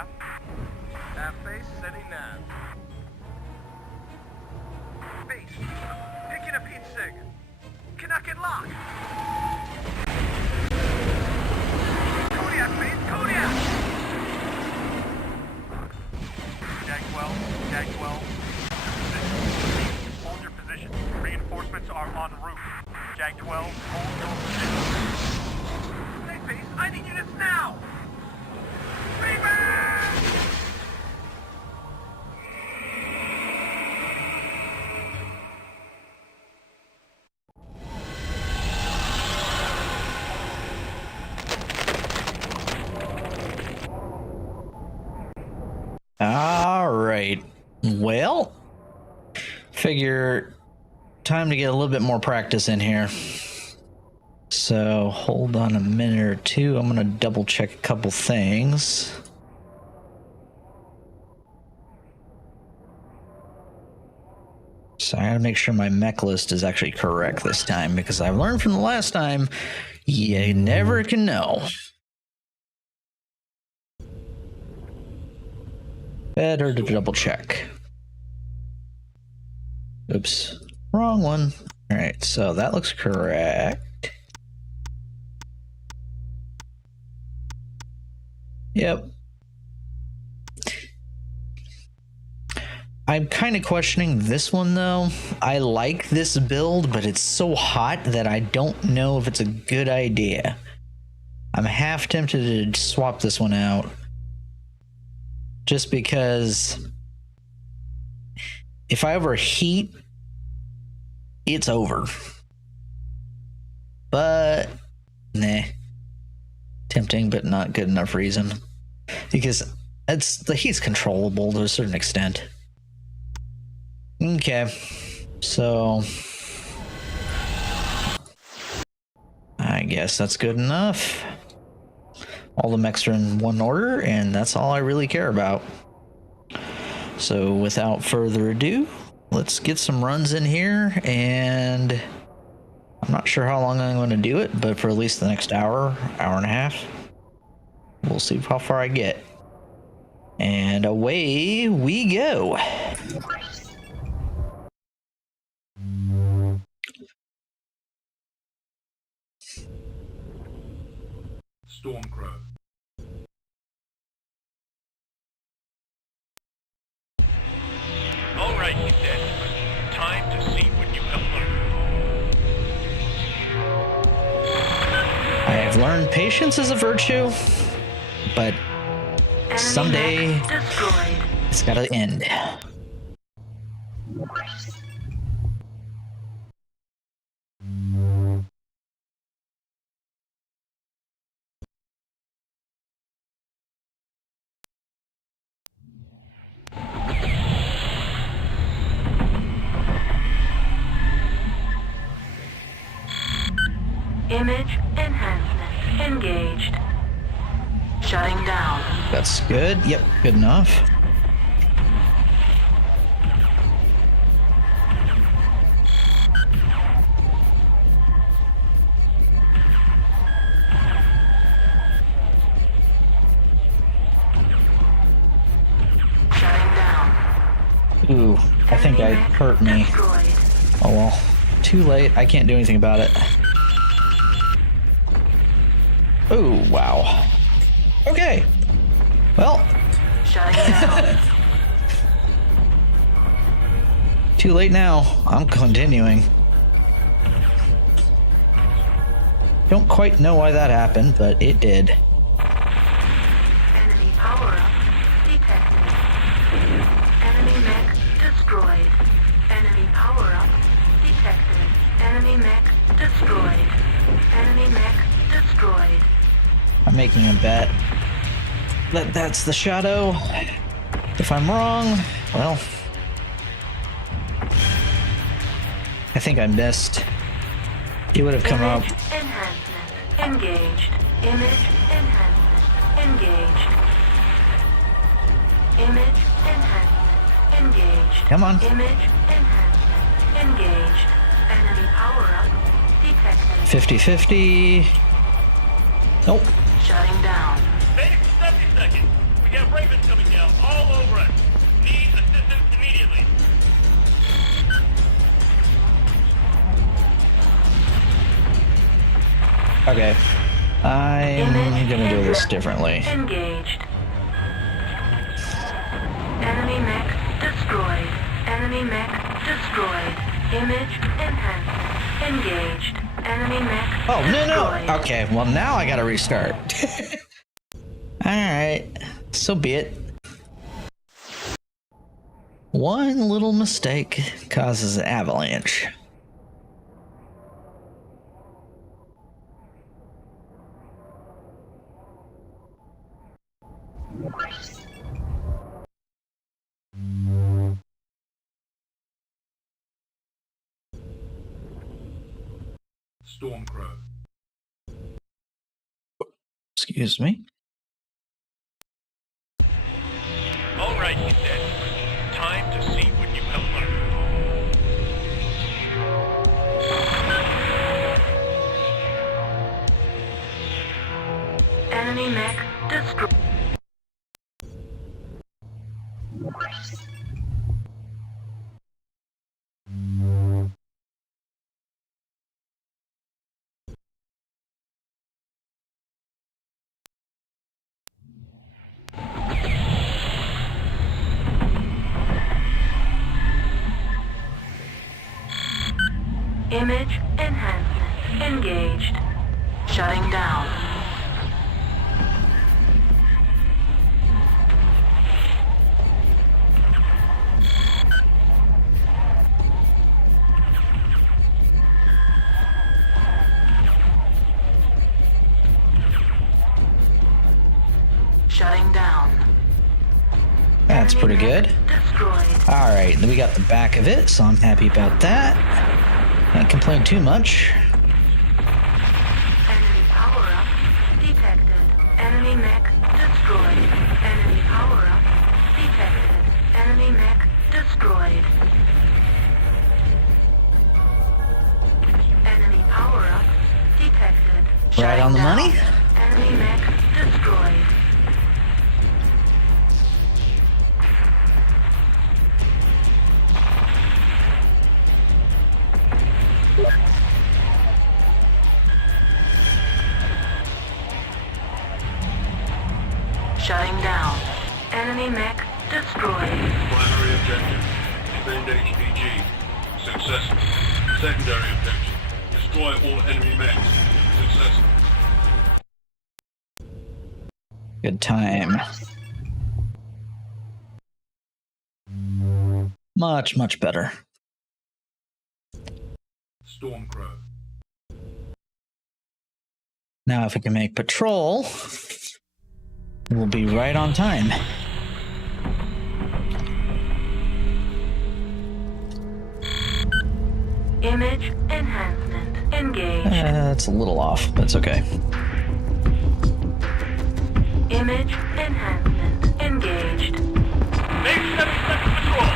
nav. Nav base setting nav. Base, picking up heat sig. Cannot get locked. Kodiak base, Kodiak! Jag 12, Jag 12. Hold your position. Reinforcements are en route. Jag 12, hold your position. Hey base, I need units now! Rebound! All right. Well, figure time to get a little bit more practice in here. So hold on a minute or two. I'm going to double check a couple things. So I got to make sure my mech list is actually correct this time, because I've learned from the last time, you never can know. Better to double check. Oops, wrong one. All right, so that looks correct. Yep. I'm kind of questioning this one though. I like this build, but it's so hot that I don't know if it's a good idea. I'm half tempted to swap this one out. Just because if I overheat, it's over. But, nah. Tempting, but not good enough reason. Because the heat's controllable to a certain extent. Okay. So, I guess that's good enough. All the mechs are in one order, and that's all I really care about. So without further ado, let's get some runs in here, and I'm not sure how long I'm going to do it, but for at least the next hour, hour and a half, we'll see how far I get. And away we go. Stormcrow. All right, Cadet. Time to see what you have learned. I have learned patience is a virtue, but someday it's gotta end. Image enhancement engaged. Shutting down. That's good. Yep, good enough. Shutting down. Ooh, I think I hurt me. Oh well, too late. I can't do anything about it. Oh, wow. Okay. Well. Shutting down. Too late now. I'm continuing. Don't quite know why that happened, but it did. Enemy power-up detected. Enemy mech destroyed. Enemy power-up detected. Enemy mech destroyed. Enemy mech destroyed. I'm making a bet that that's the shadow. If I'm wrong, well, I think I missed. He would have come up. Image enhancement engaged. Image enhancement engaged. Image enhancement engaged. Come on. Image enhancement engaged. Enemy power-up detected. 50-50. Nope. Shutting down. Phoenix, 70 seconds. We got Raven Okay. I'm gonna do this differently. Engaged. Enemy mech destroyed. Enemy mech destroyed. Image enhanced. Engaged. Enemy mech Oh, no, destroyed. no. Okay, well, now I gotta restart. Alright. So be it. One little mistake causes an avalanche. Stormcrow. Excuse me. All right, he said. Time to see what you have learned. Enemy mech destroyed. Image enhancement engaged. Shutting down. Shutting down. That's pretty good. Destroyed. Alright, then we got the back of it, so I'm happy about that. Can't complain too much. Enemy power-up detected. Enemy mech destroyed. Enemy power-up detected. Enemy mech destroyed. Enemy power-up detected. Right on the Shutting money? down. Enemy mech destroyed. Shutting down. Enemy mech destroyed. Primary objective, defend HPG. Successful. Secondary objective, destroy all enemy mechs. Successful. Good time. Much, much better. Stormcrow. Now if we can make patrol, we'll be right on time. Image enhancement engaged. That's a little off, but it's okay. Image enhancement engaged. Make 7-second patrol.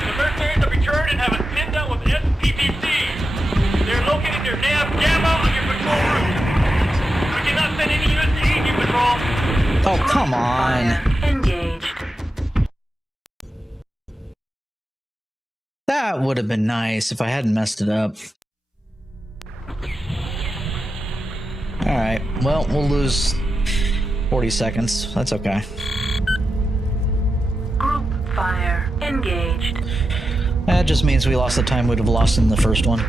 The mercenaries have returned and have us pinned down with SPVCs. They're located near nav gamma on your patrol route. We cannot send any units to aid you, patrol. Oh, come on. Fire engaged. That would have been nice if I hadn't messed it up. Alright, well, we'll lose 40 seconds. That's okay. Group fire engaged. That just means we lost the time we'd have lost in the first one.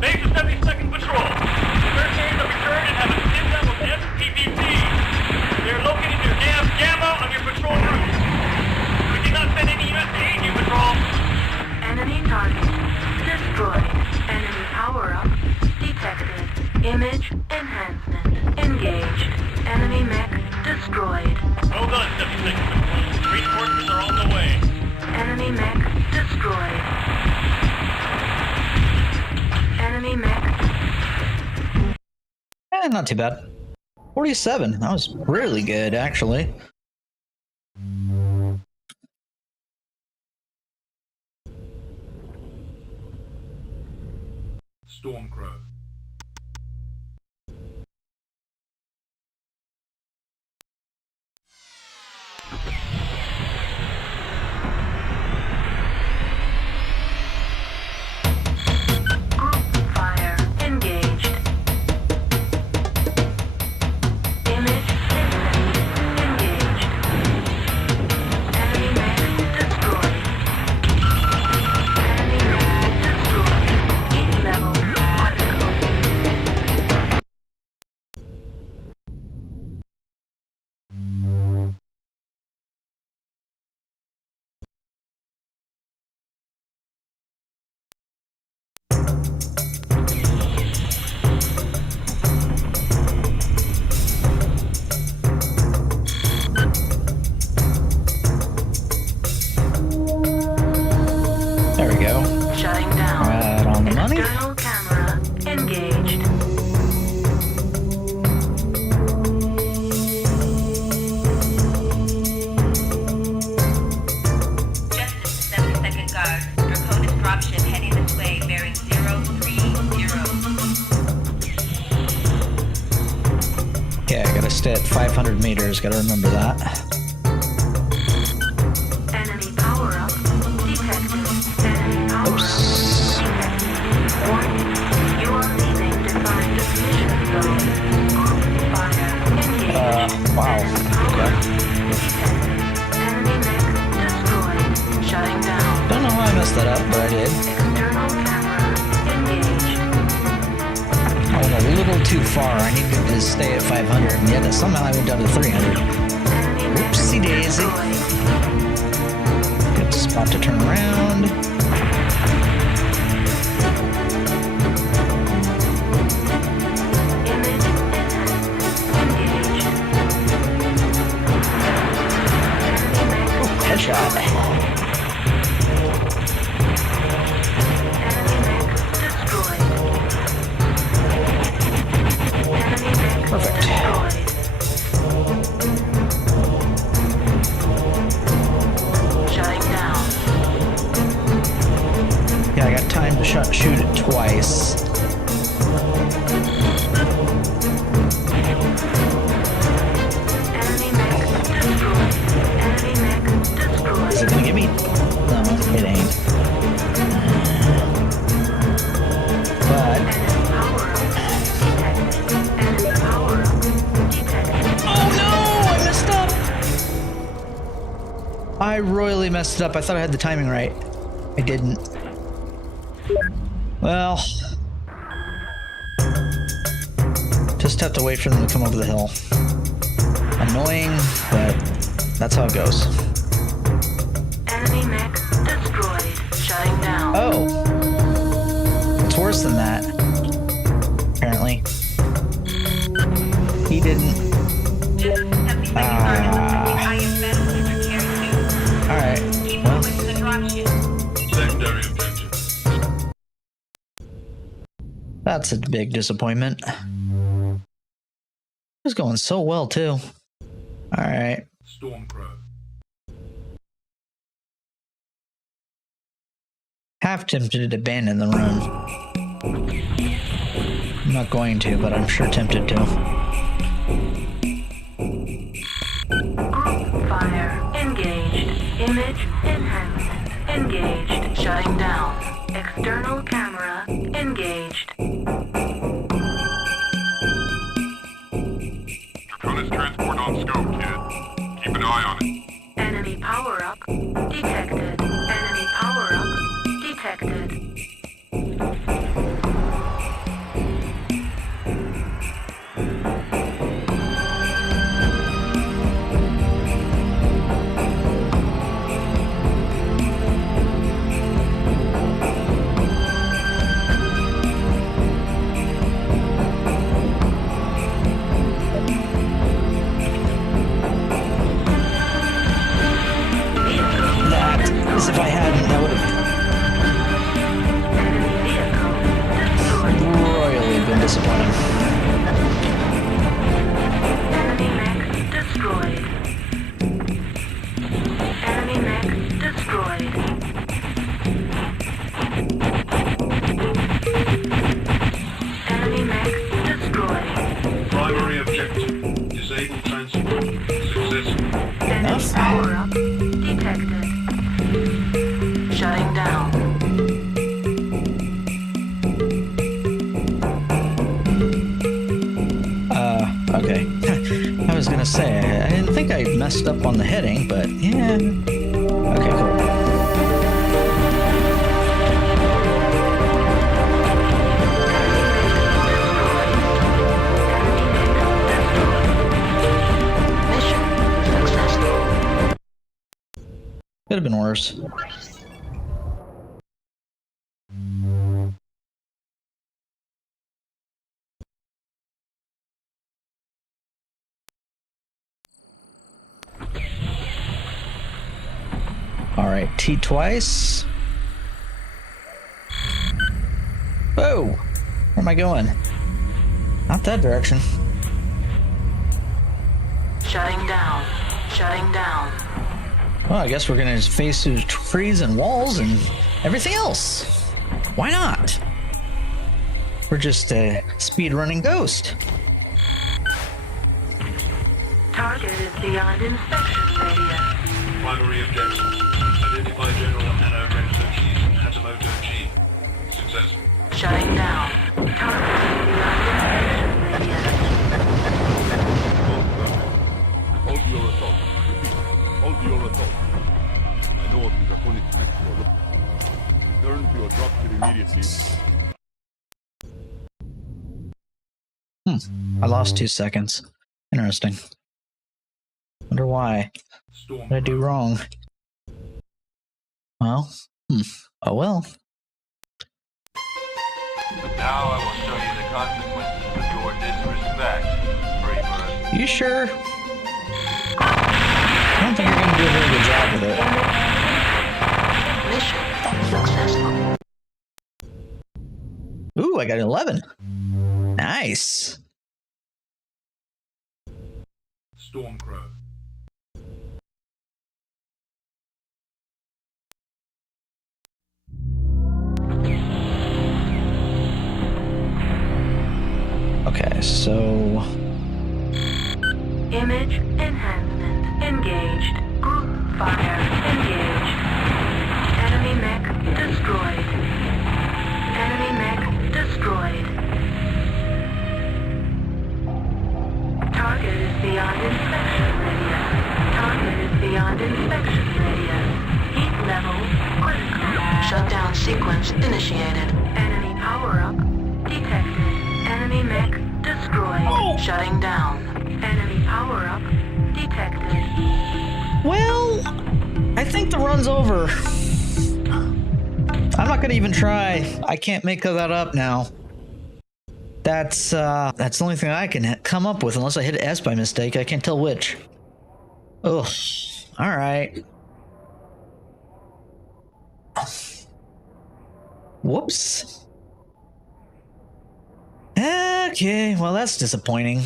Make the 70-second patrol. The mercenaries have returned and have us pinned down with SPVCs. They're located near nav gamma on your patrol route. We cannot send any units to aid you, patrol. Enemy target destroyed. Enemy power-up detected. Image enhancement engaged. Enemy mech destroyed. Well done, 70-second patrol. Reinforcements are on the way. Enemy mech destroyed. Enemy mech Not too bad. 47. That was really good, actually. Stormcrow. group fire engaged. Shutting down. Right on the money. External camera engaged. Justice, 7-second guard. Draconis dropship heading this way, bearing 030. Yeah, I gotta stay at 500 meters. Gotta remember that. Enemy power-up detected. Enemy power-up Oops. detected. Warning, you are leaving defined mission zone. Fire engaged. Wow. Okay. Detected. Enemy mech destroyed. Shutting down. Don't know how I messed that up, but I did. External camera engaged. I went a little too far. I needed to stay at 500, and yet somehow I went down to 300. Enemy mech Oopsie daisy. destroyed. Good spot to turn around. Image enhanced. Engaged. Enemy mech Headshot. Enemy mech destroyed. Enemy mech Perfect. destroyed. Shutting down. Yeah, I got time to shoot it twice. Enemy mech destroyed. Enemy mech destroyed. Is it gonna get me? No, it ain't. But Enemy power-up detected. Enemy power-up detected. oh no, I messed up. I royally messed it up. I thought I had the timing right. I didn't. Well, just have to wait for them to come over the hill. Annoying, but that's how it goes. Enemy mech destroyed. Shutting down. Oh, it's worse than that. Apparently, he didn't. Justice, 70-second guard. The IS battle cruiser carry 2. All right. Keep Well, moving to the dropship. Secondary objective. that's a big disappointment. It was going so well too. All right. Stormcrow. Half tempted to abandon the run. I'm not going to, but I'm sure tempted to. Group fire engaged. Image enhancement engaged. Shutting down. External camera engaged. Draconis transport on scope, kid. Keep an eye on it. Enemy power-up detected. Enemy power-up detected. That, as if I hadn't, that would have Enemy vehicle destroyed. royally been disappointing. Enemy mech destroyed. Enemy mech destroyed. Enemy mech destroyed. Primary objective. Disable transport. Successful. Enemy Enough. power-up detected. Shutting down. Okay. I was gonna say, I didn't think I messed up on the heading, but yeah. Okay, cool. Mission successful. Could have been worse. All right, T twice. Whoa! Where am I going? Not that direction. Shutting down. Shutting down. Well, I guess we're gonna just face through trees and walls and everything else. Why not? We're just a speed-running ghost. Target is beyond inspection radius. Primary objectives. Identify General Anna Renzo G's Hatamoto G. Successful. Shutting down. Target is beyond inspection radius. Hold your assault. Hold your assault. I know what the draconic mechs you are looking for. Turn to your dropship immediately. I lost 2 seconds. Interesting. Wonder why. Storm What did I do wrong? Well, oh well. Now I will show you the consequences of your disrespect, Freebird. You sure? I don't think you're gonna do a very good job with it. Mission successful. Ooh, I got 11. Nice. Stormcrow. Okay, so Image enhancement engaged. Group fire engaged. Enemy mech destroyed. Enemy mech destroyed. Target is beyond inspection radius. Target is beyond inspection radius. Heat level critical. Shutdown sequence initiated. Enemy power-up detected. Enemy mech destroyed. Shutting down. Enemy power-up detected. well, I think the run's over. I'm not gonna even try. I can't make that up now. That's the only thing I can come up with, unless I hit S by mistake. I can't tell which. Ugh. All right. Whoops. Okay, well that's disappointing.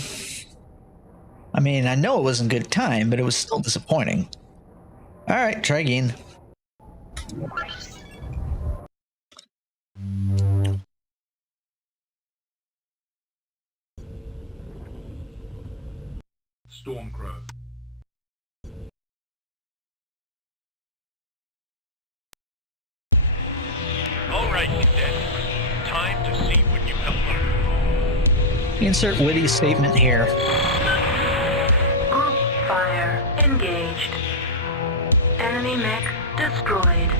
I mean, I know it wasn't a good time, but it was still disappointing. All right, try again. Stormcrow. All right, cadet. Time to see what you have learned. Insert witty statement here. Group fire engaged. Enemy mech destroyed.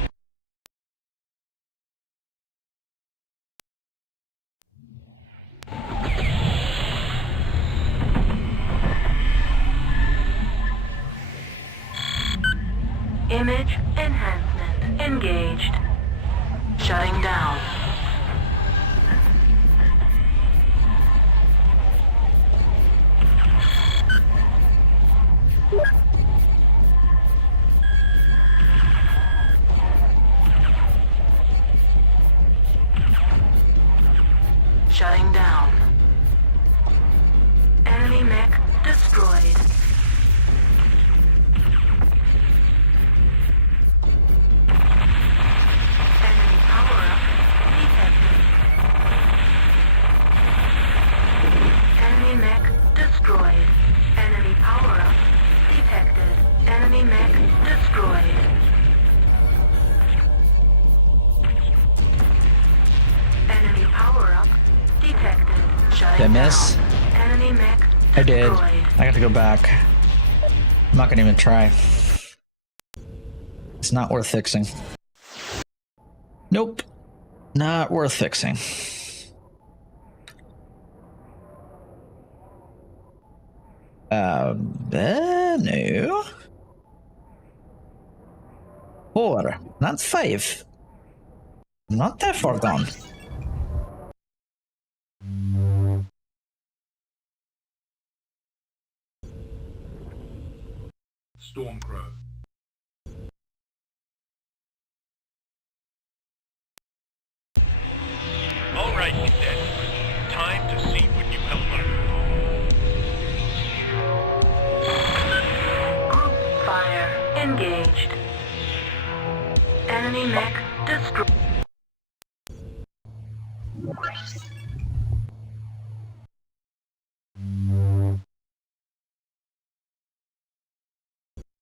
Image enhancement engaged. Shutting down. Shutting down. Enemy mech destroyed. Enemy power-up detected. Enemy mech destroyed. Enemy power-up detected. Enemy mech destroyed. Enemy power-up detected. Shutting Did I miss? down. Enemy mech I did. destroyed. I got to go back. I'm not gonna even try. It's not worth fixing. Nope. Not worth fixing. No. 4, not 5. Not that far gone. Stormcrow. All right, engaged. Enemy mech destroyed.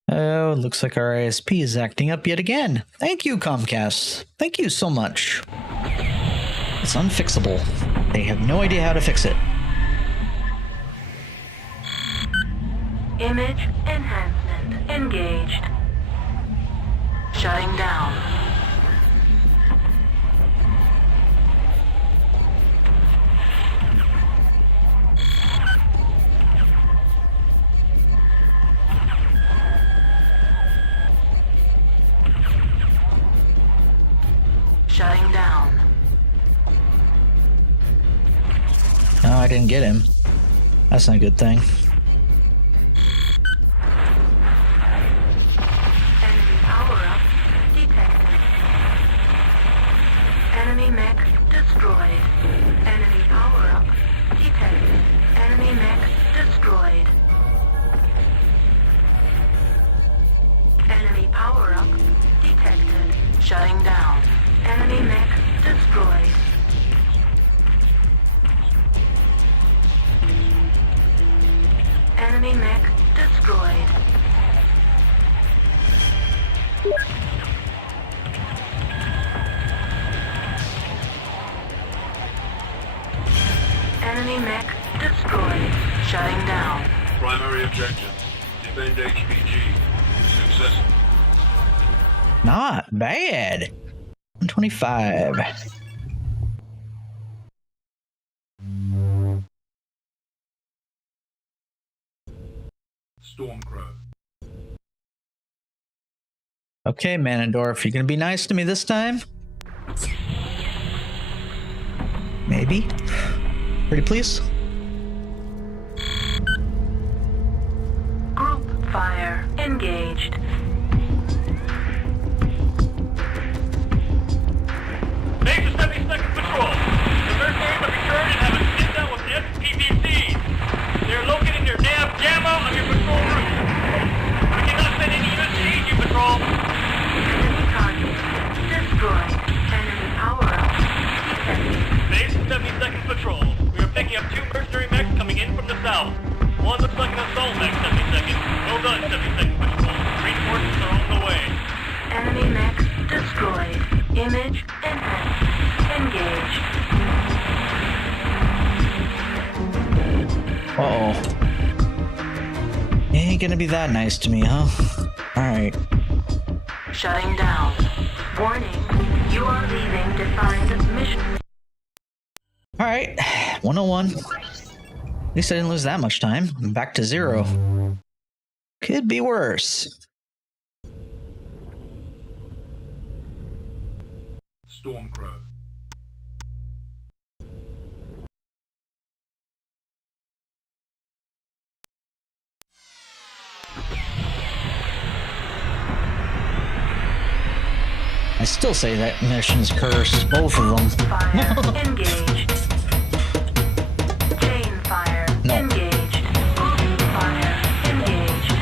Oh, looks like our ISP is acting up yet again. Thank you, Comcast. Thank you so much. It's unfixable. They have no idea how to fix it. Image enhancement engaged. Shutting down. Shutting down. Oh, I didn't get him. That's not a good thing. Enemy power-up detected. Enemy mech destroyed. Enemy power-up detected. Enemy mech destroyed. Enemy power-up detected. Shutting down. Enemy mech destroyed. Enemy mech destroyed. Enemy mech destroyed. Shutting down. Primary objective. Defend HPG. Successful. Not bad. 125. Stormcrow. Okay, Manendorf, you gonna be nice to me this time? Maybe? Pretty please? Group fire engaged. Base is 72nd Patrol. The mercenaries have returned and have a sit-down with SPVCs. They are located near nav gamma on your patrol route. We cannot send any units to aid you, Patrol. Enemy target destroyed. Enemy power-up detected. Base is 72nd Patrol. We are picking up 2 mercenary mechs coming in from the south. One looks like an assault mech, 72nd. Well done, 72nd Patrol. Reinforcements are on the way. Enemy mech destroyed. Image enhanced. Engaged. Uh-oh. Ain't gonna be that nice to me, huh? Alright. Shutting down. Warning. You are leaving defined mission. Alright. 101. At least I didn't lose that much time. I'm back to 0. Could be worse. Stormcrow. I still say that mission's cursed. Both of them. Fire engaged. Chain fire No. engaged. Group fire engaged.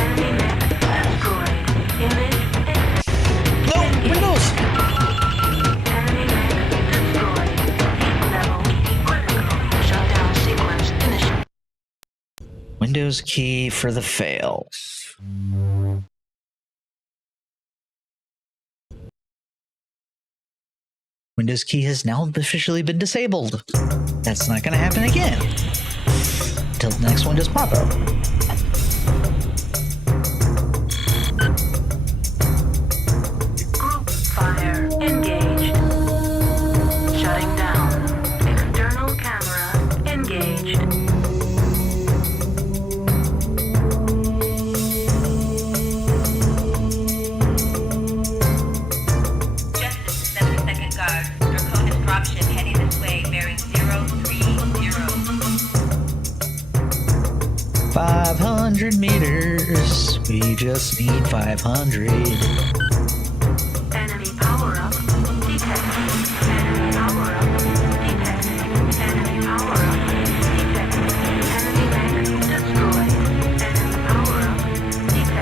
Enemy mech destroyed. Image No! Windows! enemy mech destroyed. Heat level critical. Shutdown sequence initiated. Windows key for the fail. Windows key has now officially been disabled. That's not going to happen again. Until the next Windows pop-up. Group fire engaged. Shutting down. External camera engaged. Justice, 72nd Guard. Draconis dropship heading this way, bearing 030. 500 meters. We just need 500. Enemy power-up detected. Enemy power-up detected. Enemy power-up detected. Enemy mech destroyed. Enemy power-up detected.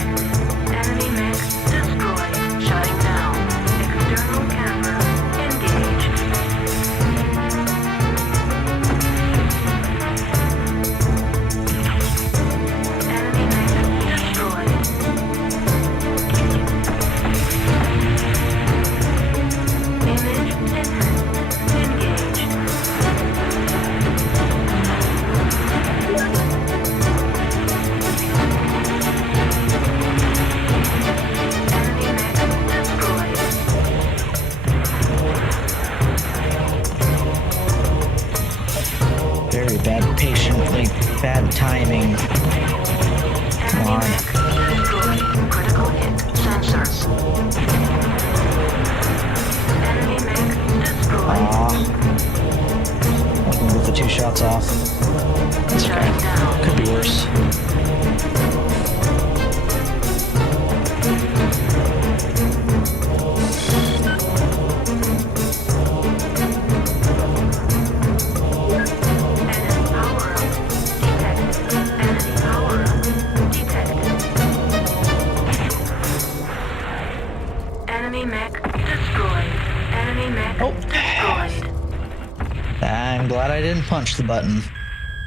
I didn't punch the button.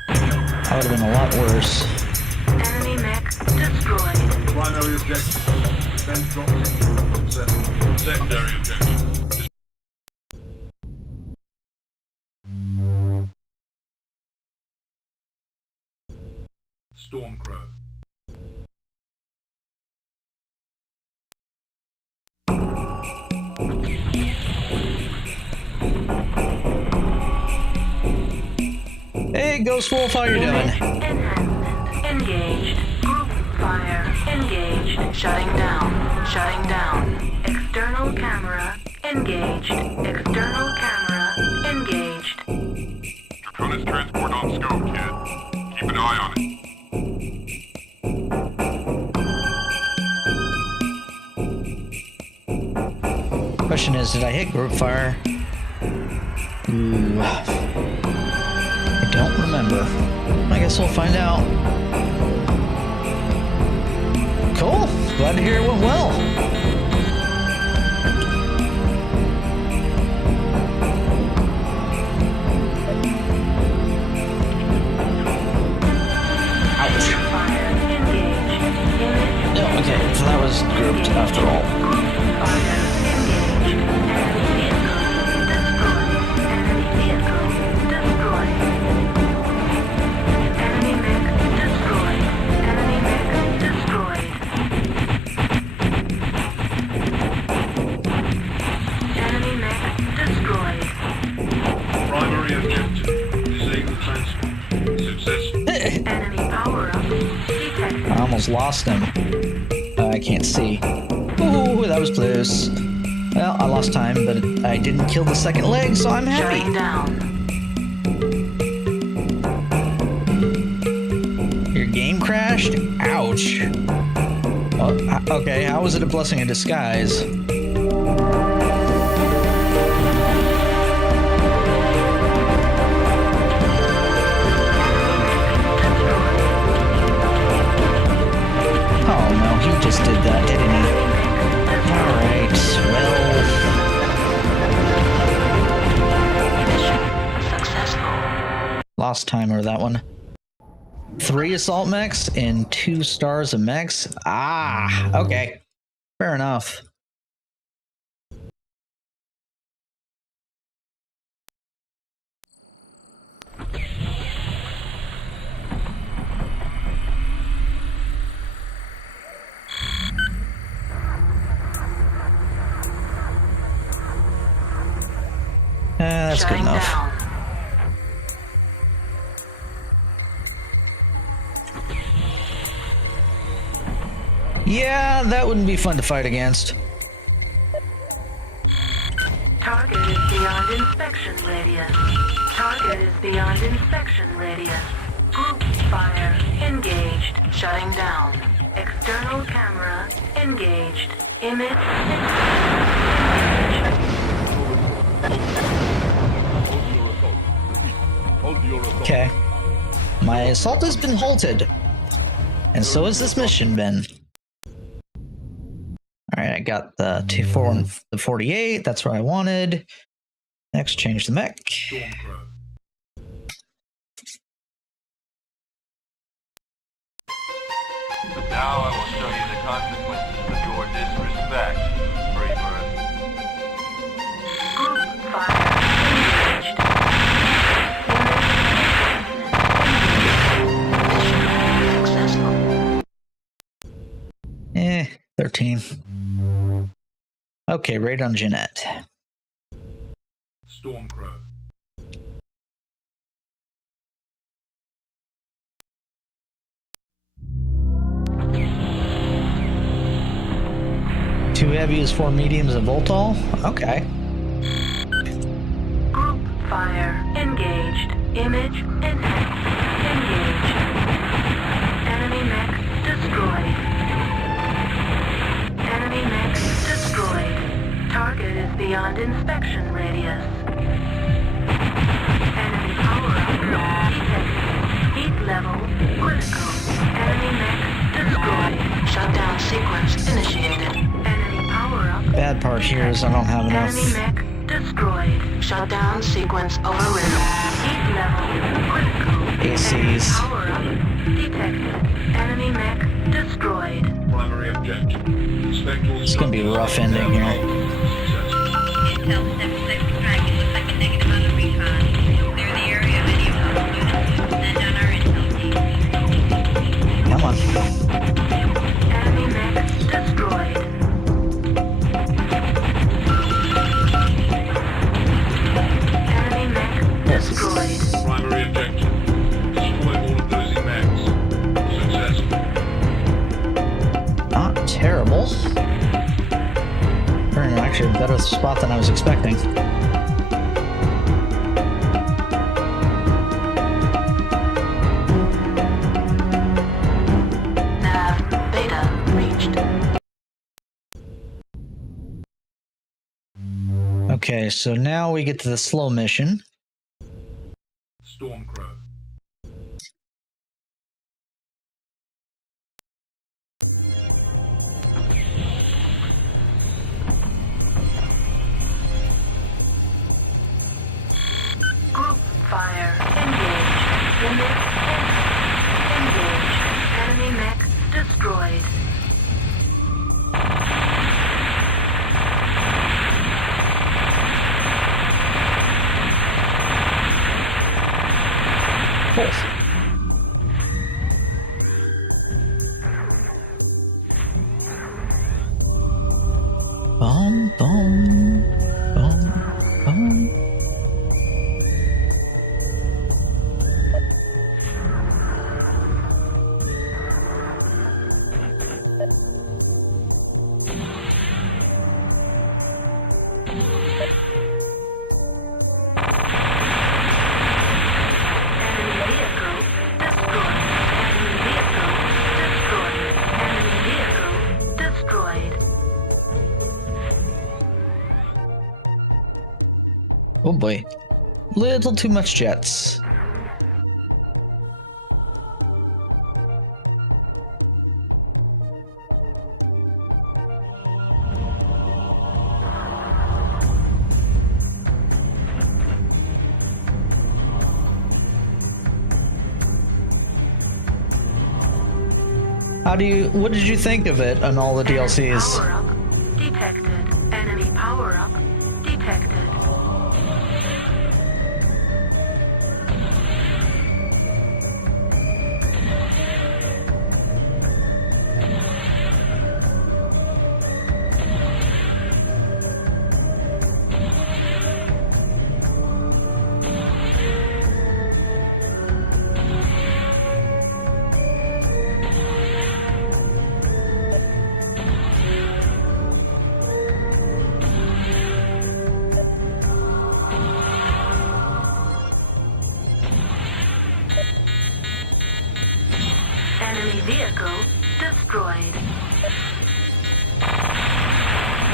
That would have been a lot worse. Enemy mech destroyed. Primary objective. Defense drop. Successful. Secondary objective. Stormcrow. Hey, Ghost Wolf, how you doing? Enhancement engaged. Group fire engaged. Shutting down. Shutting down. External camera engaged. External camera engaged. Draconis transport on scope, kid. Keep an eye on it. Question is, did I hit group fire? Ooh. I don't remember. I guess we'll find out. Cool. Glad to hear it went well. Ouch. Fire engaged. Image Oh, okay, so that was grouped after all. fire engaged. Enemy vehicle destroyed. Enemy vehicle destroyed. Enemy mech destroyed. Enemy mech destroyed. Enemy mech destroyed. Primary objective. Disable transport. Successful. Enemy power-up detected. I almost lost him. I can't see. Ooh, that was close. Well, I lost time, but I didn't kill the second leg, so I'm Shutting happy. down. Your game crashed? Ouch. Well, okay, how was it a blessing in disguise? Oh no, he just did that, didn't he? Alright, well, Successful. lost timer that one. 3 assault mechs and 2 stars of mechs? Ah, okay. Fair enough. That's good Shutting enough. down. Yeah, that wouldn't be fun to fight against. Target is beyond inspection radius. Target is beyond inspection radius. Group fire engaged. Shutting down. External camera engaged. Image Hold your assault. Okay. My assault has been halted. And so has this mission been. Alright, I got the 2-4 and the 48. That's what I wanted. Next, change the mech. Stormcrow. Now I will show you the consequences of your disrespect, Freebird. group fire engaged. Mission successful. 13. Okay, raid on Jeanette. Stormcrow. Two heavies, 4 mediums, and Voltol? Okay. Group fire engaged. Image enhanced. Engaged. Enemy mech destroyed. Enemy mech destroyed. Target is beyond inspection radius. Enemy power-up detected. Heat level critical. Enemy mech destroyed. Shutdown sequence initiated. Enemy power-up. Bad part here is I don't have Enemy enough. mech destroyed. Shutdown sequence overridden. Heat level critical. ACs. Power up detected. Enemy mech destroyed. Primary objective. Inspect all It's gonna be a rough ending here. Intel 7-second tracking looks like a negative on the recon. Clear the area of any opposed units. Send down our intel team. Come on. Enemy mech destroyed. Enemy mech destroyed. Primary objective. Destroy all opposing mechs. Successful. Not terrible. We're in actually a better spot than I was expecting. Nav beta reached. Okay, so now we get to the slow mission. Stormcrow. Group fire engaged. Unit engaged. Enemy mech destroyed. Bum, bum, bum, bum. Enemy vehicle destroyed. Enemy vehicle destroyed. Enemy vehicle destroyed. Oh boy. Little too much jets. What did you think of it on all the DLCs? Power up detected. Enemy power up detected. Enemy vehicle destroyed.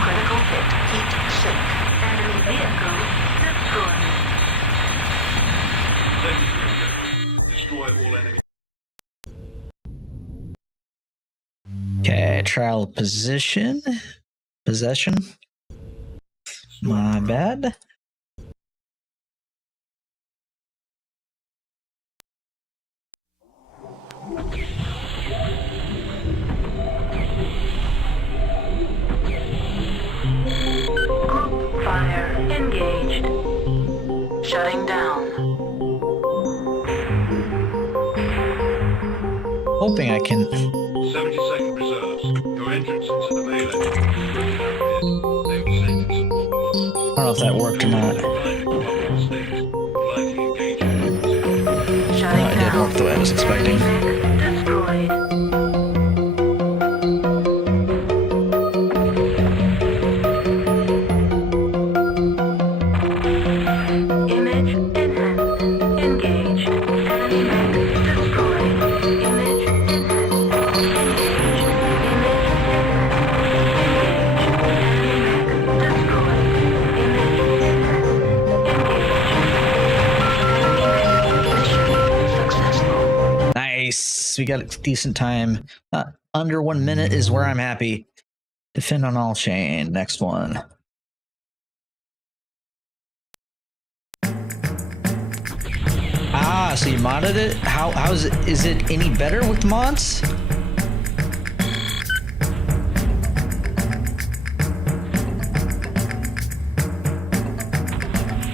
Critical hit. Heat sink. Enemy vehicle destroyed. Secondary objective. Destroy all enemy. Okay, trial of possession. My bad. Group fire engaged. Shutting down. Hoping I can. 70-second reserves. Your entrance into the melee. They will send in support boxes. I don't know if that worked or not. Shutting No, it did work the way I was expecting. Destroyed. Image enhanced. Engaged. Enemy mech destroyed. Image enhanced. Engaged. Image enhanced. Engaged. Enemy mech destroyed. Image enhanced. Engaged. Mission successful. Nice. We got a decent time. Under 1 minute is where I'm happy. Defend on all chain. Next one. So you modded it? How is it any better with mods?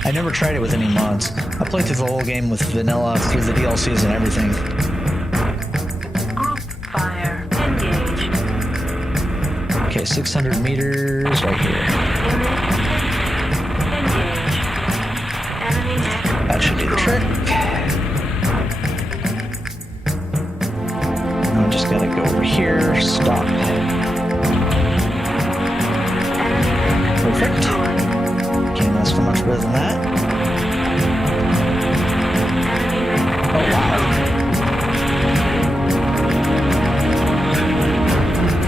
I never tried it with any mods. I played through the whole game with vanilla through the DLCs and everything. Group fire engaged. Okay, 600 meters right here. Engaged. Enemy mech That should do the trick. I'm just gonna go over here, stop. Perfect. Can't ask for much better than that. Oh wow.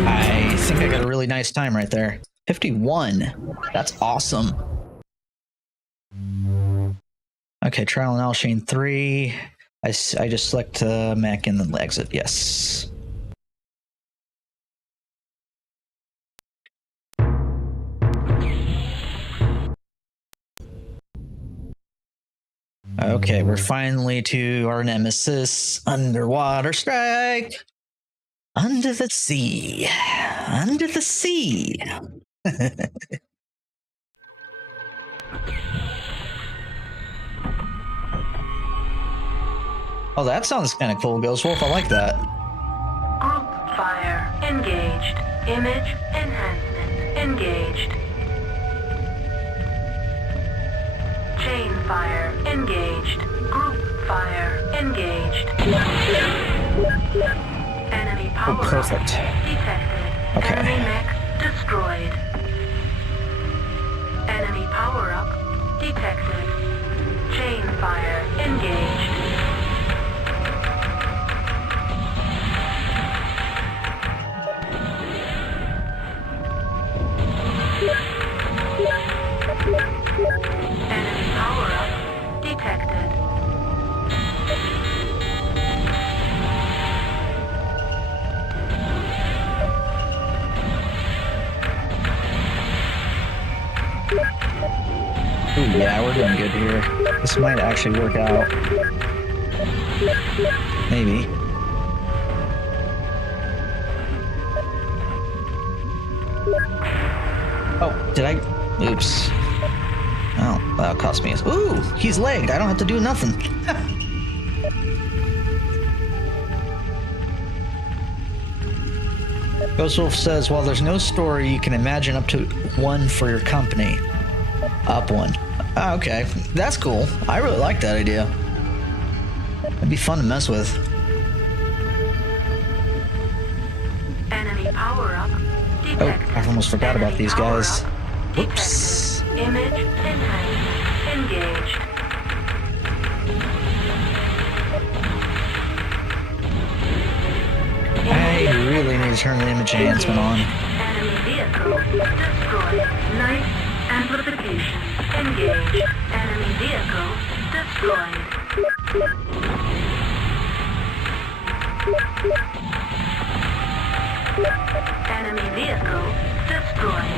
I think I got a really nice time right there. 51. That's awesome. Okay, trial and Alshane 3. I just select mech and then exit. Yes. Okay, we're finally to our nemesis, underwater strike. Under the sea. Under the sea. Oh, that sounds kind of cool, Ghost Wolf. I like that. Group fire engaged. Image enhancement engaged. Chain fire engaged. Group fire engaged. Enemy power perfect. detected. Okay. Enemy mech destroyed. Enemy power up detected. Chain fire engaged. Enemy power up detected. Ooh, yeah, we're doing good here. This might actually work out. Maybe. Oh, did I? Oops. Oh, that cost me. Ooh, he's legged. I don't have to do nothing. Ghost Wolf says, while there's no story, you can imagine up to one for your company. Up one. Oh, okay. That's cool. I really like that idea. It'd be fun to mess with. Enemy power up detected. Oh, I almost forgot about these guys. Whoops. Image enhanced engaged. I really need to turn the image enhancement on. Enemy vehicle destroyed. Night amplification engaged. Enemy vehicle destroyed. Enemy vehicle destroyed.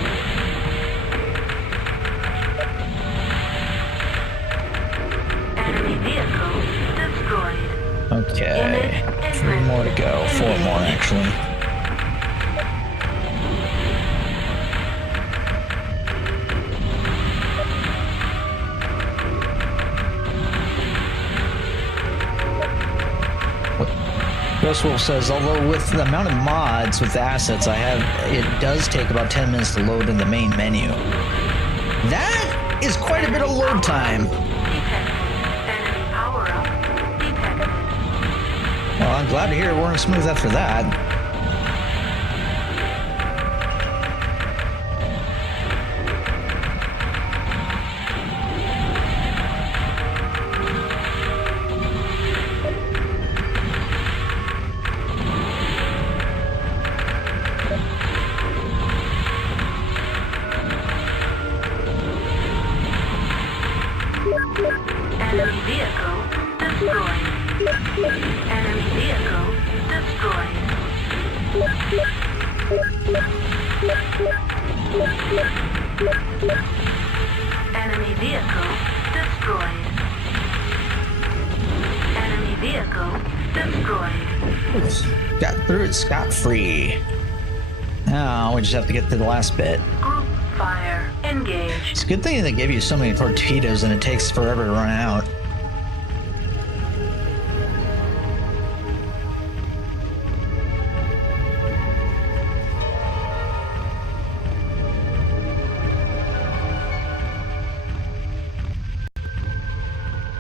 Enemy vehicle destroyed. Okay. 3 more to go. 4 more, actually. Ghost Wolf says, although with the amount of mods with the assets I have, it does take about 10 minutes to load in the main menu. That is quite a bit of load time. Enemy power up detected. Well, I'm glad to hear it weren't smooth after that. Enemy vehicle destroyed. Enemy vehicle destroyed. through it scot-free. Now we just have to get to the last bit. Group fire engaged. It's a good thing they give you so many torpedoes and it takes forever to run out.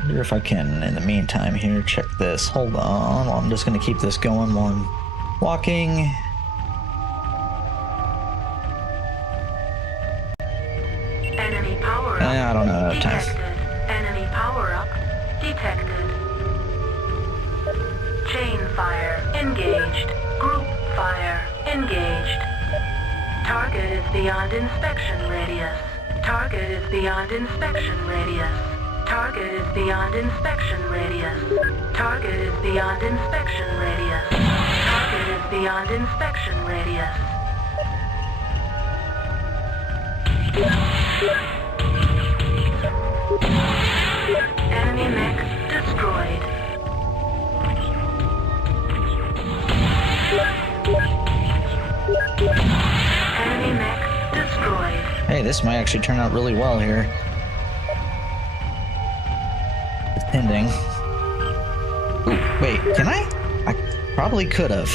Wonder if I can, in the meantime here, check this. Hold on, I'm just going to keep this going while I'm walking. Enemy power up. I don't know, time. Detected. Enemy power up detected. Chain fire engaged. Group fire engaged. Target is beyond inspection radius. Target is beyond inspection radius. Target is beyond inspection radius. Target is beyond inspection radius. Target is beyond inspection radius. Enemy mech destroyed. Enemy mech destroyed. Hey, this might actually turn out really well here. Depending. Ooh, wait, can I? I probably could have.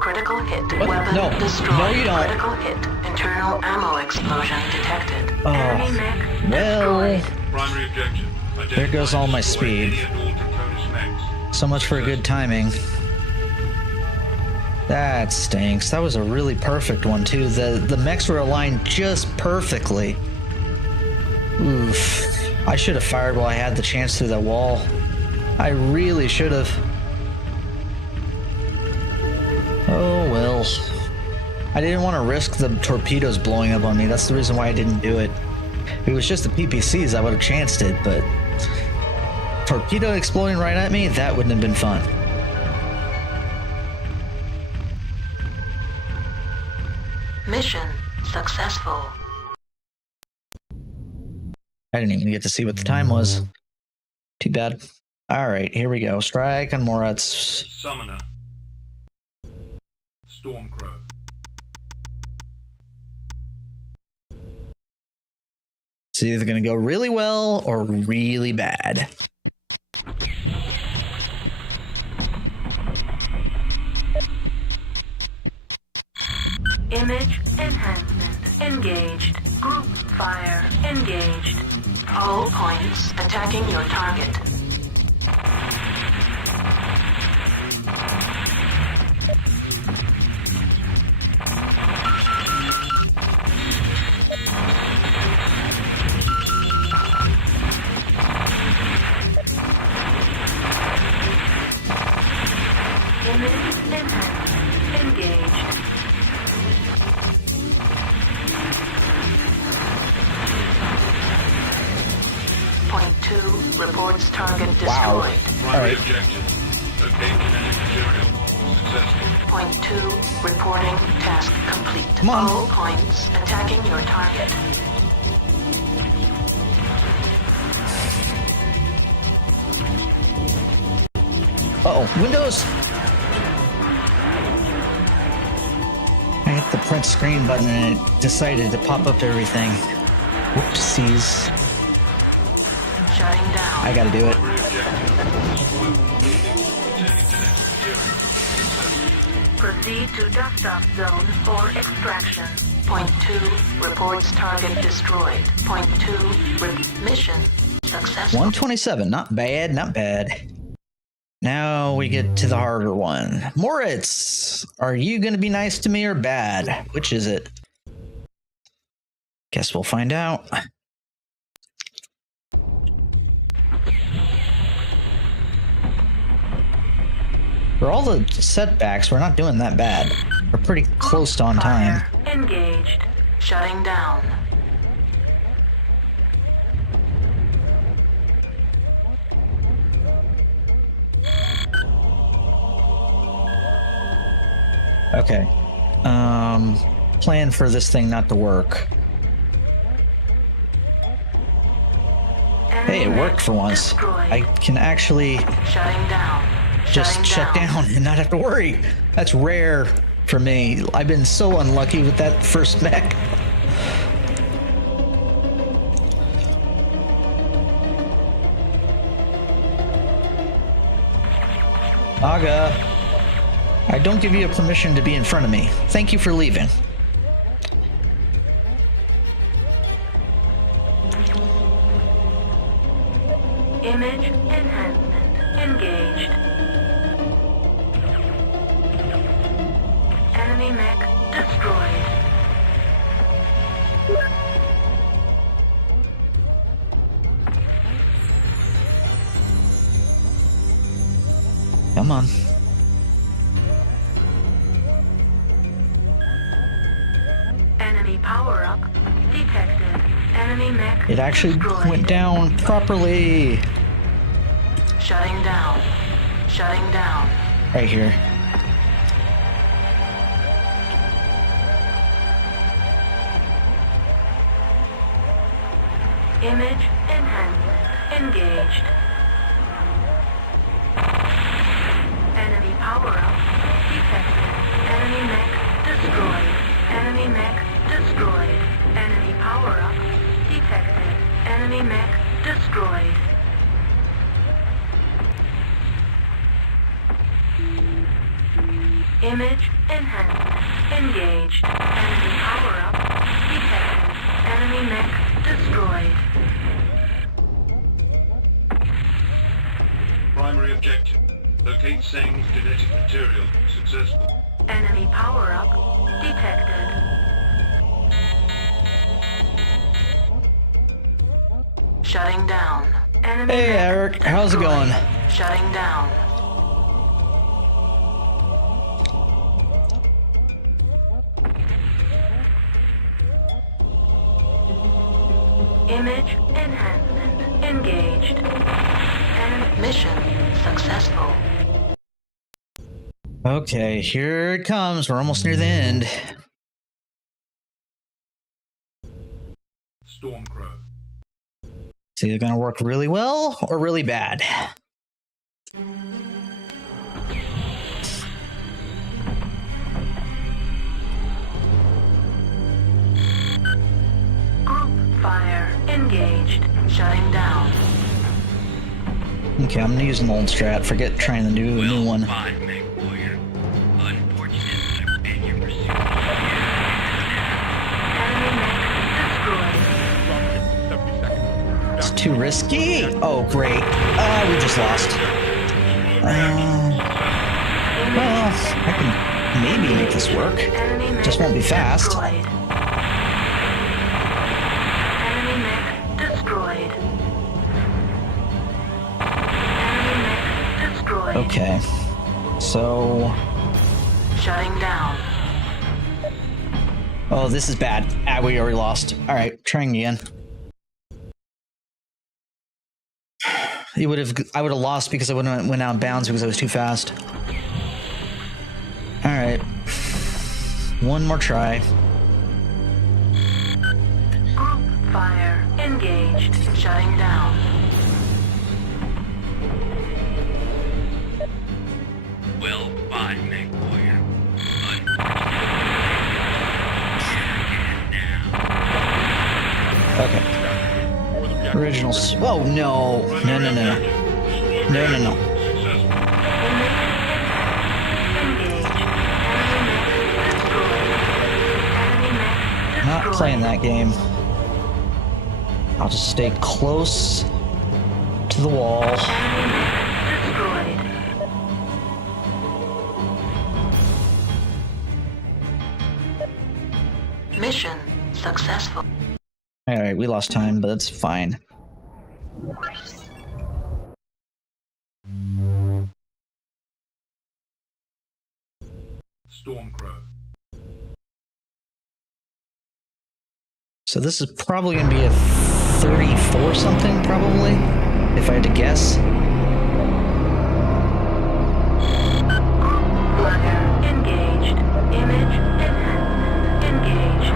Critical hit. What? Weapon No. destroyed. No, you don't. Critical hit. Internal ammo explosion detected. Oh, Enemy mech well. destroyed. Primary objective. There goes all my Identify speed. any and all Draconis mechs. So much for good timing. That stinks. That was a really perfect one too. The mechs were aligned just perfectly. Oof. I should have fired while I had the chance through that wall. I really should have. Oh well. I didn't want to risk the torpedoes blowing up on me. That's the reason why I didn't do it. If it was just the PPCs, I would have chanced it, but torpedo exploding right at me, that wouldn't have been fun. Mission successful. I didn't even get to see what the time was. Too bad. Alright, here we go. Strike on Morat's. Summoner. Stormcrow. It's either going to go really well or really bad. Image enhancement engaged. Group fire engaged. All points attacking your target. Image enhancement engaged. Point 2 reports target Wow. destroyed. Primary Alright. objective. Locate kinetic material. Successful. Point 2 reporting task complete. Come on. All points attacking your target. Uh-oh, Windows! I hit the print screen button and it decided to pop up everything. Whoopsies. Shutting down. I gotta do it. Primary objective. Oil bleeding. Containing kinetic material. Successful. Proceed to dust-off zone for extraction. Point 2 reports target destroyed. Point 2 mission successful. 127, not bad, not bad. Now we get to the harder one. Moritz, are you gonna be nice to me or bad? Which is it? Guess we'll find out. For all the setbacks, we're not doing that bad. We're pretty close to on time. Fire engaged. Shutting down. Okay. Plan for this thing not to work. Hey, it worked for once. I can actually Shutting down. just shut down and not have to worry. That's rare for me. I've been so unlucky with that first mech. Aga, I don't give you a permission to be in front of me. Thank you for leaving. Image enhancement engaged. Enemy mech destroyed. Come on. Enemy power-up detected. Enemy mech It actually destroyed. went down properly. Shutting down. Shutting down. Right here. Image enhancement engaged. Enemy power-up detected. Enemy mech destroyed. Enemy mech destroyed. Enemy power-up detected. Enemy mech destroyed. Image enhancement engaged. Enemy power-up detected. Enemy mech destroyed. Primary objective. Locate Sang's genetic material. Successful. Enemy power-up detected. Shutting down. Enemy Hey, mech Eric. How's it destroyed. going? Shutting down. Image enhancement engaged. Enemy mission successful. Okay, here it comes. We're almost near the end. Stormcrow. It's either going to work really well or really bad. Group fire engaged. Shutting down. Okay, I'm going to use an old strat. Forget trying the new one. Fine, MechWarrior. Unfortunate I've been your pursuit. Enemy mech destroyed. 70 seconds. It's too risky. Oh, great. We just lost. Well, I can maybe make this work. Enemy mech Just won't be fast. destroyed. Enemy mech destroyed. Enemy mech destroyed. Okay. So... Shutting down. Oh, this is bad. We already lost. Alright, trying again. I would have lost because I went out of bounds because I was too fast. Alright. One more try. Group fire engaged. Shutting down. Well, fine, MechWarrior. Okay. Original. Oh, no. No, no, no, no. No, no, no. Successful. Engaged. Enemy mech destroyed. Enemy mech Not destroyed. playing that game. I'll just stay close to the wall. Enemy mech destroyed. Mission successful. Alright, we lost time, but that's fine. Stormcrow. So this is probably going to be a 34 something, probably, if I had to guess. Fire engaged. Image enhancement engaged.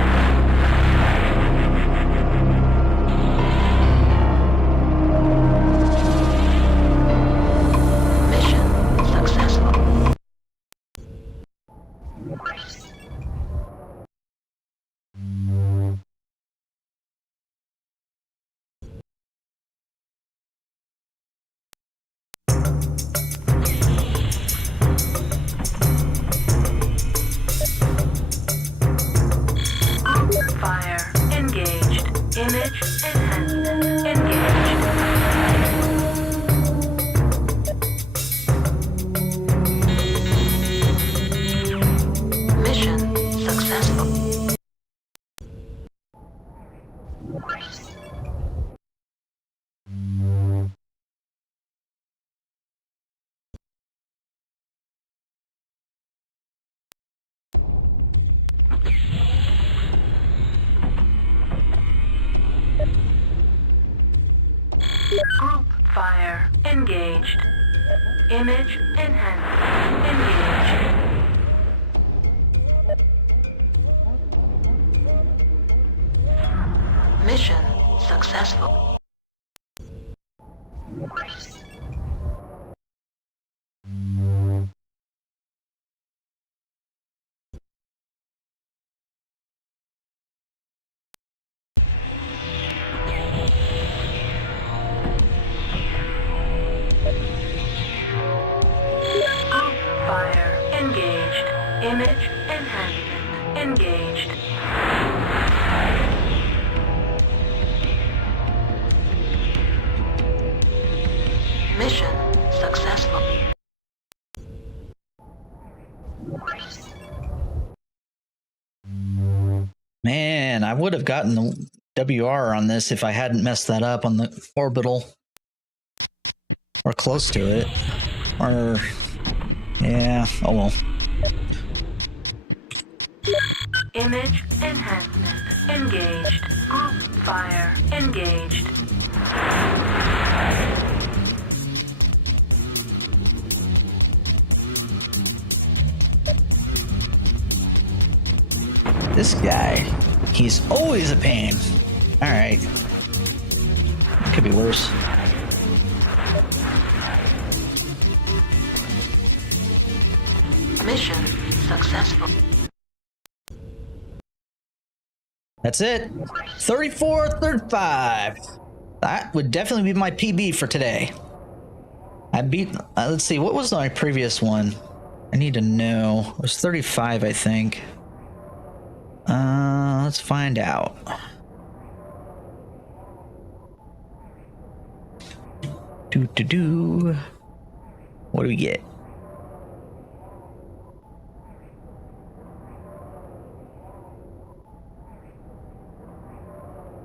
Group fire engaged. Image enhanced. Engaged. Mission successful. Group fire engaged. Image enhancement engaged. Mission successful. Man, I would have gotten the WR on this if I hadn't messed that up on the orbital. Or close to it. Or, yeah, oh well. Image enhancement engaged. Group fire engaged. This guy, he's always a pain. Alright. Could be worse. Mission successful. That's it. 34, 35. That would definitely be my PB for today. I beat, let's see, what was my previous one? I need to know. It was 35, I think. Let's find out. What do we get?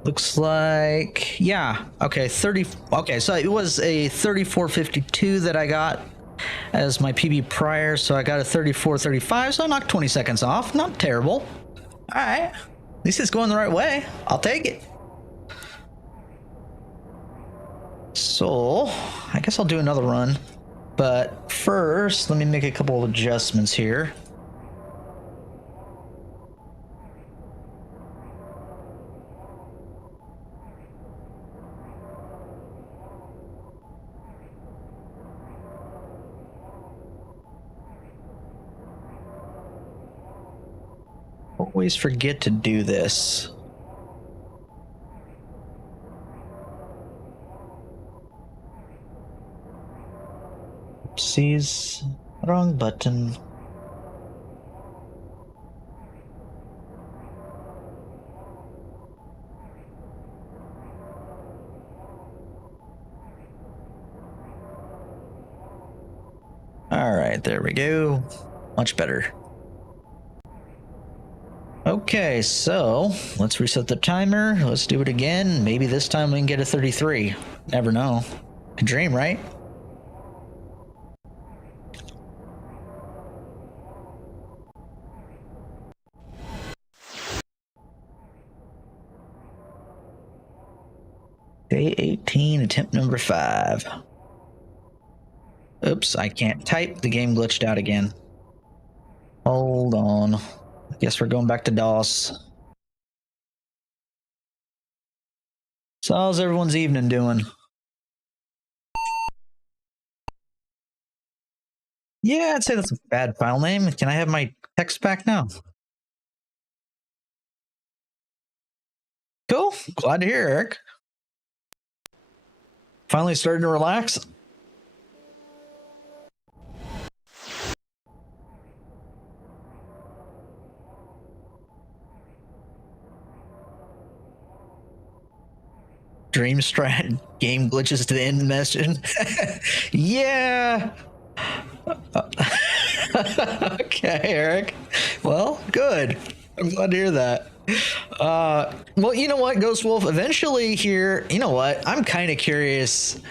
Looks like, yeah, okay, 30, okay, so it was a 34.52 that I got as my PB prior, so I got a 34.35, so I knocked 20 seconds off, not terrible. All right, at least it's going the right way. I'll take it. So, I guess I'll do another run, but first, let me make a couple of adjustments here. Always forget to do this. Oopsies, wrong button. All right, there we go. Much better. Okay, so let's reset the timer. Let's do it again. Maybe this time we can get a 33. Never know. A dream, right? Day 18, attempt number 5. Oops, I can't type. The game glitched out again. Hold on. I guess we're going back to DOS. So how's everyone's evening doing? Yeah, I'd say that's a bad file name. Can I have my text back now? Cool. Glad to hear, Eric. Finally starting to relax. Dream strat game glitches to the end message. Yeah. Okay, Eric. Well, good. I'm glad to hear that. Well, you know what, Ghost Wolf, eventually here, you know what, I'm kind of curious.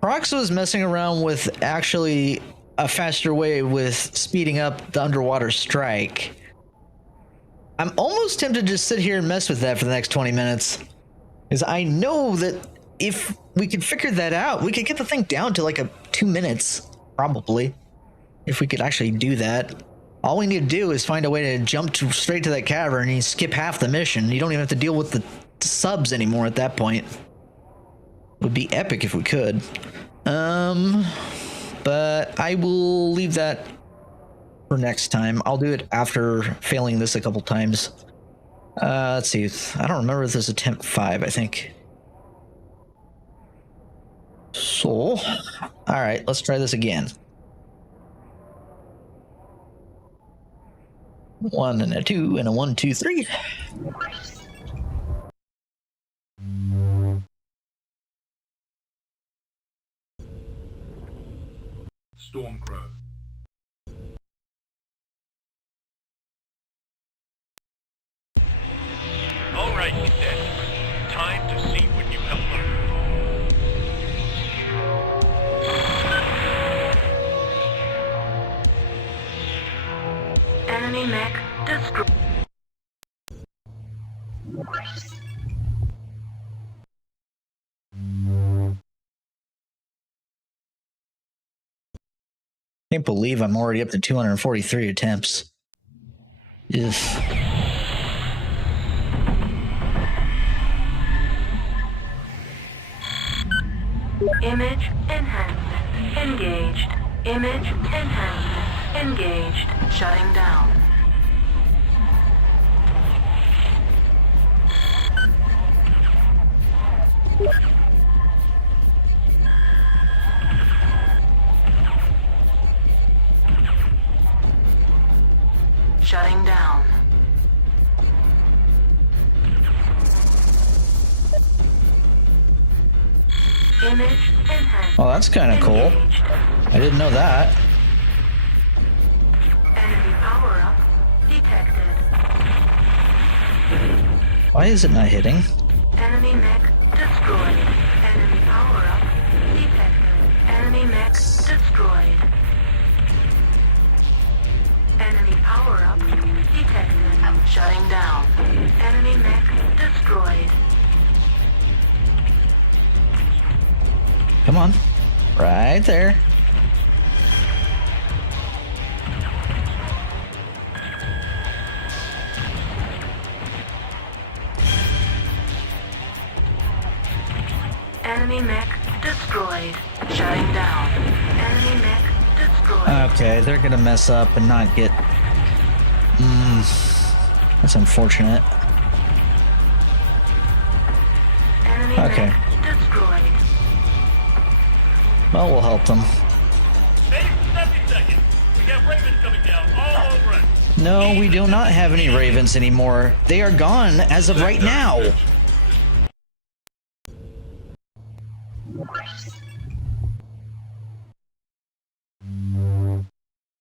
Prox was messing around with actually a faster way with speeding up the underwater strike. I'm almost tempted to just sit here and mess with that for the next 20 minutes. Because I know that if we could figure that out. We could get the thing down to like 2 minutes, probably, if we could actually do that. All we need to do is find a way to jump straight to that cavern and you skip half the mission. You don't even have to deal with the subs anymore at that point. It would be epic if we could. But I will leave that for next time. I'll do it after failing this a couple times. Let's see. I don't remember if this is attempt 5, I think. So, all right, let's try this again. 1 and a 2 and a 1, 2, 3. Stormcrow. All right, then. Time to see what you have learned. Enemy mech destroyed. Can't believe I'm already up to 243 attempts. Ugh. Image enhancement engaged. Image enhancement engaged. Shutting down. Shutting down. Image enhancement. Well, that's kind of cool. engaged. I didn't know that. Enemy power-up detected. Why is it not hitting? Enemy mech destroyed. Enemy power-up detected. Enemy mech destroyed. Enemy power-up detected. Shutting down. Enemy mech destroyed. Come on. Right there. Enemy mech destroyed. Shutting down. Enemy mech destroyed. Okay, they're gonna mess up and not get... that's unfortunate. Enemy Okay. mech destroyed. Well, we'll help them. Save 70 seconds. We got Ravens coming down all over us. No, we do not have any Ravens anymore. They are gone as of right now.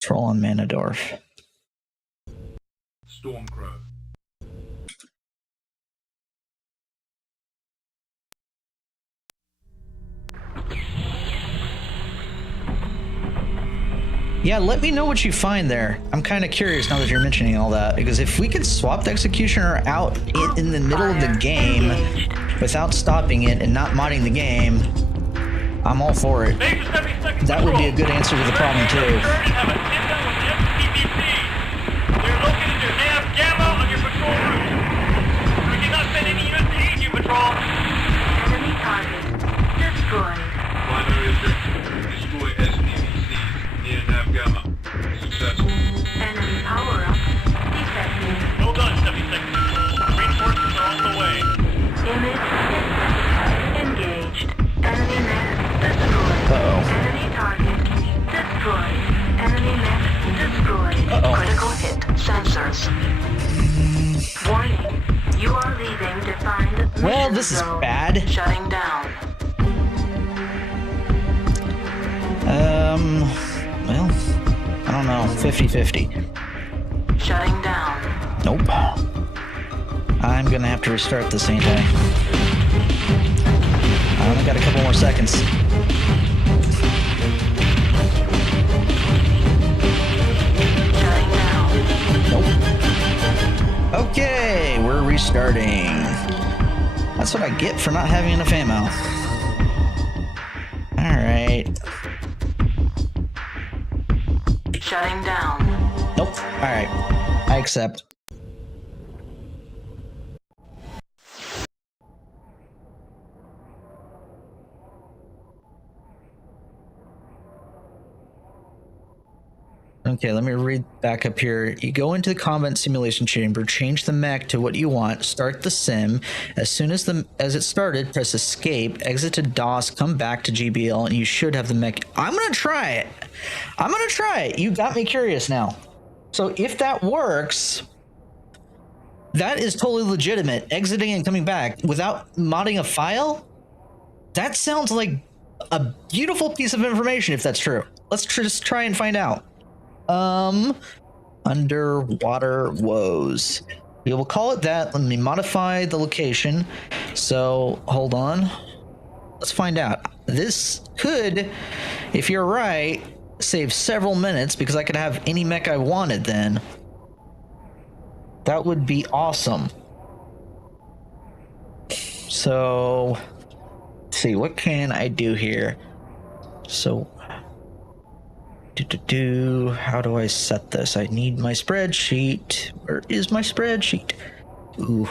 Troll on Manadorf. Stormcrow. Yeah, let me know what you find there. I'm kind of curious now that you're mentioning all that, because if we could swap the Executioner out in the middle of the game without stopping it and not modding the game, I'm all for it. Save 70 seconds. That would be a good answer to the problem too. Turn and have a sit-down with SPVC. They're located near nav gamma on your patrol route. We cannot send any units to aid you, patrol. Enemy target destroyed. Primary objective. Destroy SPVCs near Nav Gamma. Successful. Enemy power-up detected. Well done, 70 seconds. Reinforcements are on the way. Image engaged. Enemy mech destroyed. Uh-oh. Enemy target destroyed. Enemy mech destroyed. Uh-oh. Critical hit sensors. Warning. You are leaving defined Well, mission this is zone. bad. Shutting down. Well, I don't know. 50-50. Shutting down. Nope. I'm gonna have to restart this, ain't I? I only got a couple more seconds. Shutting down. Nope. Okay, we're restarting. That's what I get for not having enough ammo. right. Shutting down. Nope. All right. I accept. Okay, let me read back up here. You go into the combat simulation chamber, change the mech to what you want, start the sim. As soon as it started, press escape, exit to DOS, come back to GBL, and you should have the mech. I'm gonna try it. I'm gonna try it. You got me curious now. So if that works, that is totally legitimate. Exiting and coming back without modding a file? That sounds like a beautiful piece of information if that's true. Let's just try and find out. Underwater woes. We will call it that. Let me modify the location. So, hold on. Let's find out. This could, if you're right, save several minutes because I could have any mech I wanted then. That would be awesome. So, let's see, what can I do here? So, how do I set this? I need my spreadsheet. Where is my spreadsheet? Ooh,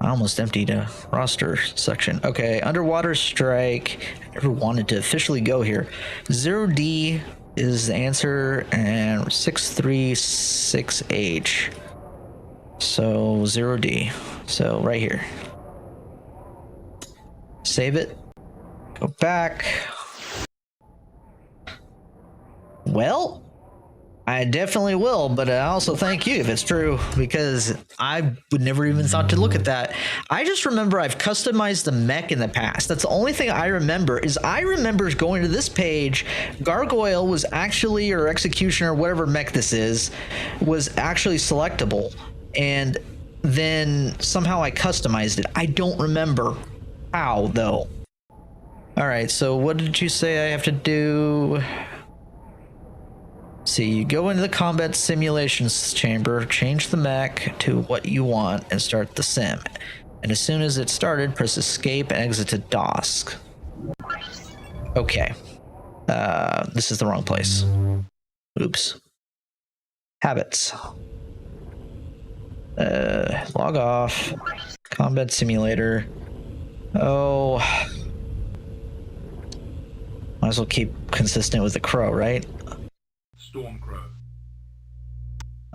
I almost emptied a roster section. Okay, underwater strike. I never wanted to officially go here. 0D is the answer, and 636H. So 0D. So right here. Save it. Go back. Well, I definitely will, but I also thank you if it's true, because I would never even thought to look at that. I just remember I've customized the mech in the past. That's the only thing I remember. I remember going to this page, Gargoyle was actually, or Executioner, whatever mech this is, was actually selectable, and then somehow I customized it. I don't remember how, though. All right, so what did you say I have to do? See, you go into the combat simulations chamber, change the mech to what you want, and start the sim. And as soon as it started, press escape and exit to DOS. Okay. This is the wrong place. Oops. Habits. Log off. Combat simulator. Oh. Might as well keep consistent with the crow, right? Stormcrow.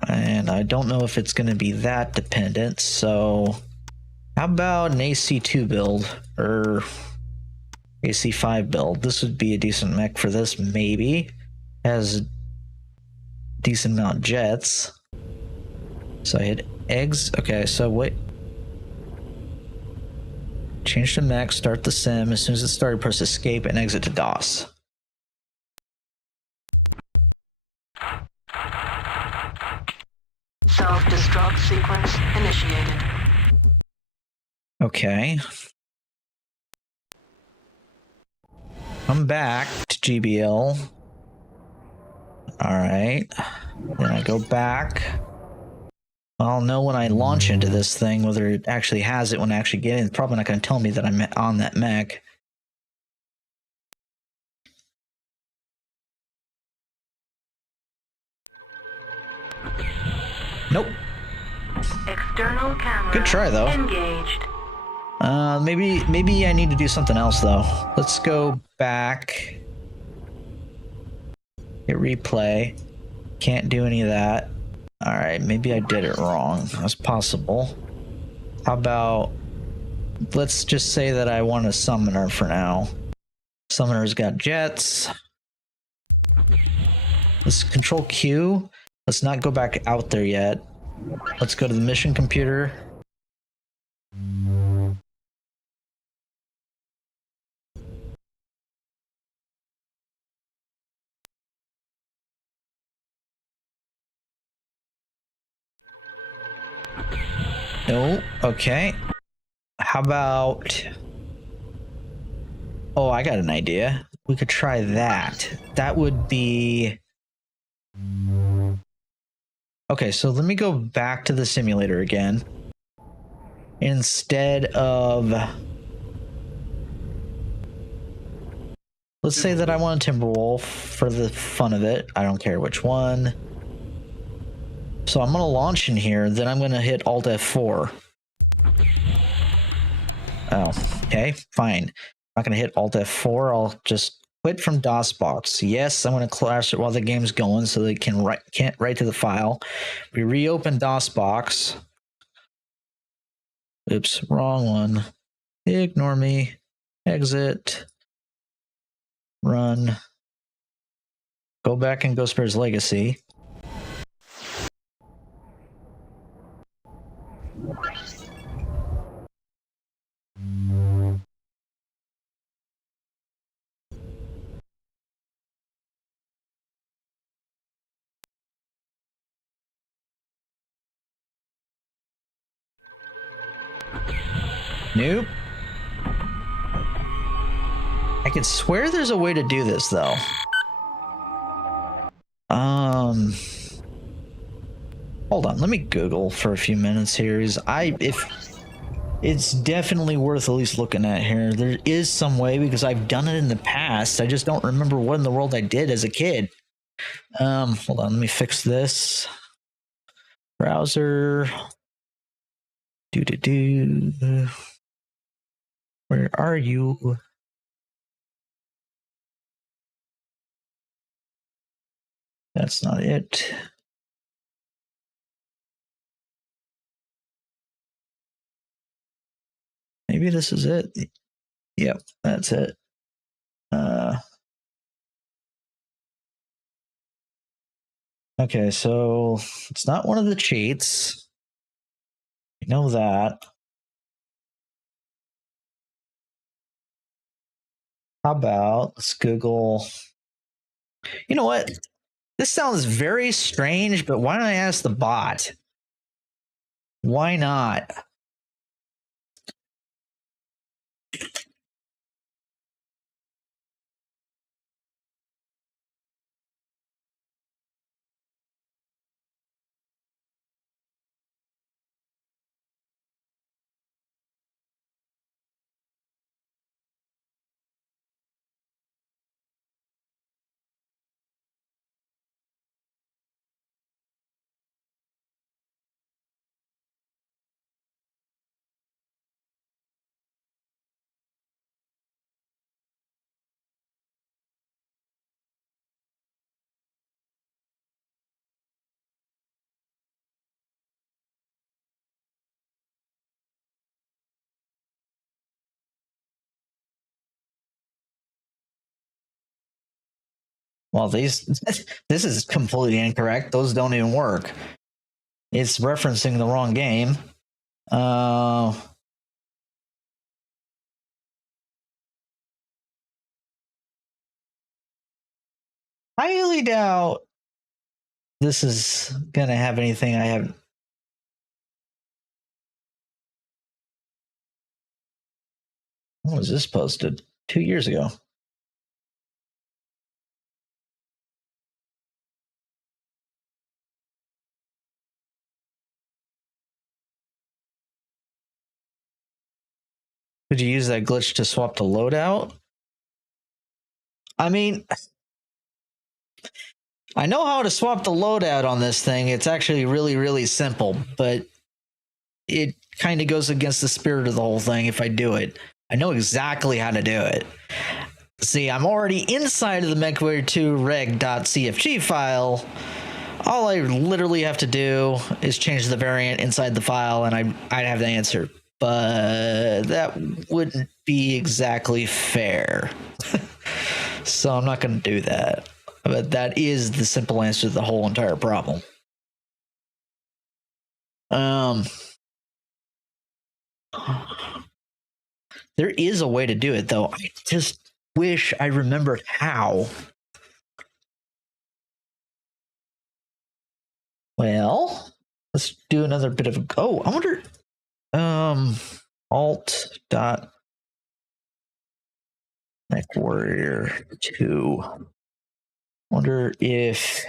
And I don't know if it's going to be that dependent, so how about an AC2 build or AC5 build? This would be a decent mech for this, maybe. Has a decent amount of jets. So I hit eggs. Okay, so wait. Change to mech, start the sim. As soon as it started, press escape and exit to DOS. Self-destruct sequence initiated. Okay. Come back to GBL. Alright. Then I go back. I'll know when I launch into this thing whether it actually has it when I actually get in. It's probably not going to tell me that I'm on that mech. Nope. External camera. Good try, though. Engaged. Maybe I need to do something else, though. Let's go back. Hit replay. Can't do any of that. Alright, maybe I did it wrong. That's possible. How about... let's just say that I want a summoner for now. Summoner's got jets. Let's control Q. Let's not go back out there yet. Let's go to the mission computer. No, okay. How about... oh, I got an idea. We could try that. That would be... okay, so let me go back to the simulator again. Instead of... Let's say that I want a Timberwolf for the fun of it. I don't care which one. So I'm going to launch in here, then I'm going to hit Alt F4. Oh, okay, fine. I'm not going to hit Alt F4. I'll just quit from DOSBox. Yes, I'm going to crash it while the game's going so they can't write to the file. We reopen DOSBox. Oops, wrong one. Ignore me. Exit. Run. Go back in Ghostbear's Legacy. Nope. I could swear there's a way to do this though. Hold on, let me Google for a few minutes here. If it's definitely worth at least looking at here. There is some way because I've done it in the past. I just don't remember what in the world I did as a kid. Hold on, let me fix this. Browser. Where are you? That's not it. Maybe this is it. Yep, that's it. Okay, so it's not one of the cheats. You know that. How about let's Google. You know what? This sounds very strange, but why don't I ask the bot? Why not? Well, this is completely incorrect. Those don't even work. It's referencing the wrong game. Highly doubt this is gonna have anything I have. When was this posted? 2 years ago. Could you use that glitch to swap the loadout? I mean, I know how to swap the loadout on this thing. It's actually really, really simple, but it kind of goes against the spirit of the whole thing if I do it. I know exactly how to do it. See, I'm already inside of the MechWarrior 2 reg.cfg file. All I literally have to do is change the variant inside the file and I'd have the answer. But that wouldn't be exactly fair. So I'm not going to do that. But that is the simple answer to the whole entire problem. There is a way to do it, though. I just wish I remembered how. Well, let's do another bit of a go. I wonder. Alt dot MechWarrior 2. Wonder if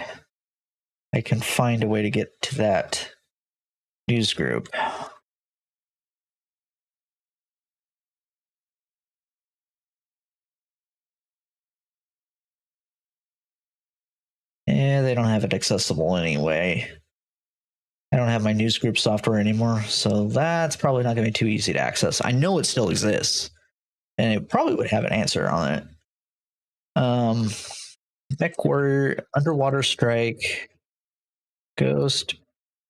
I can find a way to get to that news group. They don't have it accessible anyway. I don't have my news group software anymore, so that's probably not going to be too easy to access. I know it still exists, and it probably would have an answer on it. MechWarrior, Underwater Strike, Ghost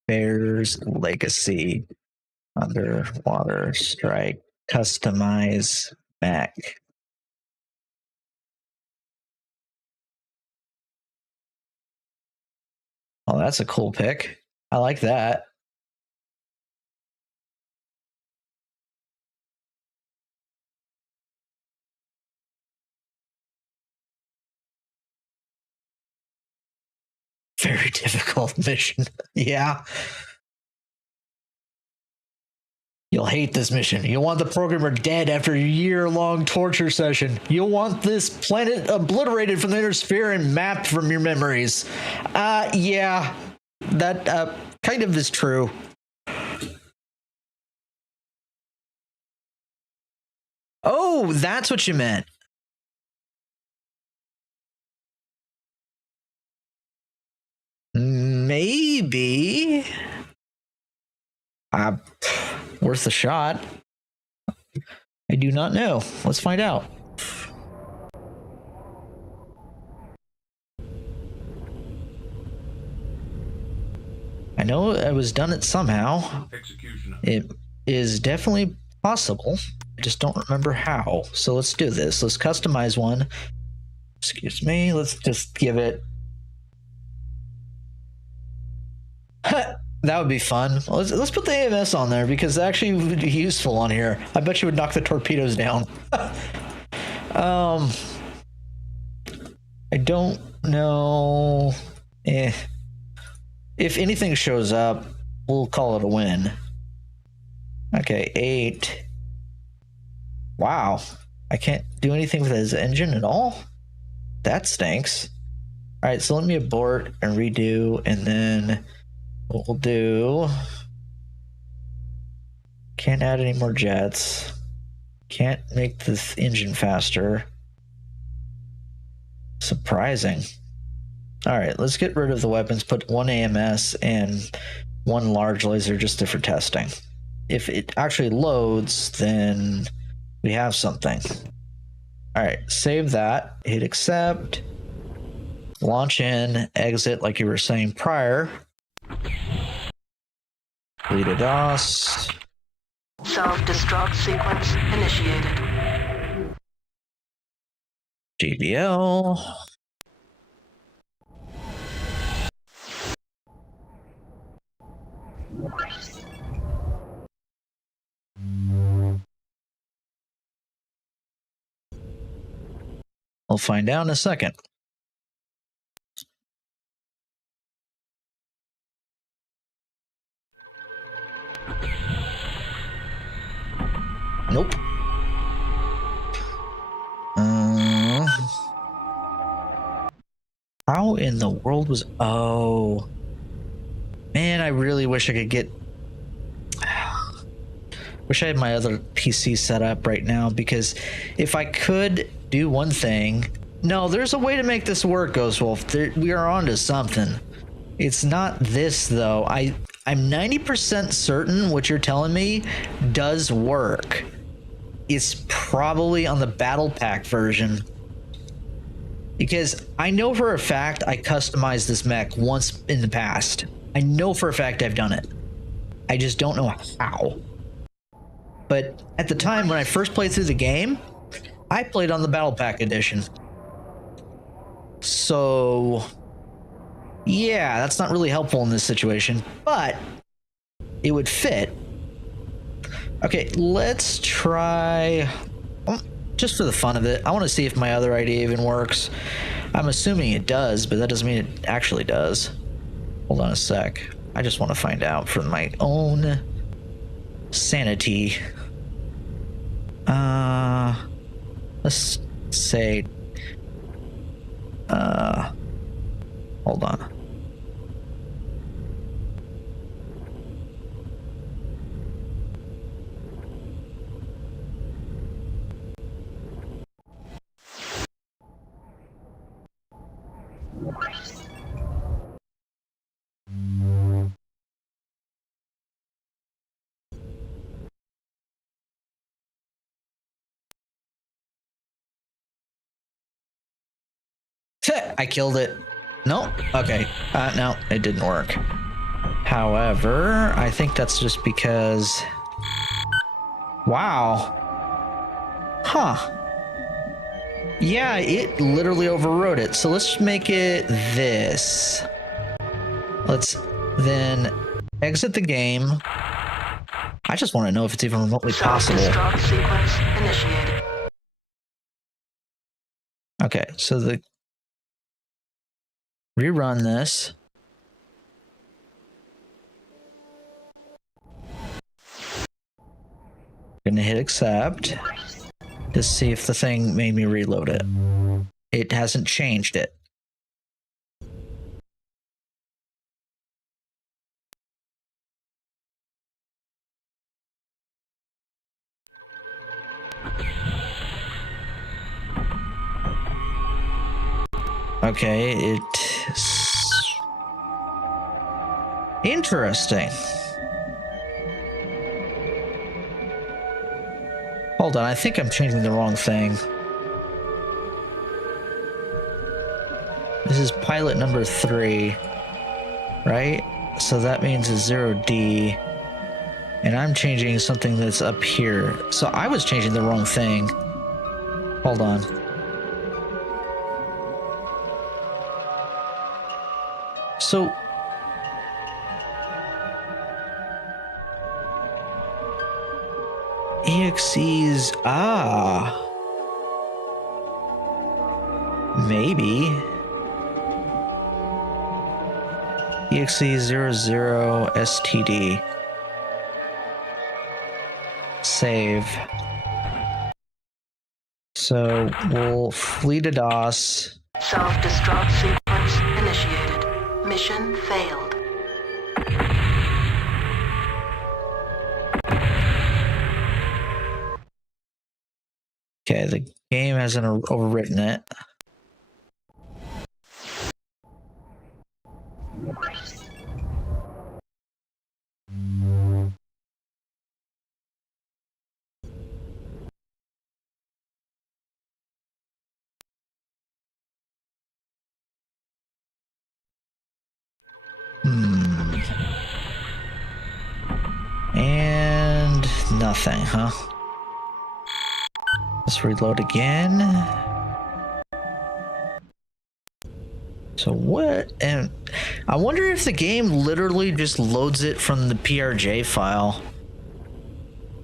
Bears Legacy, Underwater Strike, Customize Mech. Oh, that's a cool pick. I like that. Very difficult mission. Yeah. You'll hate this mission. You'll want the programmer dead after a year-long torture session. You'll want this planet obliterated from the inner sphere and mapped from your memories. Yeah. That kind of is true. Oh, that's what you meant. Maybe. Worth a shot. I do not know. Let's find out. I know I was done it somehow. Executioner. It is definitely possible. I just don't remember how. So let's do this. Let's customize one. Excuse me. Let's just give it. That would be fun. Let's put the AMS on there because it actually would be useful on here. I bet you would knock the torpedoes down. I don't know. If anything shows up, we'll call it a win. Okay, 8. Wow. I can't do anything with his engine at all? That stinks. All right, so let me abort and redo, and then what we'll do, can't add any more jets, can't make this engine faster. Surprising. All right, let's get rid of the weapons, put one AMS and one large laser just for testing. If it actually loads, then we have something. All right, save that, hit accept, launch in, exit like you were saying prior. Delete a DOS. Self-destruct sequence initiated. GBL. We'll find out in a second. Nope. How in the world was... Oh. Man, I really wish I could get... Wish I had my other PC set up right now, because if I could do one thing... No, there's a way to make this work, Ghostwolf. We are onto something. It's not this, though. I'm 90% certain what you're telling me does work. It's probably on the battle pack version, because I know for a fact I customized this mech once in the past. I know for a fact I've done it. I just don't know how. But at the time when I first played through the game, I played on the battle pack edition. So yeah, that's not really helpful in this situation, but it would fit. Okay, let's try, just for the fun of it, I want to see if my other idea even works. I'm assuming it does, but that doesn't mean it actually does. Hold on a sec. I just want to find out for my own sanity. Let's say, hold on. I killed it. Nope. Okay. No, it didn't work. However, I think that's just because... Wow. Huh. Yeah, it literally overrode it. So let's make it this. Let's then exit the game. I just want to know if it's even remotely possible. Self-destruct sequence initiated. Okay, so the rerun this. Gonna hit accept to see if the thing made me reload it. It hasn't changed it. Okay, it's interesting. Hold on, I think I'm changing the wrong thing. This is pilot number 3, right? So that means a 0D. And I'm changing something that's up here. So I was changing the wrong thing. Hold on. So EXEs, maybe. EXE00 STD. Save. So we'll flee to DOS. Self-destruct sequence initiated. Mission failed. Okay, the game hasn't overwritten it. And nothing, huh? Let's reload again. So what? And I wonder if the game literally just loads it from the PRJ file.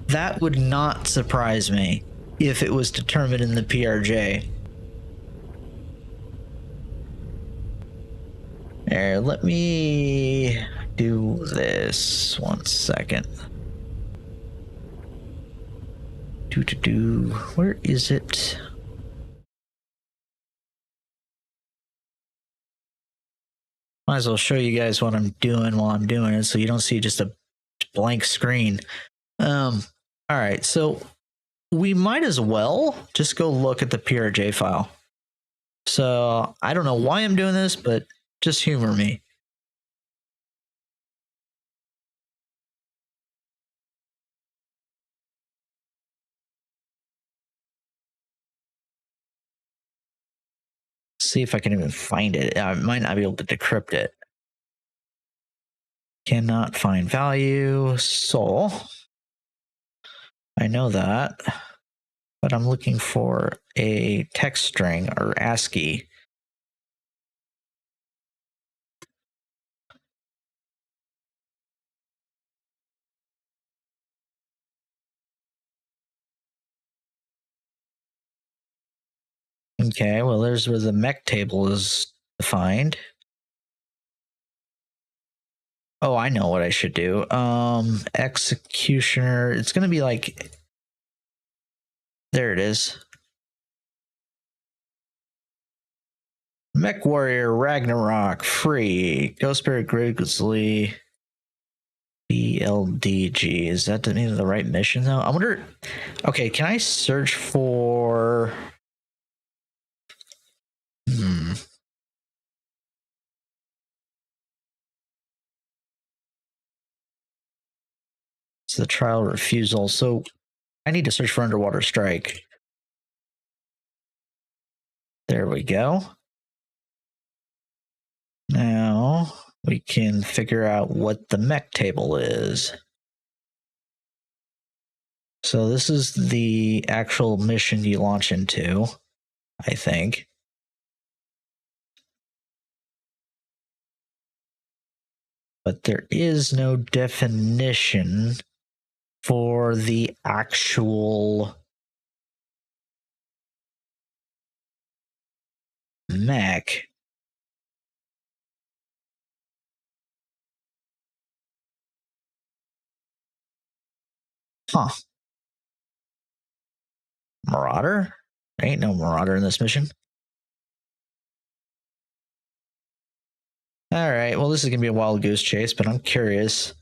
That would not surprise me if it was determined in the PRJ. There, let me do this 1 second. Where is it? Might as well show you guys what I'm doing while I'm doing it, so you don't see just a blank screen. All right, so we might as well just go look at the PRJ file. So I don't know why I'm doing this, but just humor me. See if I can even find it. I might not be able to decrypt it. Cannot find value. Sol. I know that. But I'm looking for a text string or ASCII. Okay, well, there's where the mech table is defined. Oh, I know what I should do. Executioner. It's going to be like... There it is. MechWarrior Ragnarok free. Ghost Spirit Grizzly BLDG. Is that the name of the right mission though? I wonder. Okay, can I search for? It's the trial refusal. So I need to search for underwater strike. There we go. we can figure out what the mech table is. So this is the actual mission you launch into, I think. But there is no definition for the actual mech. Huh. Marauder? There ain't no Marauder in this mission. Alright, well, this is going to be a wild goose chase, but I'm curious.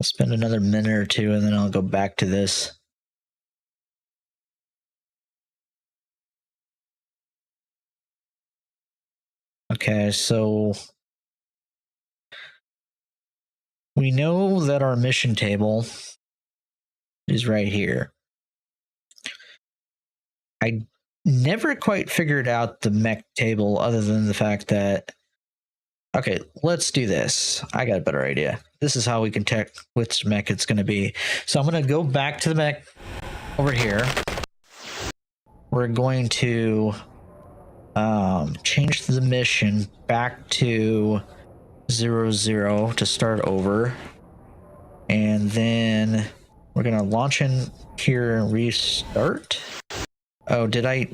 I'll spend another minute or two, and then I'll go back to this. Okay, so we know that our mission table is right here. I never quite figured out the mech table other than the fact that, okay, let's do this. I got a better idea. This is how we can check which mech it's going to be. So I'm going to go back to the mech over here. We're going to change the mission back to 00 to start over. And then we're going to launch in here and restart. Oh, did I?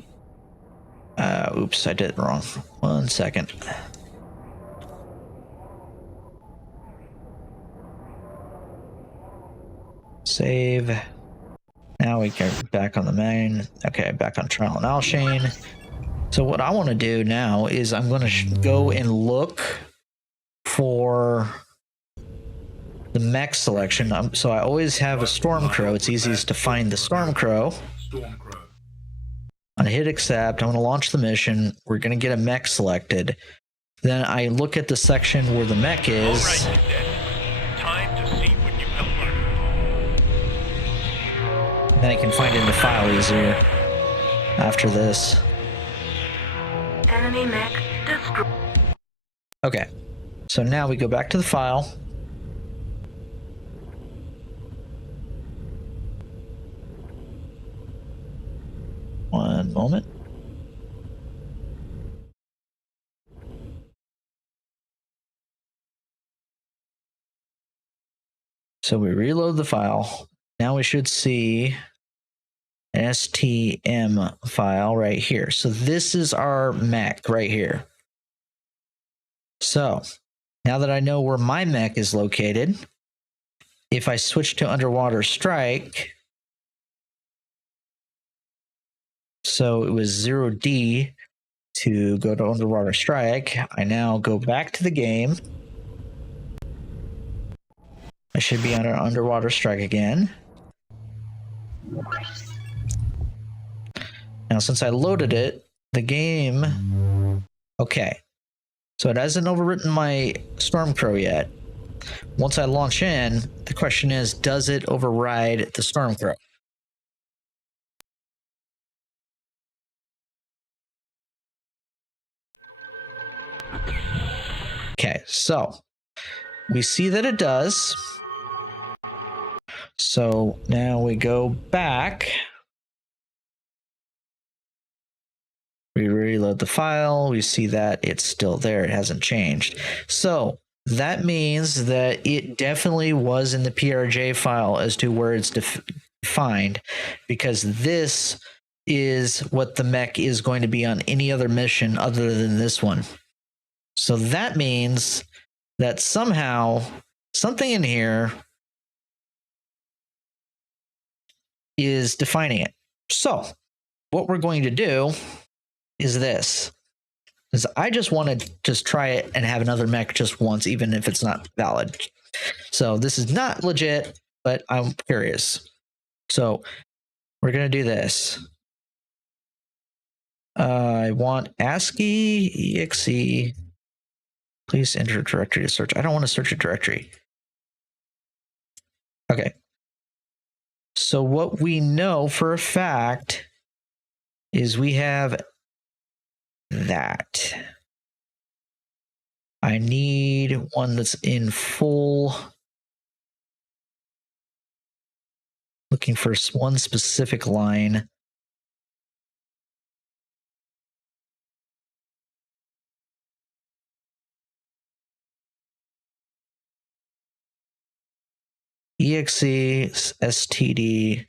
Oops, I did it wrong. 1 second. Save. Now we get back on the main. Okay, back on Trial and Alshane. So what I want to do now is I'm going to go and look for the mech selection. So I always have a Stormcrow. It's easiest to find the Stormcrow. I'm going to hit accept. I'm going to launch the mission. We're going to get a mech selected. Then I look at the section where the mech is. All right, Cadet. Time to see what you have learned. Then I can find it in the file easier after this. Enemy mech destroyed. Okay. So now we go back to the file. One moment. So we reload the file. Now we should see an STM file right here. So this is our mech right here. So now that I know where my mech is located, if I switch to Underwater Strike, so it was 0D to go to Underwater Strike. I now go back to the game. I should be under Underwater Strike again. Now, since I loaded it, the game... Okay. So it hasn't overwritten my Stormcrow yet. Once I launch in, the question is, does it override the Stormcrow? Okay, so we see that it does. So now we go back. We reload the file. We see that it's still there. It hasn't changed. So that means that it definitely was in the PRJ file as to where it's defined, because this is what the mech is going to be on any other mission other than this one. So that means that somehow something in here is defining it. So what we're going to do is this. Is I just want to just try it and have another mech just once, even if it's not valid. So this is not legit, but I'm curious. So we're going to do this. I want ASCII exe. Please enter a directory to search. I don't want to search a directory. Okay. So what we know for a fact is we have that. I need one that's in full. Looking for one specific line. EXE, STD.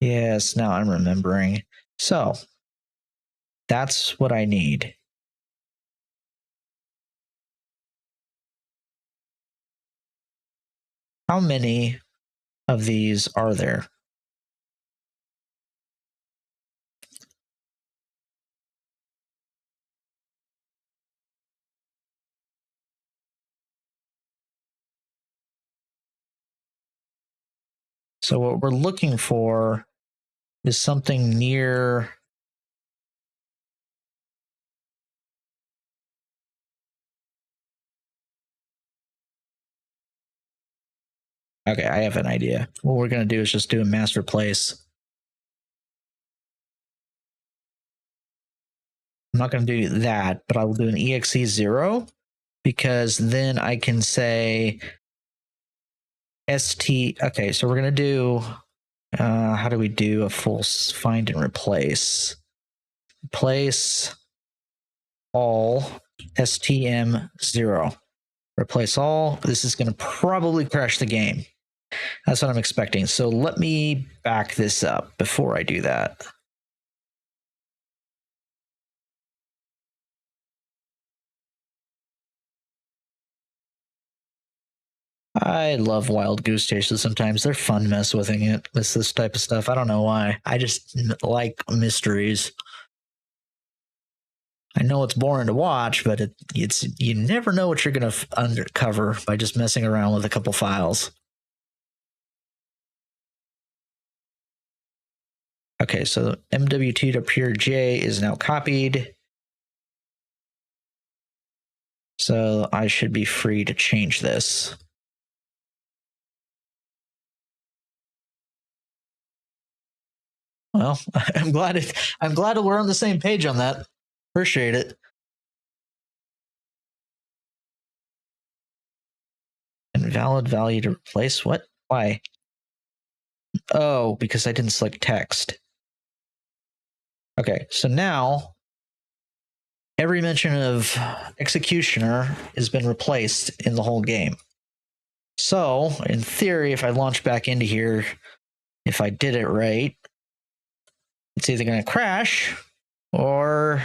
Yes, now I'm remembering. So that's what I need. How many of these are there? So what we're looking for is something near. Okay, I have an idea. What we're going to do is just do a mass replace. I'm not going to do that, but I will do an exe0 because then I can say st. Okay, so we're going to do, how do we do a full find and replace? Replace all stm0. Replace all. This is going to probably crash the game. That's what I'm expecting. So let me back this up before I do that. I love Wild Goose Chases sometimes. They're fun mess with it with this type of stuff. I don't know why. I just like mysteries. I know it's boring to watch, but it's you never know what you're going to uncover by just messing around with a couple files. Okay, so MWT to pure J is now copied. So I should be free to change this. Well, I'm glad we're on the same page on that. Appreciate it. Invalid value to replace what? Why? Oh, because I didn't select text. Okay, so now every mention of executioner has been replaced in the whole game. So, in theory, if I launch back into here, if I did it right, it's either going to crash or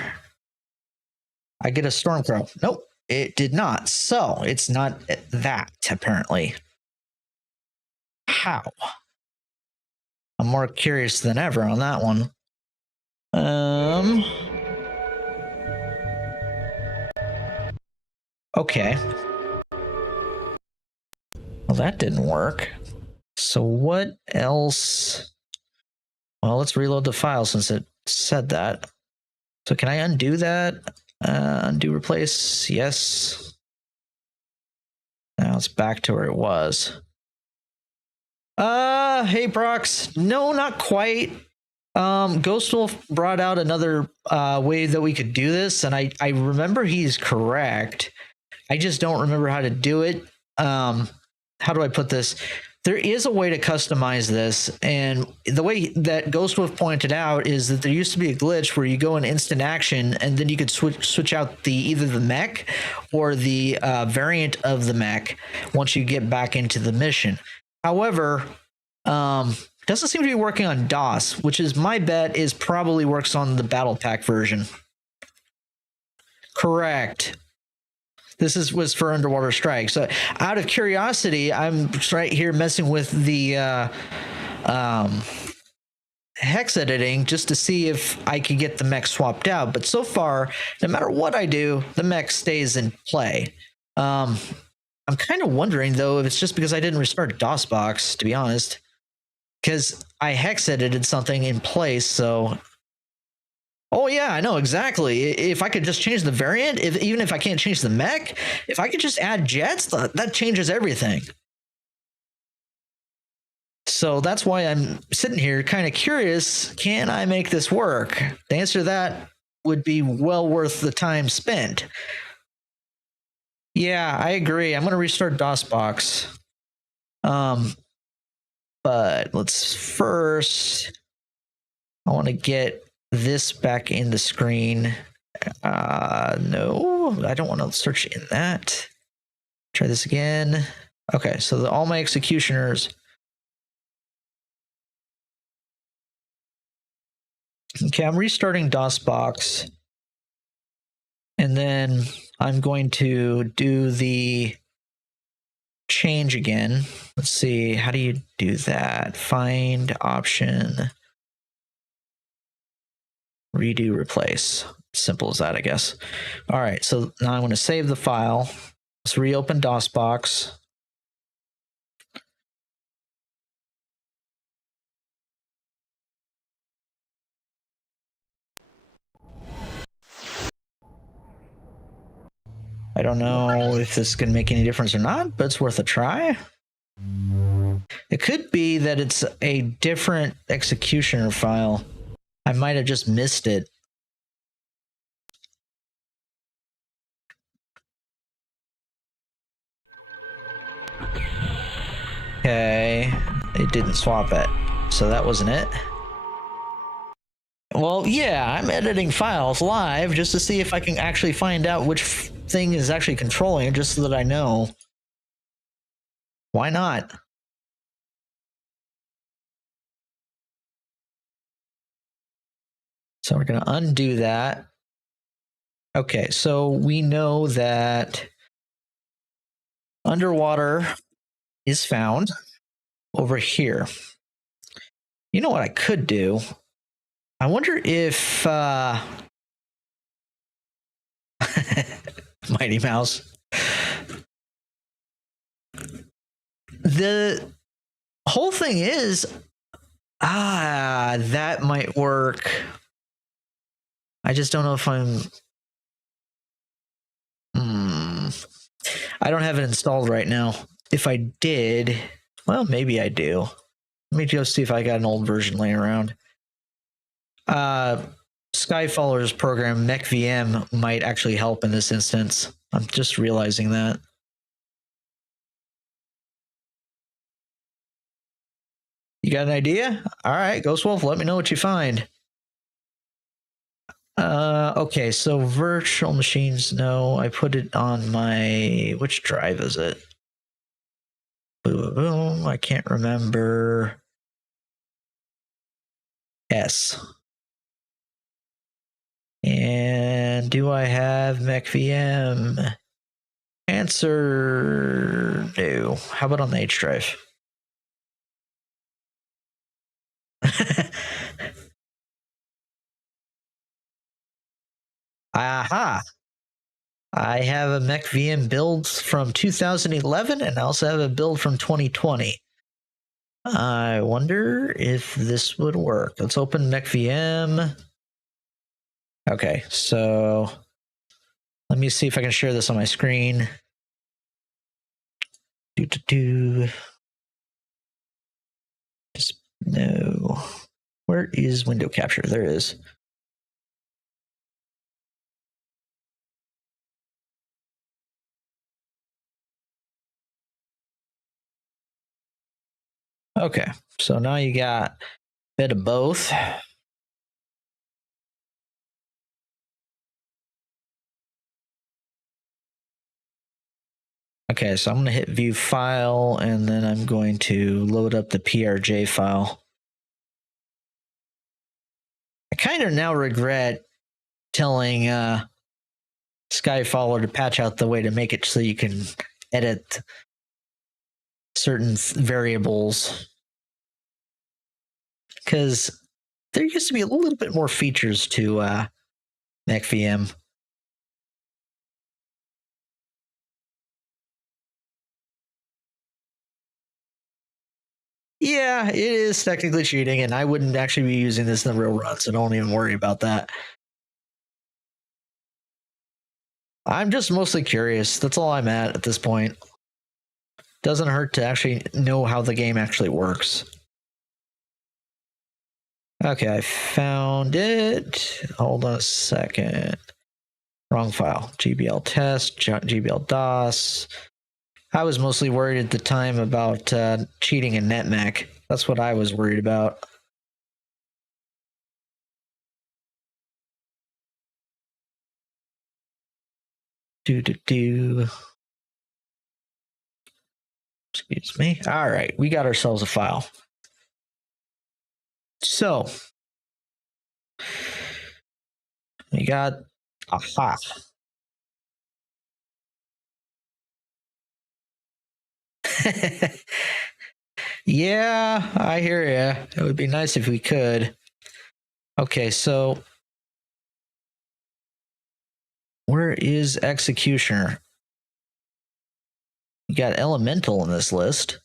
I get a Stormcrow. Nope, it did not. So, it's not that, apparently. How? I'm more curious than ever on that one. Okay. Well, that didn't work. So what else? Well, let's reload the file since it said that. So can I undo that? Undo replace, yes. Now it's back to where it was. Hey Brox. No, not quite. Ghost Wolf brought out another way that we could do this, and I remember he's correct. I just don't remember how to do it. How do I put this? There is a way to customize this, and the way that Ghost Wolf pointed out is that there used to be a glitch where you go in instant action, and then you could switch out either the mech or the variant of the mech once you get back into the mission. However, doesn't seem to be working on DOS, which is my bet is probably works on the Battle Pack version. Correct. This was for Underwater Strike. So out of curiosity, I'm right here messing with the hex editing just to see if I could get the mech swapped out. But so far, no matter what I do, the mech stays in play. I'm kind of wondering, though, if it's just because I didn't restart DOSBox, to be honest. Because I hex edited something in place, so... Oh yeah, I know exactly. If I could just change the variant, even if I can't change the mech, if I could just add jets, that changes everything. So that's why I'm sitting here kind of curious, can I make this work? The answer to that, would be well worth the time spent. Yeah, I agree. I'm going to restart DOSBox. But let's first, I want to get this back in the screen. No, I don't want to search in that. Try this again. Okay, so all my executioners. Okay, I'm restarting DOSBox. And then I'm going to do the change again. Let's see, how do you do that? Find option, redo, replace. Simple as that, I guess. All right, so now I'm going to save the file. Let's reopen DOSBox. I don't know if this is going to make any difference or not, but it's worth a try. It could be that it's a different executioner file. I might have just missed it. Okay, it didn't swap it, so that wasn't it. Well, yeah, I'm editing files live just to see if I can actually find out which thing is actually controlling it, just so that I know. Why not? So we're going to undo that. Okay, so we know that underwater is found over here. You know what I could do? I wonder if Mighty Mouse. The whole thing is, that might work. I just don't know if I'm. I don't have it installed right now. If I did, well, maybe I do. Let me just see if I got an old version laying around. Skyfaller's program, MechVM, might actually help in this instance. I'm just realizing that. You got an idea? All right, Ghost Wolf, let me know what you find. Okay, so virtual machines, no, I put it on my, which drive is it? Boom, I can't remember. S. And do I have MechVM? Answer no. How about on the H drive? Aha! I have a MechVM build from 2011 and I also have a build from 2020. I wonder if this would work. Let's open MechVM. Okay, so let me see if I can share this on my screen. Just no. Where is window capture? There it is. Okay, so now you got a bit of both. Okay, so I'm going to hit view file and then I'm going to load up the PRJ file. I kind of now regret telling Skyfaller to patch out the way to make it so you can edit certain variables. Because there used to be a little bit more features to MechVM. Yeah, it is technically cheating, and I wouldn't actually be using this in the real run, so don't even worry about that. I'm just mostly curious. That's all I'm at this point. Doesn't hurt to actually know how the game actually works. Okay, I found it. Hold on a second. Wrong file. GBL test, GBL DOS. I was mostly worried at the time about cheating in NetMech. That's what I was worried about. Do. Excuse me. All right, we got ourselves a file. So we got aha. Yeah, I hear you. It would be nice if we could. Okay, so where is Executioner? We got Elemental in this list.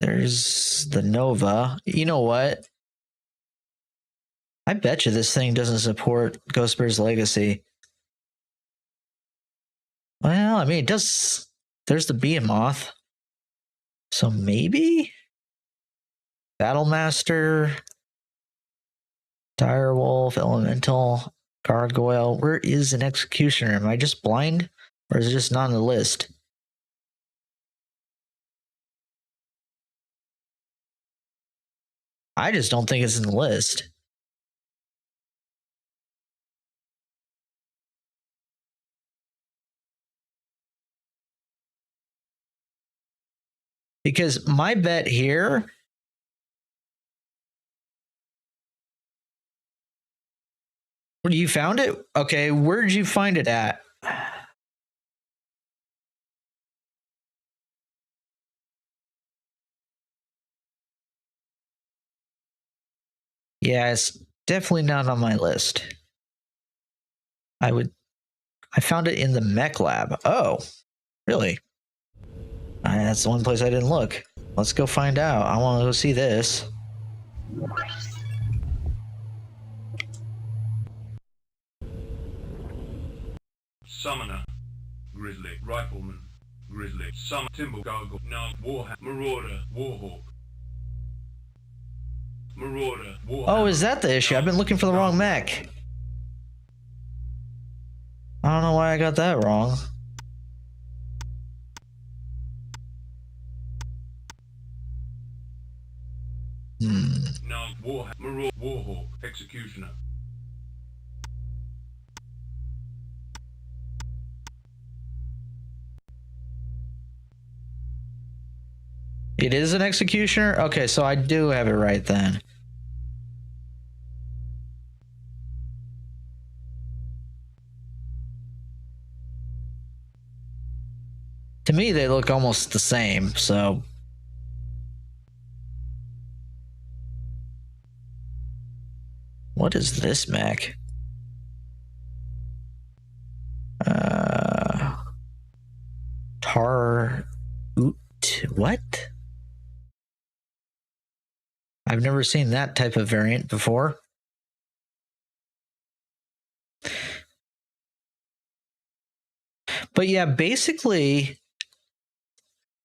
There's the Nova. You know what? I bet you this thing doesn't support Ghost Bear's Legacy. Well, I mean, it does. There's the Behemoth. So maybe? Battlemaster, Direwolf, Elemental, Gargoyle. Where is an Executioner? Am I just blind? Or is it just not on the list? I just don't think it's in the list. Because my bet here. You found it? Okay, where did you find it at? Yeah, it's definitely not on my list. I found it in the mech lab. Oh, really? That's the one place I didn't look. Let's go find out. I want to go see this. Summoner, Grizzly, Rifleman, Grizzly, Summon, Timber, Gargle, Nog, Warhammer, Marauder, Warhawk. Marauder, Warhammer. Oh, is that the issue? I've been looking for the wrong mech. I don't know why I got that wrong. Nog, Warhammer, Marauder, Warhawk, Executioner. It is an Executioner? Okay, so I do have it right then. To me, they look almost the same, so. What is this mech? What? I've never seen that type of variant before. But yeah, basically,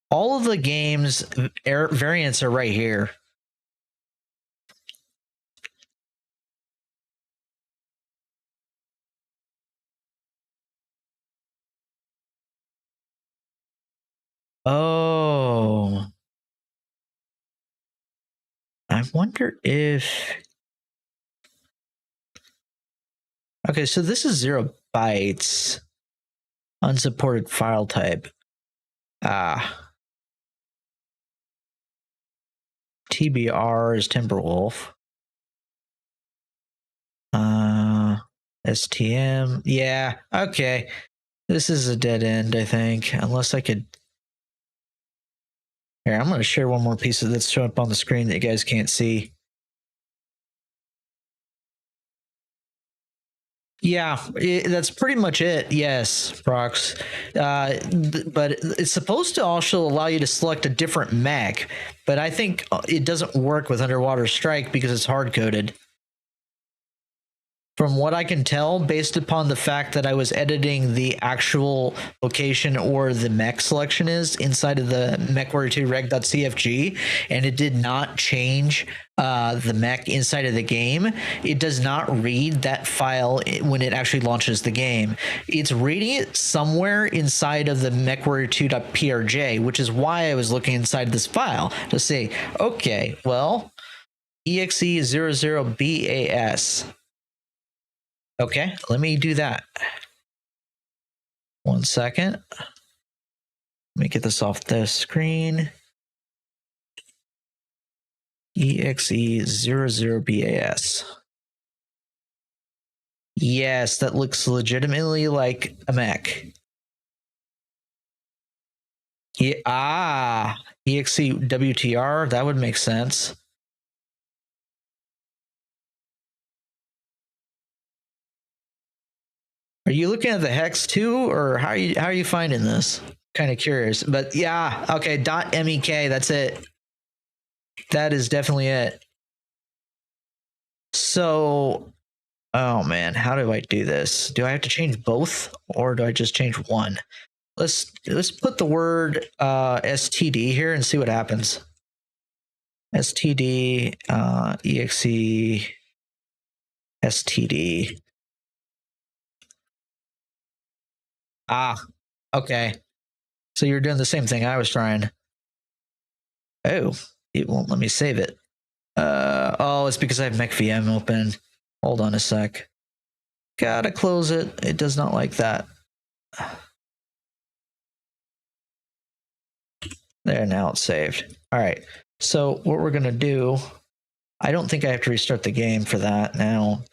all of the game's variants are right here. Oh. I wonder if... Okay, so this is 0 bytes. Unsupported file type. TBR is Timberwolf. STM. Yeah, okay. This is a dead end, I think. Unless I could... Here, I'm going to share one more piece of this showing up on the screen that you guys can't see. Yeah, that's pretty much it. Yes, Prox. But it's supposed to also allow you to select a different mech, but I think it doesn't work with Underwater Strike because it's hard-coded. from what I can tell, based upon the fact that I was editing the actual location or the mech selection is inside of the MechWarrior 2 reg.cfg, and it did not change the mech inside of the game, it does not read that file when it actually launches the game. It's reading it somewhere inside of the MechWarrior 2.prj, which is why I was looking inside this file to say, okay, well, exe00bas. Okay, let me do that. 1 second. Let me get this off the screen. exe00bas. Yes, that looks legitimately like a mech. Yeah, exewtr, that would make sense. Are you looking at the hex too, or how are you finding this? Kind of curious, but yeah, okay. .mek, that's it. That is definitely it. So, oh man, how do I do this? Do I have to change both, or do I just change one? Let's put the word std here and see what happens. Std exe std. Ah, okay. So you're doing the same thing I was trying. Oh, it won't let me save it. Oh, it's because I have MechVM open. Hold on a sec. Gotta close it. It does not like that. There, now it's saved. All right. So what we're gonna do, I don't think I have to restart the game for that now.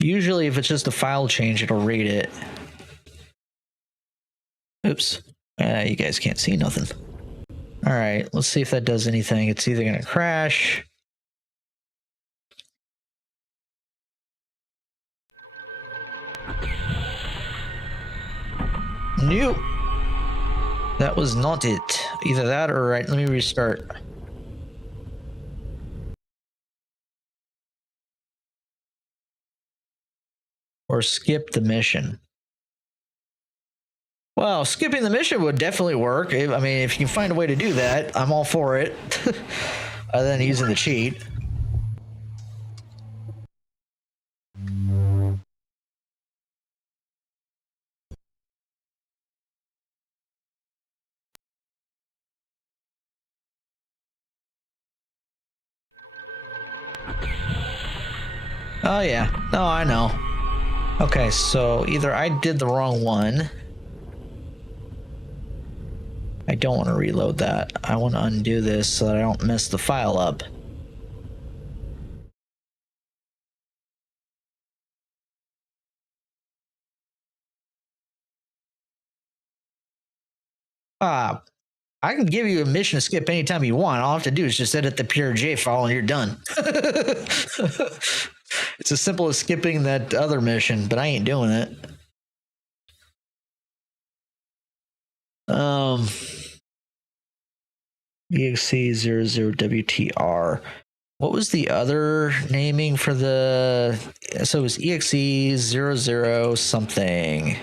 Usually if it's just a file change, it'll read it. Oops. You guys can't see nothing. All right, let's see if that does anything. It's either gonna crash. Nope. That was not it. Either that or right. Let me restart. Or skip the mission. Well, skipping the mission would definitely work. I mean, if you can find a way to do that, I'm all for it. Other than using the cheat. Oh yeah, no, I know. Okay, so either I did the wrong one. I don't want to reload that. I want to undo this so that I don't mess the file up. I can give you a mission to skip anytime you want. All I have to do is just edit the PRJ file and you're done. It's as simple as skipping that other mission, but I ain't doing it. exe00wtr. What was the other naming for the... So it was exe00 something.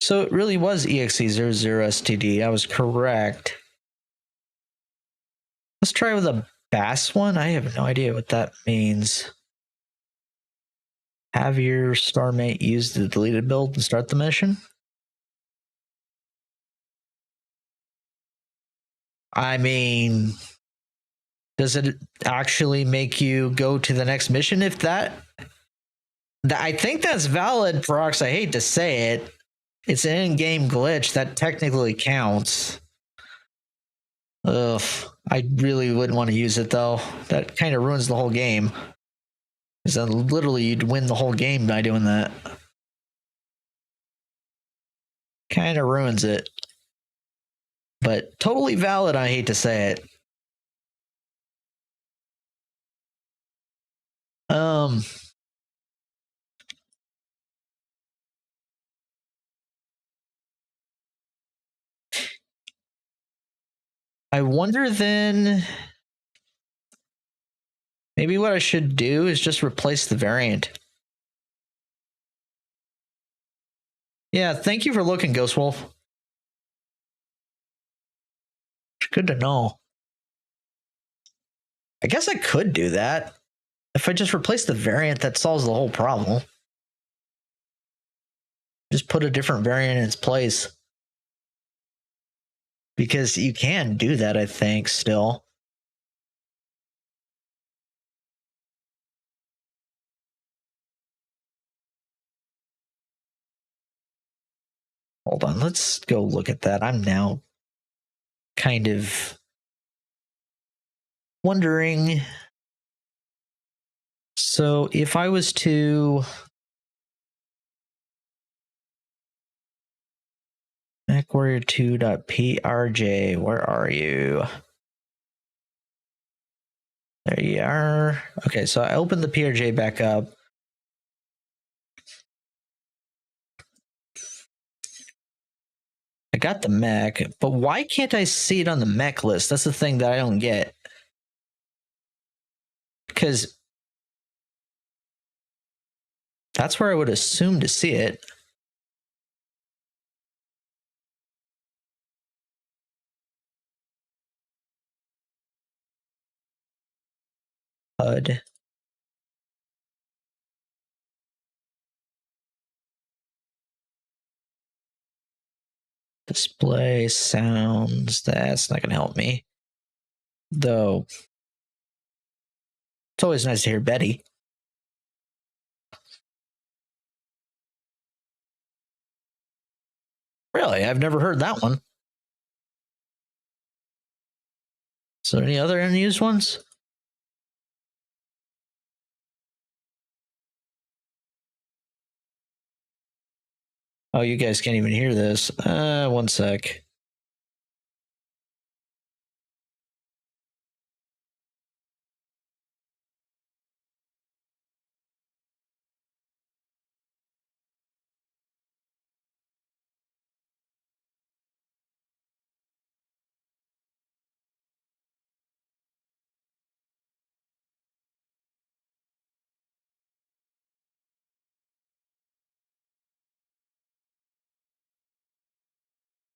So it really was exe00std. I was correct. Let's try with a BAS one. I have no idea what that means. Have your starmate use the deleted build and start the mission? I mean, does it actually make you go to the next mission if that... I think that's valid, Prox. I hate to say it. It's an in-game glitch that technically counts. Ugh, I really wouldn't want to use it though. That kind of ruins the whole game. Because then literally you'd win the whole game by doing that. Kind of ruins it. But totally valid, I hate to say it. I wonder then. Maybe what I should do is just replace the variant. Yeah, thank you for looking, Ghost Wolf. It's good to know. I guess I could do that. If I just replace the variant, that solves the whole problem. Just put a different variant in its place. Because you can do that, I think, still. Hold on, let's go look at that. I'm now kind of wondering. So if I was to MechWarrior2.prj, where are you? There you are. Okay, so I opened the PRJ back up. I got the mech, but why can't I see it on the mech list? That's the thing that I don't get. Because that's where I would assume to see it. HUD. Display sounds. That's not going to help me. Though, it's always nice to hear Betty. Really? I've never heard that one. Is there any other unused ones? Oh, you guys can't even hear this. One sec.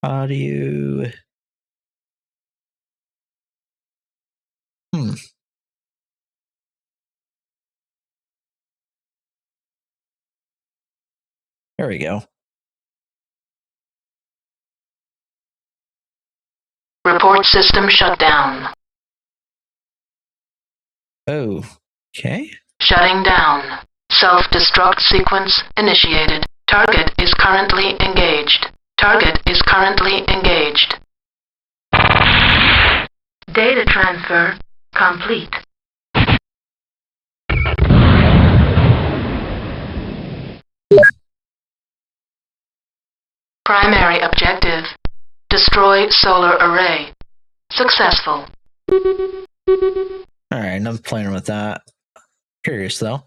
Audio. There we go. Report system shut down. Oh, okay. Shutting down. Self-destruct sequence initiated. Target is currently engaged. Target is currently engaged. Data transfer complete. Primary objective. Destroy solar array. Successful. All right, I'm playing with that. Curious though.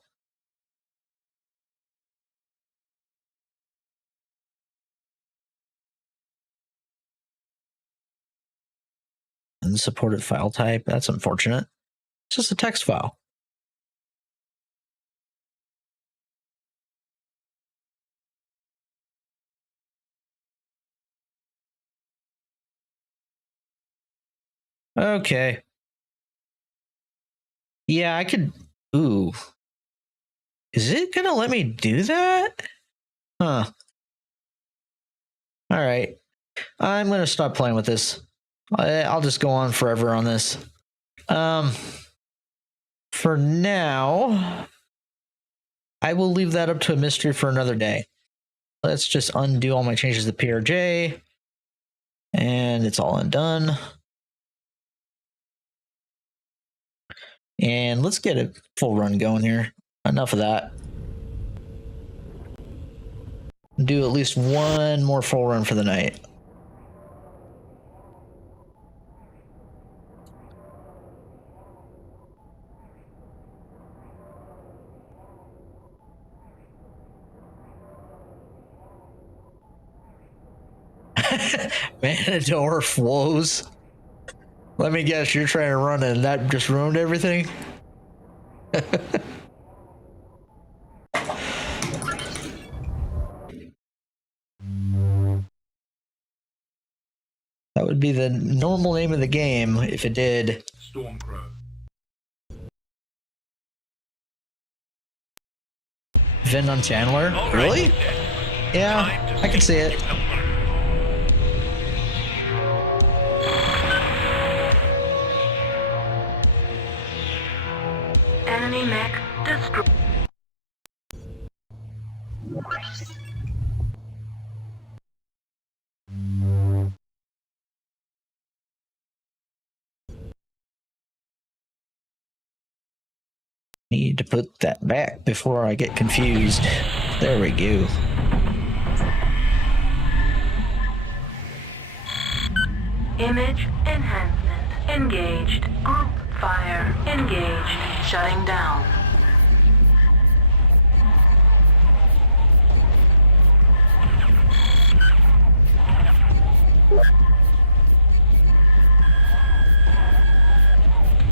Unsupported file type. That's unfortunate. It's just a text file. Okay. Yeah, I could. Ooh. Is it gonna let me do that? Huh. All right. I'm gonna stop playing with this. I'll just go on forever on this. For now, I will leave that up to a mystery for another day. Let's just undo all my changes to PRJ. And it's all undone. And let's get a full run going here. Enough of that. Do at least one more full run for the night. Manador flows. Let me guess, you're trying to run and that just ruined everything? That would be the normal name of the game if it did. Stormcrow. Vin on Chandler? All right, Really? Ted. Yeah, Time to I can see what it. you have learned. Enemy mech destroyed. Need to put that back before I get confused. There we go. Image enhancement engaged. Group fire engaged. Shutting down.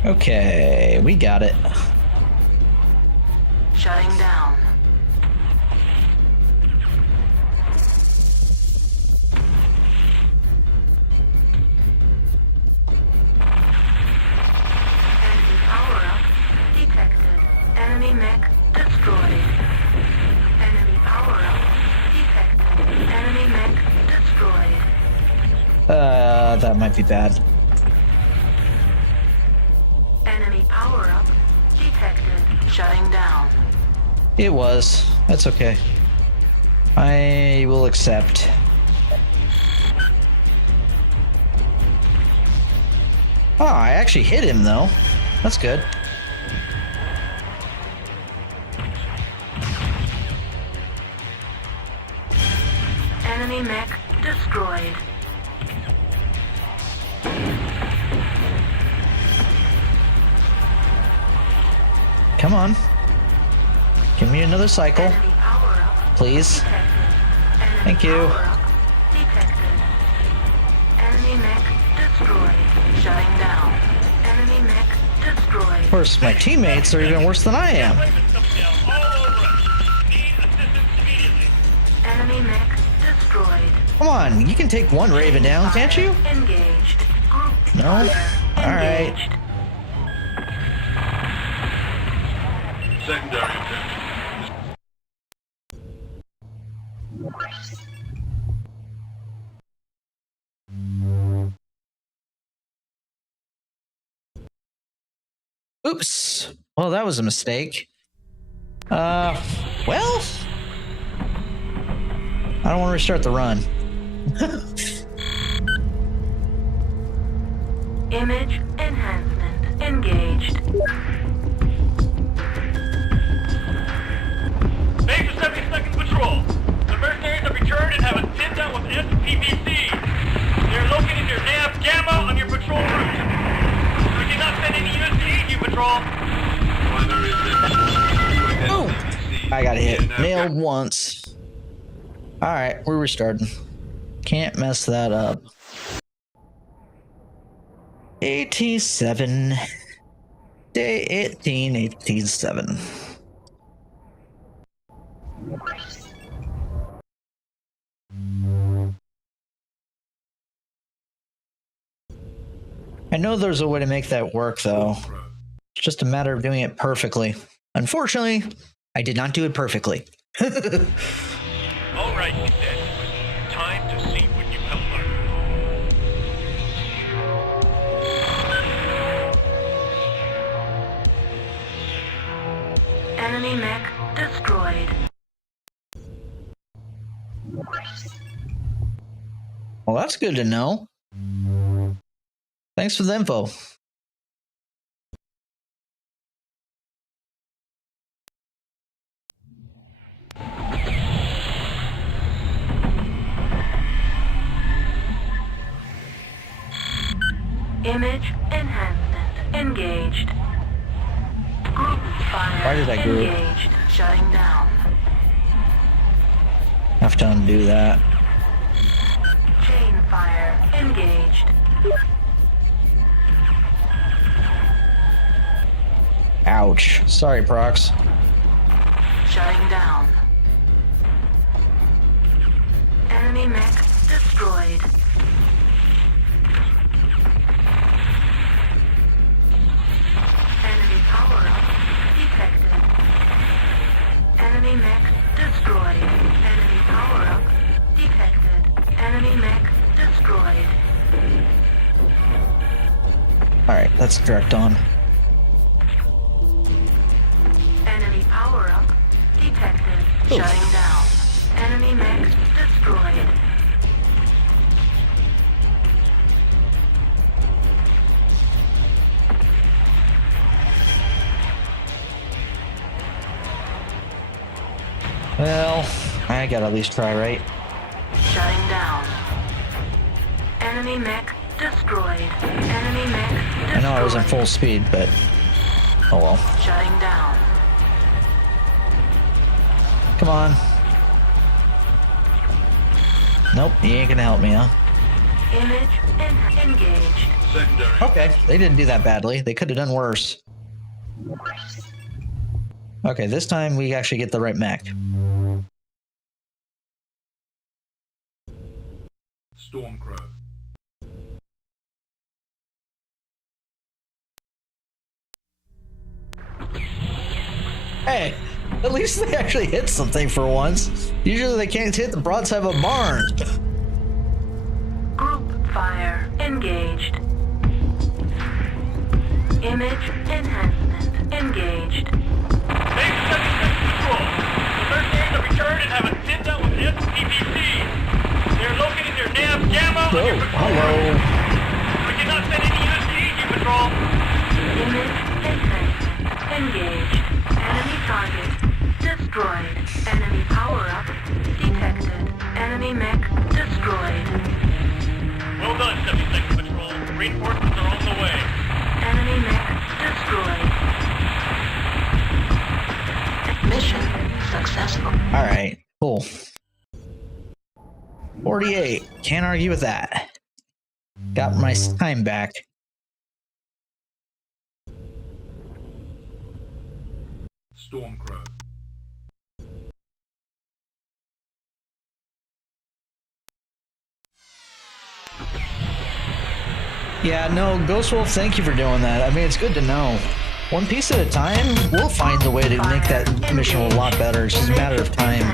Okay, we got it. Shutting down. Enemy power-up detected. Enemy mech destroyed. Enemy power-up detected. Enemy mech destroyed. That might be bad. Enemy power-up detected. Shutting down. It was. That's okay. I will accept. Oh, I actually hit him though. That's good. Enemy mech destroyed. Come on. Give me another cycle, Enemy power-up please. detected. Enemy Thank you. power-up detected. Enemy mech destroyed. Shutting down. Enemy mech destroyed. Of course, my teammates are even worse than I am. Waving stuff down all over us. Need assistance immediately. Enemy mech destroyed. Come on, you can take one Raven down, can't you? Engaged. Group No? fire Alright. engaged. Secondary objective. Oops. Well, that was a mistake. Well, I don't want to restart the run. Image enhancement engaged. Base of 72nd Patrol. The mercenaries have returned and have a sit-down with SPVC. They're located near nav Gamma on your patrol route. We did not send any units to aid you, Patrol. Primary objective. Oh, SPVC. I got hit. Now, Nailed once. Alright, we're restarting. Can't mess that up. 87. Day 1887. I know there's a way to make that work, though. It's just a matter of doing it perfectly. Unfortunately, I did not do it perfectly. All right, he said. Time to see what you have learned. Enemy mech destroyed. Well, that's good to know. Thanks for the info. Image enhancement engaged. Group fire Why did I group? engaged. Shutting down. Have to undo that. Chain fire engaged. Ouch. Sorry, Prox. Shutting down. Enemy mech destroyed. Enemy power-up detected. Enemy mech destroyed. Enemy power-up detected. Enemy mech destroyed. Alright, that's direct on. Enemy power-up detected. Oof. Shutting down. Enemy mech destroyed. Well, I gotta at least try, right? Shutting down. Enemy mech destroyed. Enemy mech destroyed. I know I was in full speed, but oh well. Shutting down. Come on. Nope, he ain't gonna help me, huh? Image engaged. Secondary. Okay, they didn't do that badly. They could have done worse. Okay, this time we actually get the right mech. Stormcrow. Hey, at least they actually hit something for once. Usually they can't hit the broadside of a barn. Group fire engaged. Image enhancement engaged. Base 76 Patrol. The mercenaries have returned and have a sit-down with SPVC. They're locating their nav gamma on your patrol route. We cannot send any units to aid you, Patrol. Image enhancement engaged. Enemy target destroyed. Enemy power-up detected. Enemy mech destroyed. Well done, 72nd Patrol. Reinforcements are on the way. Enemy mech destroyed. Mission successful. Alright, cool. 48. Can't argue with that. Got my time back. Stormcrow. Yeah, no, Ghost Wolf, thank you for doing that. I mean, it's good to know. One piece at a time, we'll find a way to make that mission a lot better. It's just a matter of time.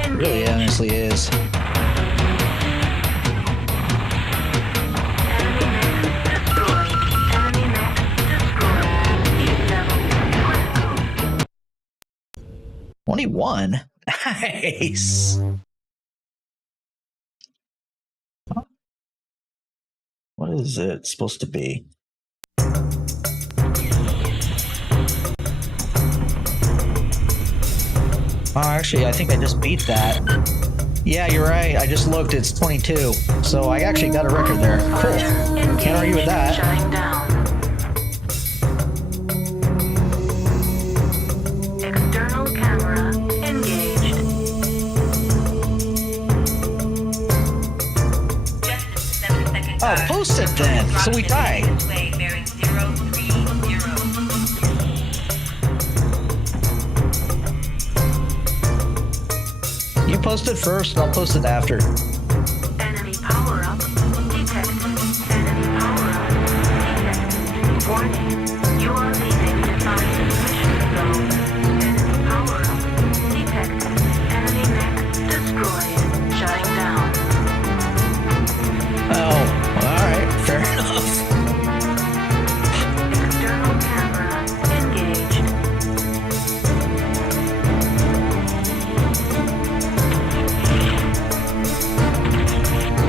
It really honestly is. Enemy mech destroyed. Enemy mech destroyed. Heat level critical. 21? Nice! What is it supposed to be? Oh, actually, I think I just beat that. Yeah, you're right. I just looked. It's 22. So I actually got a record there. Cool. Can't argue with that. Shutting down. External camera engaged. Just 7-second Oh, guard. post it then. So we tie. This way, bearing 030. You post it first, I'll post it after. Enemy power-up detected. Enemy power-up detected. Warning. You are leaving defined mission zone. Enemy power-up detected. Enemy mech destroyed. Shutting down. Oh, alright, fair enough. External camera engaged.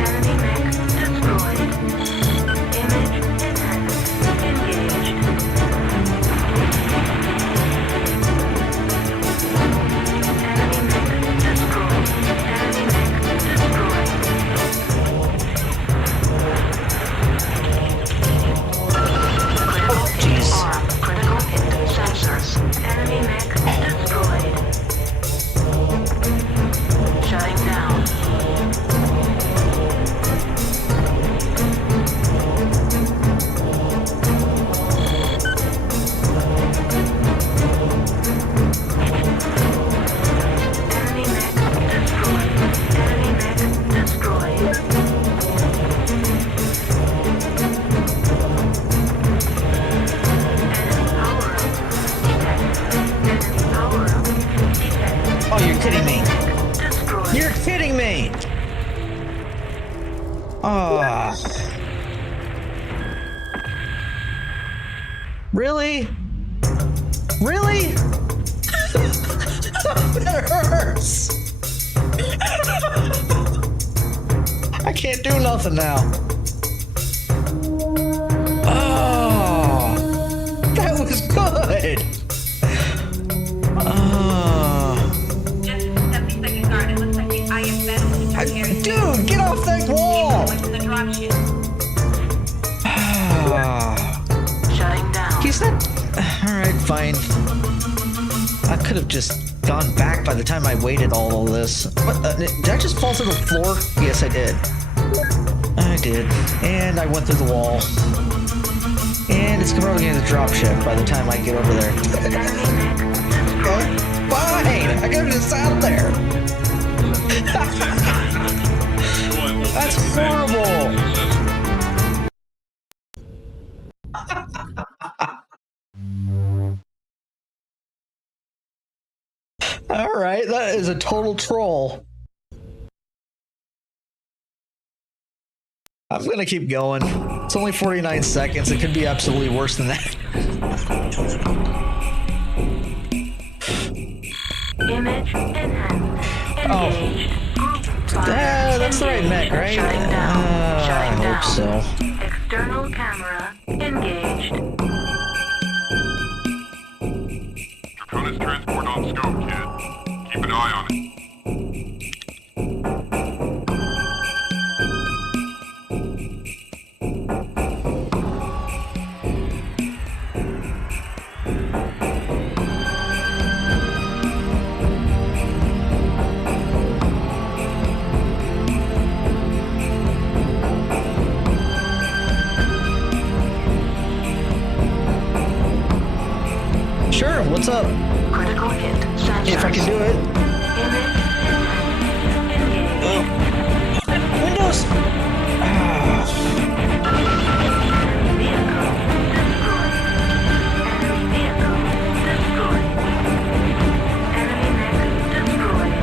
Enemy mech destroyed. Image enhanced. Engaged. Ah. Really? Really? That hurts. I can't do nothing now. Oh, that was good. Just 70-second guard. It looks like the IFS is preparing Dude, get off that wall. to the dropship. Shutting down. He's not. All right, fine. I could have just gone back by the time I waited all this. What, did I just fall to the floor? Yes, I did. I did. And I went through the wall. And it's probably going to drop ship by the time I get over there. Okay, fine. I got this out there. That's horrible. All right, that is a total troll. I'm gonna keep going. It's only 49 seconds. It could be absolutely worse than that. Image enhanced. Oh. Engaged. Group Yeah, that's the right mech, right? Shutting down. I Shutting hope down. so. External camera engaged. Draconis transport on scope, kid. Keep an eye on it. Sure, what's up? Critical hit. Sensors. If I can do it. Image enhanced. Engaged. Windows! Ah. Vehicle destroyed. Enemy vehicle destroyed. Enemy mech destroyed.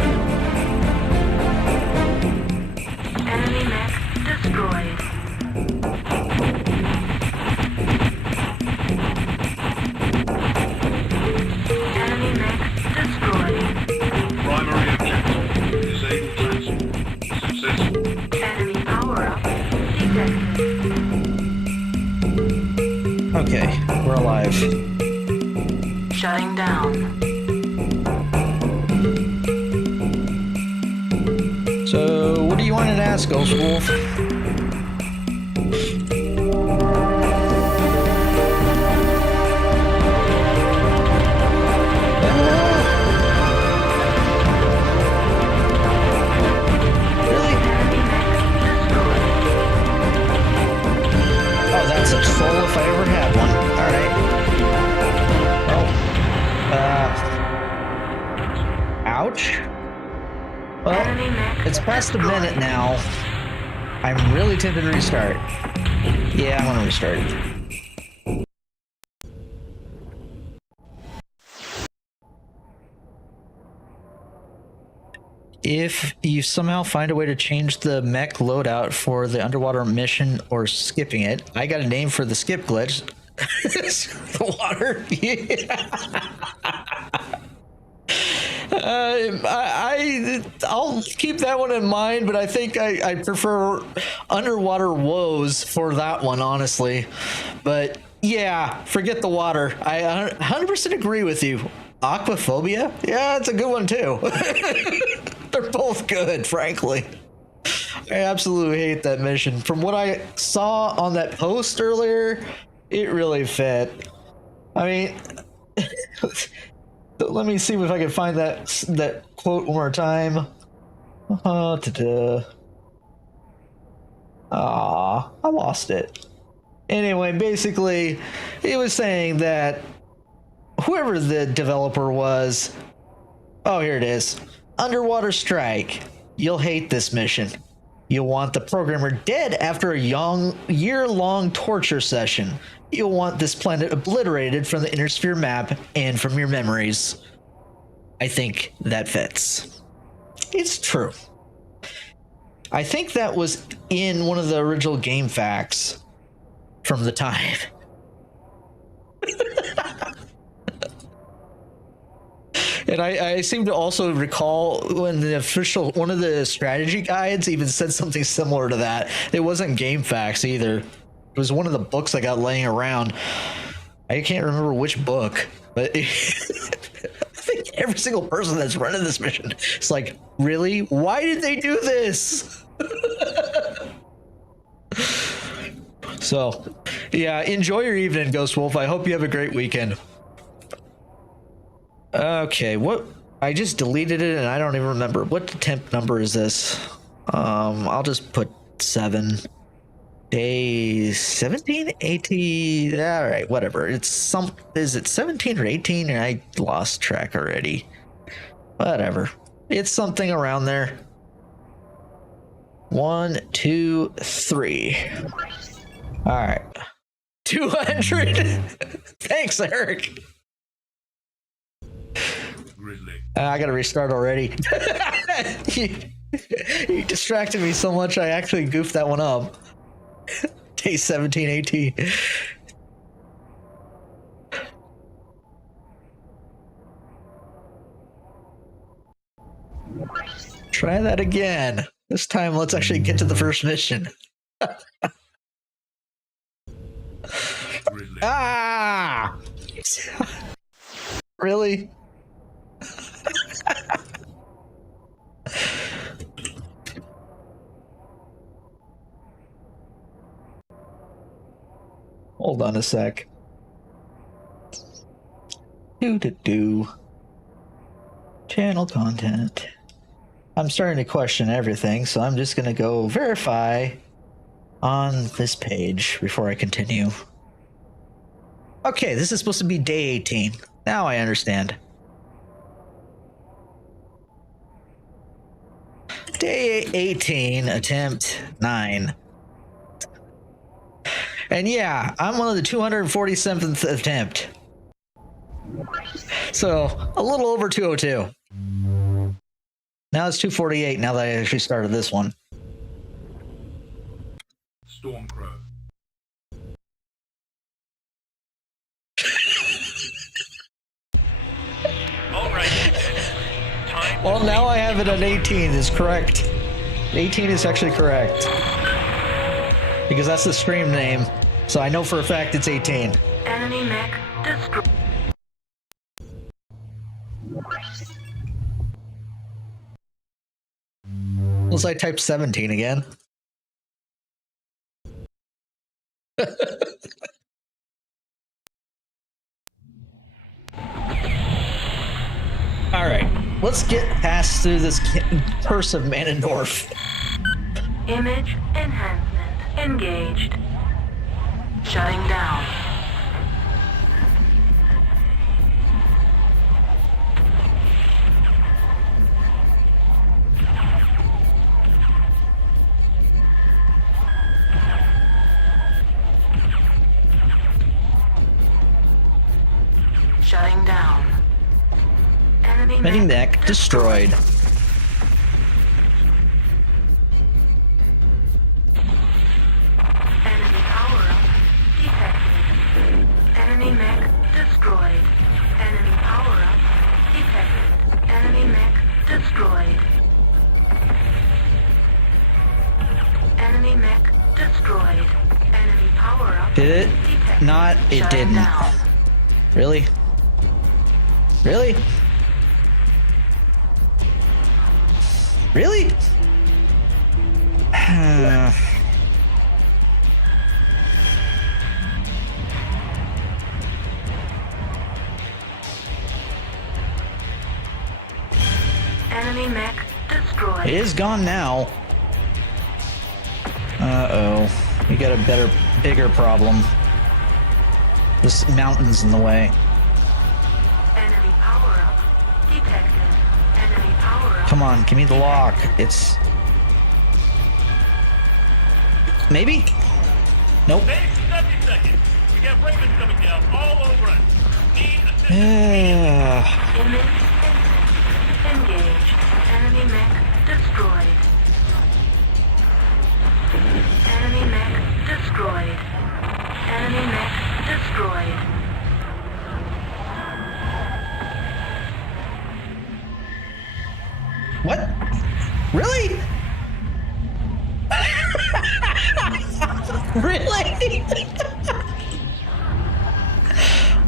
Enemy mech destroyed. Enemy mech destroyed. Primary objective. Disable transport. Successful. Enemy power-up detected. Okay, we're alive. Shutting down. So, what do you want to ask, Ghost Wolf? Really? Enemy mech destroyed. Oh, that's a troll if I ever had one. Alright. Ouch. Well, Enemy mech it's past a destroyed. minute now. I'm really tempted to restart. Yeah, I want to restart. If you somehow find a way to change the mech loadout for the underwater mission or skipping it, I got a name for the skip glitch. The water. I'll keep that one in mind, but I think I prefer underwater woes for that one, honestly. But yeah, forget the water. I 100% agree with you. Aquaphobia? Yeah, it's a good one too. They're both good, frankly. I absolutely hate that mission. From what I saw on that post earlier, it really fit. I mean, let me see if I can find that quote one more time. I lost it. Anyway, basically, it was saying that whoever the developer was, oh, here it is. Underwater Strike. You'll hate this mission. You'll want the programmer dead after a year-long torture session. You'll want this planet obliterated from the inner sphere map and from your memories. I think that fits. It's true. I think that was in one of the original game facts from the time. And I seem to also recall when the official, one of the strategy guides even said something similar to that. It wasn't game facts either. It was one of the books I got laying around. I can't remember which book, but I think every single person that's running this mission is like, really? Why did they do this? So, yeah, enjoy your evening, Ghost Wolf. I hope you have a great weekend. Okay, what? I just deleted it and I don't even remember. What temp number is this? I'll just put 7. Day 17, 18. All right, whatever. It's some. Is it 17 or 18? I lost track already. Whatever. It's something around there. 1, 2, 3. All right. 200. Thanks, Eric. Grizzly. I gotta restart already. You distracted me so much, I actually goofed that one up. Day 17, 18. Try that again. This time, let's actually get to the first mission. Grizzly. Ah! Really? Hold on a sec. Do. Channel content. I'm starting to question everything, so I'm just gonna go verify on this page before I continue. Okay, this is supposed to be day 18. Now I understand. Day 18, attempt 9. And yeah, I'm on the 247th attempt. So, a little over 202. Now it's 248 now that I actually started this one. Stormcrow. All right. Time. Well, now I have it at 18 is correct. 18 is actually correct. Because that's the stream name. So I know for a fact it's 18. Enemy mech destroyed. Unless I type 17 again. All right, let's get past through this curse of Manendorf. Image enhancement engaged. Shutting down. Shutting down. Enemy Mini mech destroyed. Enemy power-up detected. Enemy mech destroyed. Enemy power-up detected. Enemy mech destroyed. Enemy mech destroyed. Enemy power-up Did it? detected. Not, it Shutting didn't. down. Really? Really? Really? Enemy mech destroyed. It is gone now. Uh-oh. We got a bigger problem. This mountain's in the way. Enemy power-up detected. Enemy power-up. Come on, give me the lock. It's... Maybe? Nope. Next 70 seconds. We got Ravens coming down all over us. Need assistance. Yeah. Image engaged. Enemy mech destroyed. destroyed. Enemy mech destroyed. What? Really? Really?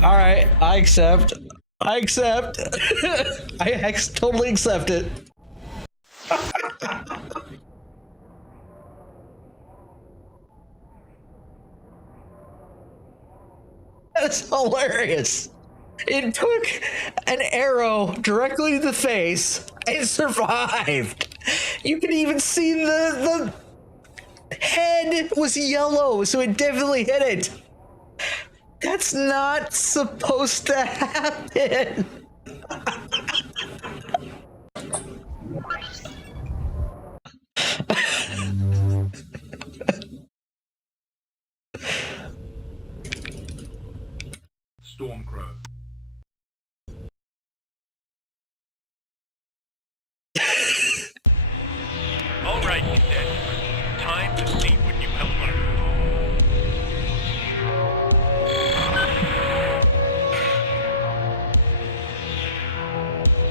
All right, I accept. I totally accept it. That's hilarious. It took an arrow directly to the face and survived. You can even see the head was yellow, so it definitely hit it. That's not supposed to happen. Stormcrow. All right, you said. Time to see what you have learned.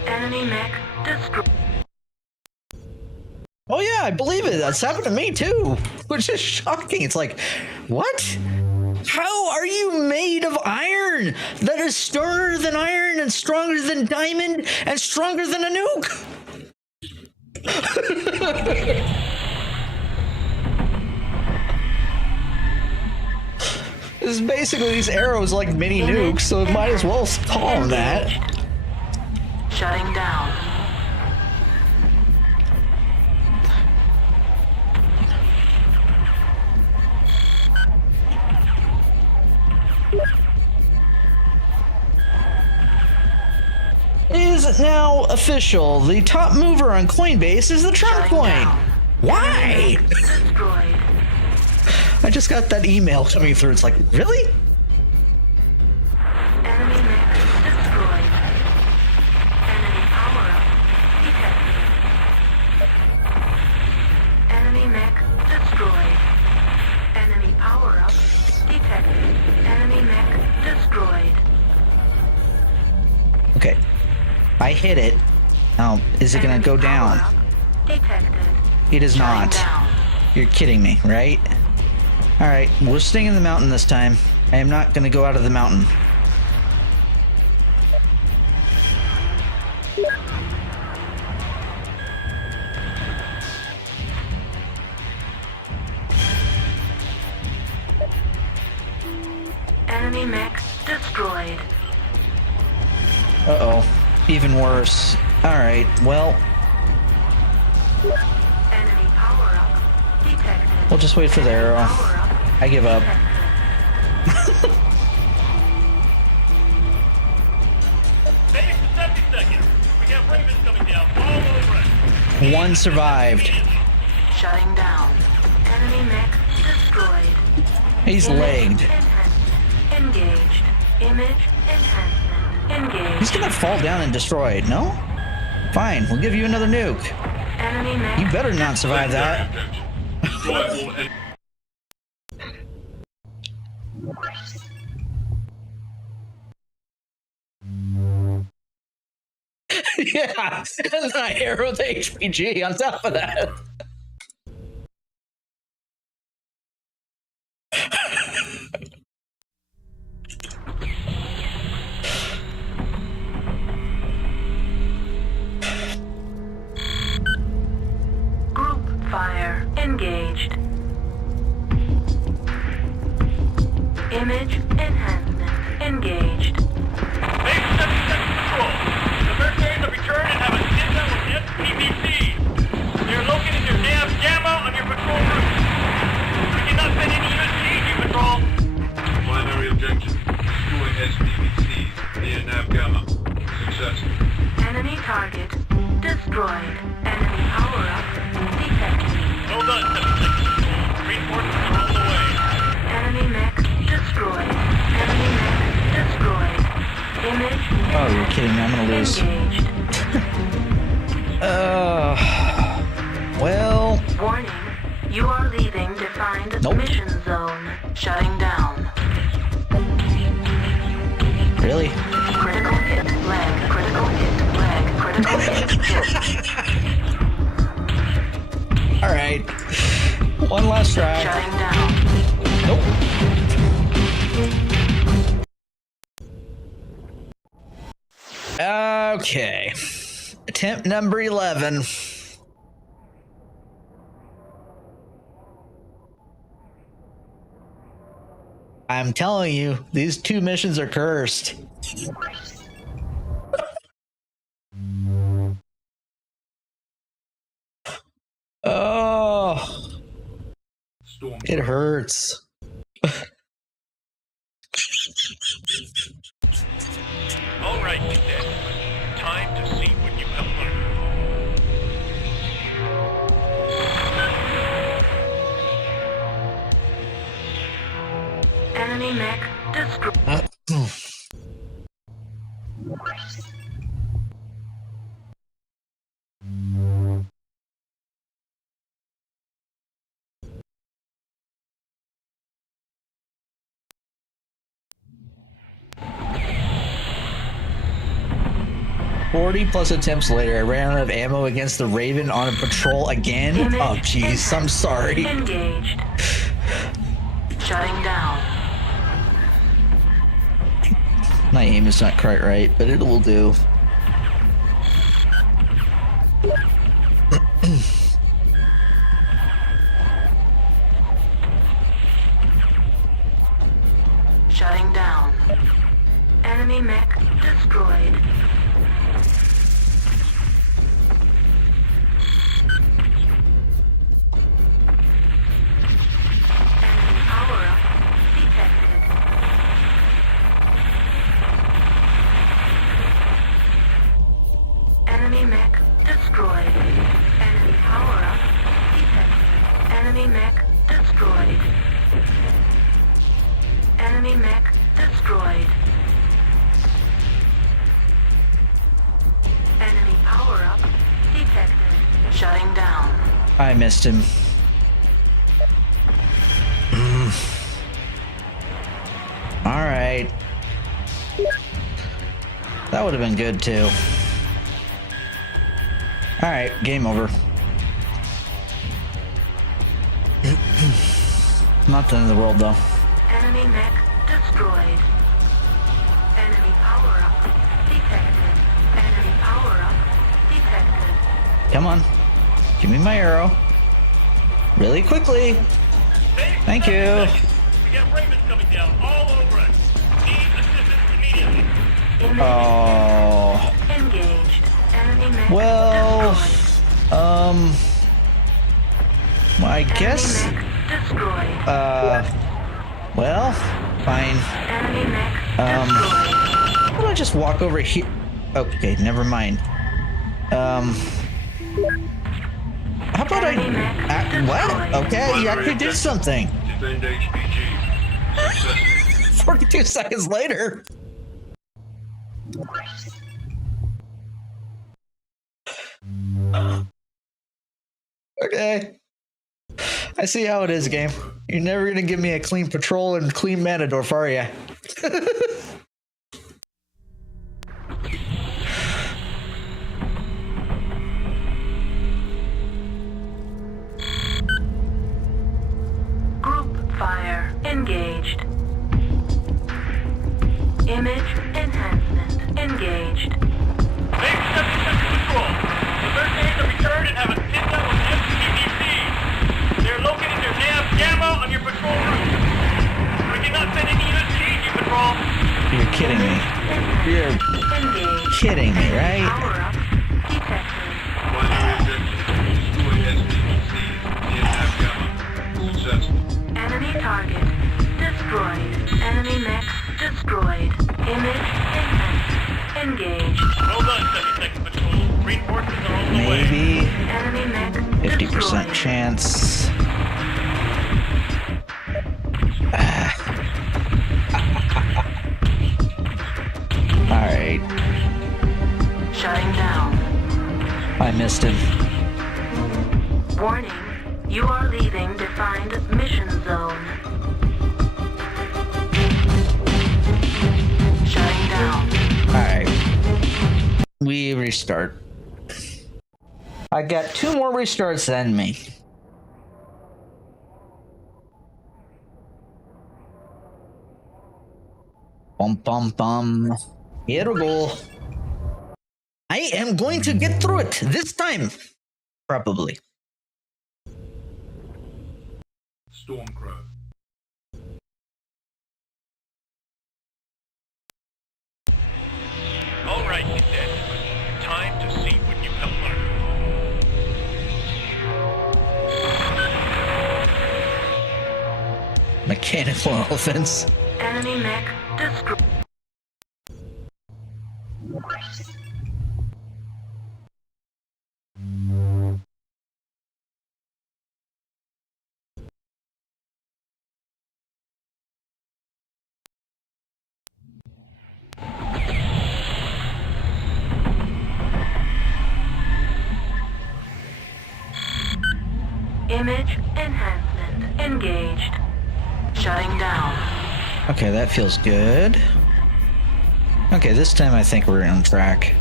Enemy mech destroyed. Oh yeah, I believe it. That's happened to me too, which is shocking. It's like, what? How are you made of iron that is sterner than iron and stronger than diamond and stronger than a nuke? This is basically these arrows like mini nukes, so it might as well call them that. Shutting down. Is now official. The top mover on Coinbase is the Trump Shutting coin. down. Why? Destroyed. I just got that email coming through. It's like, really? Enemy mech destroyed. Enemy power-up detected. Enemy mech destroyed. Enemy power-up detected. Enemy mech destroyed. Okay. I hit it. Now, is it gonna go down? Power-up detected. It is Shutting not. down. You're kidding me, right? Alright, we're staying in the mountain this time. I am not gonna go out of the mountain. Enemy mech destroyed. Uh-oh. Even worse. Alright, well, Enemy power-up detected. we'll just wait for the arrow. Power-up I give up. detected. Finish for 70 seconds. We have Ravens coming down all over us. One survived. Shutting down. Enemy mech destroyed. He's Image legged. enhancement engaged. Image enhancement engaged. He's gonna fall down and destroy it, no? Fine, we'll give you another nuke. Enemy mech You better not survive that. Destroy all enemies. Yeah, and then I arrow the HPG on top of that. group fire engaged. Image enhancement engaged. Base 77 patrol. The mercenaries have returned and have a sit-down with SPVC. They are located near nav Gamma on your patrol route. We cannot send any USGs, you patrol. Primary objective. Destroy SPVCs near Nav Gamma. Successful. Enemy target destroyed. Enemy power-up detected. Well done, 76. Reinforcements are on the way. Enemy mech destroyed. Enemy mech destroyed. Image Oh, you're kidding me. I'm gonna lose. engaged. Well, Warning, you are leaving defined Nope. mission zone. Shutting down. Really? Critical hit lag. Critical hit lag. Critical hit hit. All right. One last try. Shutting down. Nope. Okay. Attempt number 11. I'm telling you, these 2 missions are cursed. Oh, Storm. it hurts. All right, Cadet. Time to see what you have learned. Enemy mech destroyed. 40 plus attempts later, I ran out of ammo against the Raven on a patrol again. Oh, jeez, I'm sorry. Engaged. Shutting down. My aim is not quite right, but it will do. Shutting down. Enemy mech destroyed. Enemy power-up detected. Enemy mech destroyed. Enemy power-up detected. Enemy mech destroyed. Enemy mech destroyed. Enemy power-up detected. Shutting down. I missed him. All right. That would have been good too. All right, game over. Not the end of the world though. Enemy mech destroyed. Enemy power-up detected. Enemy power-up detected. Come on. Give me my arrow. Really quickly. Thank you. We got Ravens coming down all over us. Need assistance immediately. Image Oh. engaged. Enemy mech Well, destroyed. I guess, Enemy mech destroyed. well, fine. Enemy mech How destroyed. about I just walk over here? Okay, never mind. How about what? Okay, you actually did something. Defend HPG. Successful. 42 seconds later. Okay. I see how it is, game. You're never gonna give me a clean patrol and clean Matador, are ya? Group fire engaged. Image enhancement engaged. Base 77 Patrol. The Mercenaries have returned and have a sit-down with SPVCs. They're locating their nav gamma on your patrol route. We cannot send any units to aid you, Patrol. You're kidding me. You're Engaged. kidding me, right? Power-up detected. Primary objective. Destroy SPVCs near Nav Gamma. Successful. Enemy target destroyed. Enemy mech destroyed. Image enhanced. Engaged. Well done, 72nd Patrol. Reinforcements are on the way. Maybe Enemy mech 50% destroyed. chance. Alright, Shutting down. I missed him. Warning. You are leaving defined restart. I got 2 more restarts than me. Bum bum bum. Here we go. I am going to get through it this time. Probably. Stormcrow. All right, Cadet. Time to see what you have learned. Mechanical elephants. Enemy mech destroyed. Image enhancement engaged. Shutting down. Okay, that feels good. Okay, this time I think we're on track.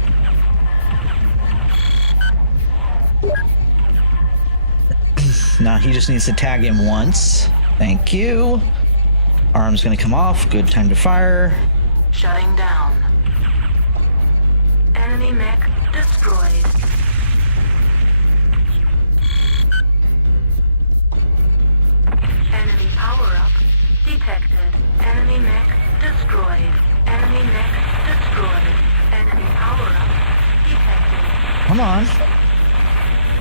Now he just needs to tag him once. Thank you. Arm's gonna come off. Good time to fire. Shutting down. Enemy mech destroyed. Enemy power-up detected. Enemy mech destroyed. Enemy mech destroyed. Enemy power-up detected. Come on.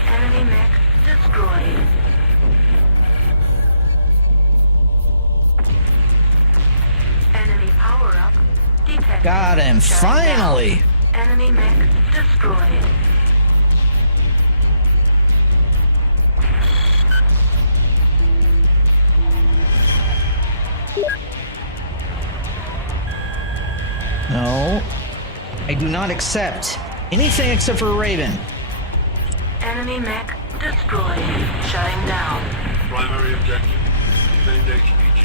Enemy mech destroyed. Enemy power-up detected. Got him. Shutting down. Finally. Enemy mech destroyed. No. I do not accept anything except for a Raven. Enemy mech destroyed. Shutting down. Primary objective. Defend HPG.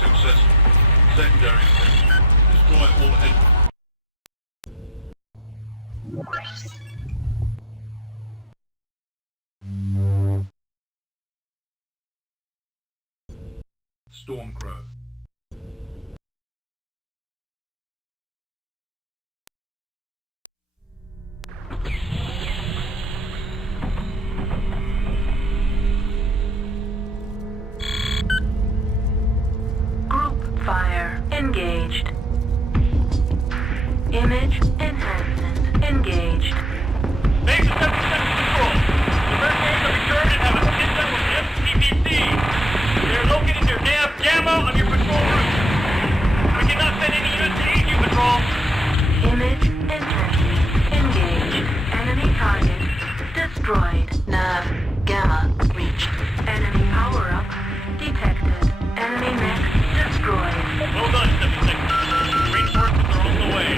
Successful. Secondary objective. Destroy all enemies. Stormcrow. Group fire engaged. Image enhancement engaged. Base of 77 control. The mercenaries are returned and have a sit-down with SPVC. They are located near nav Gamma on your patrol route. We cannot send any units to aid you, patrol. Image enhancement engaged. Enemy target destroyed. Nav Gamma reached. Enemy power-up detected. Enemy mech destroyed. Well done, 76. Reinforcements are on the way.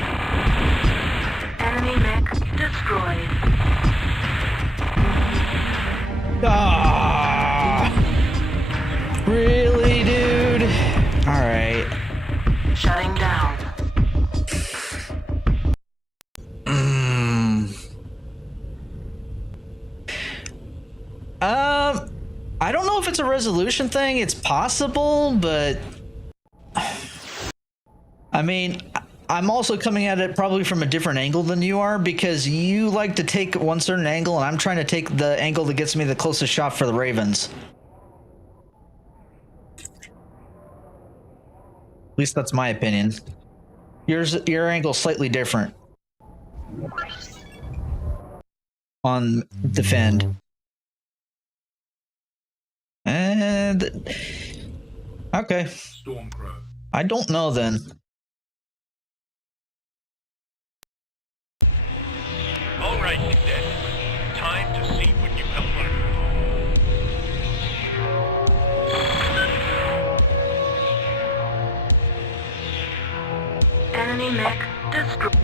Enemy mech destroyed. Ah, really, dude? All right. Shutting down. I don't know if it's a resolution thing. It's possible, but I mean, I'm also coming at it probably from a different angle than you are, because you like to take one certain angle and I'm trying to take the angle that gets me the closest shot for the Ravens. At least that's my opinion. Your angle's slightly different on defend. And okay, Stormcrow. I don't know then. All right, Cadet. Time to see what you have learned. Enemy mech destroyed.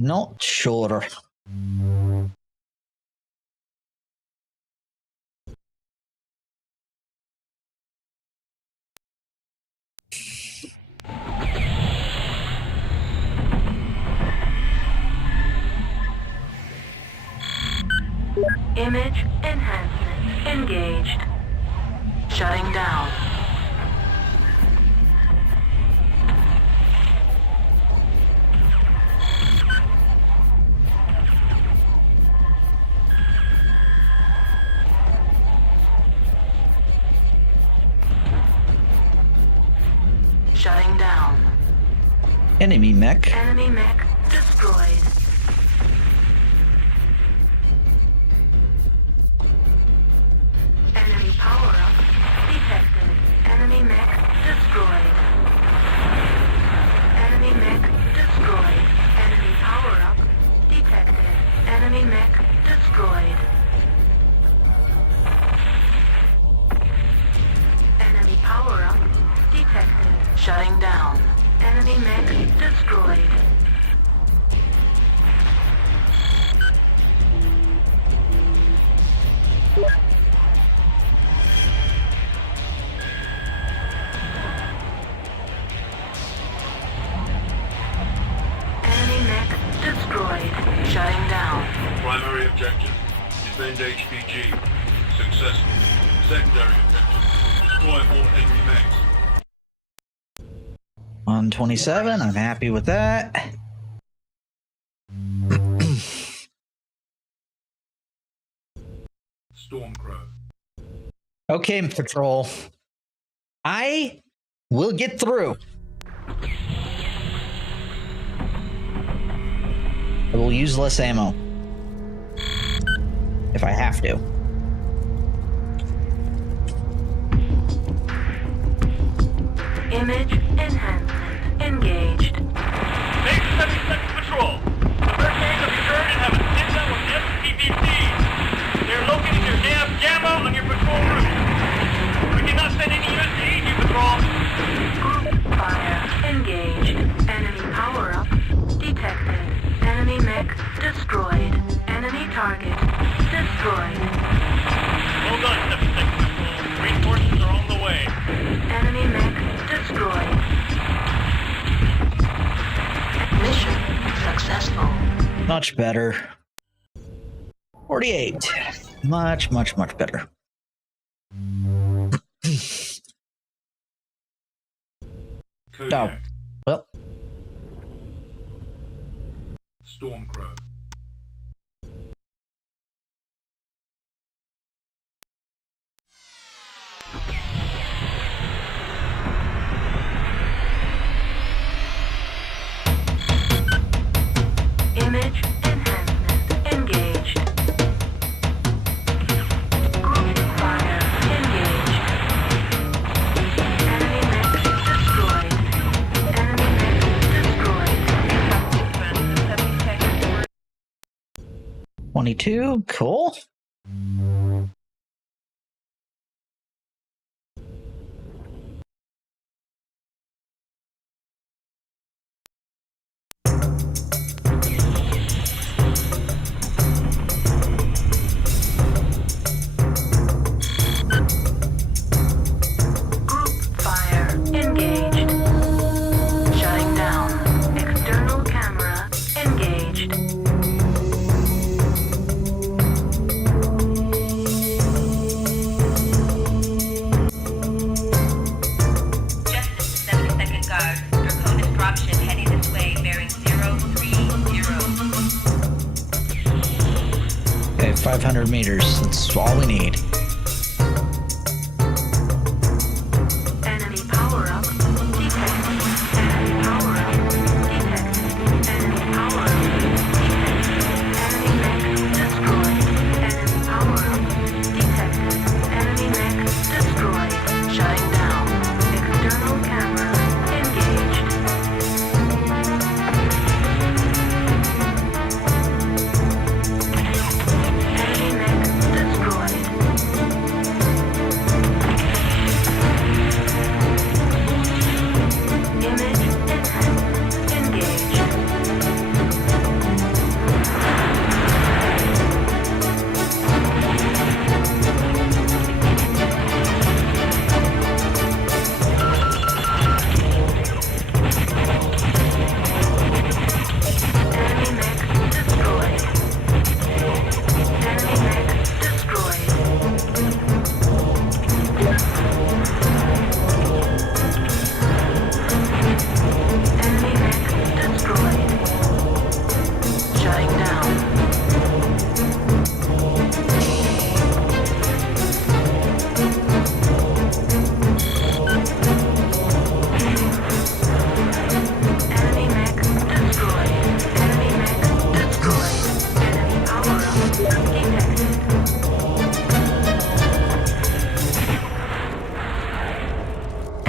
Not sure. Image enhancement engaged. Shutting down. Shutting down. Enemy mech. Enemy mech destroyed. Enemy power-up detected. Enemy mech destroyed. Enemy mech destroyed. Enemy power-up detected. Enemy mech destroyed. Enemy power-up detected. Shutting down. Enemy mech destroyed. Enemy mech destroyed. Shutting down. Primary objective, defend HPG. Successful. Secondary objective, destroy all enemy mechs. 127. I'm happy with that. Stormcrow. Okay, Patrol. I will get through. I will use less ammo. If I have to. Image enhancement engaged. Base 77 Patrol. The Mercenaries have returned and have a sit-down with SPVCs. They're locating their nav gamma on your patrol route. We cannot send any units to aid you, Patrol. Group fire engaged. Enemy power-up detected. Enemy mech destroyed. Enemy target destroyed. Well done, 76 Patrol. Reinforcements are on the way. Enemy mech destroyed. Mission successful. Much better. 48. Much, much, much better. Kodiak. Well, Stormcrow. Image enhancement engaged. Group fire engaged. Enemy mech destroyed. Enemy mech destroyed. 22. Cool. Group fire engaged. Shutting down. External camera engaged. Justice, 72nd Guard. Draconis dropship heading this way, bearing 030. Okay, 500 meters. That's all we need. Enemy power-up detected. Enemy power-up detected. Enemy power-up detected. Enemy mech destroyed. Enemy power-up detected. Enemy mech destroyed. Shutting down. External camera engaged. Enemy mech destroyed.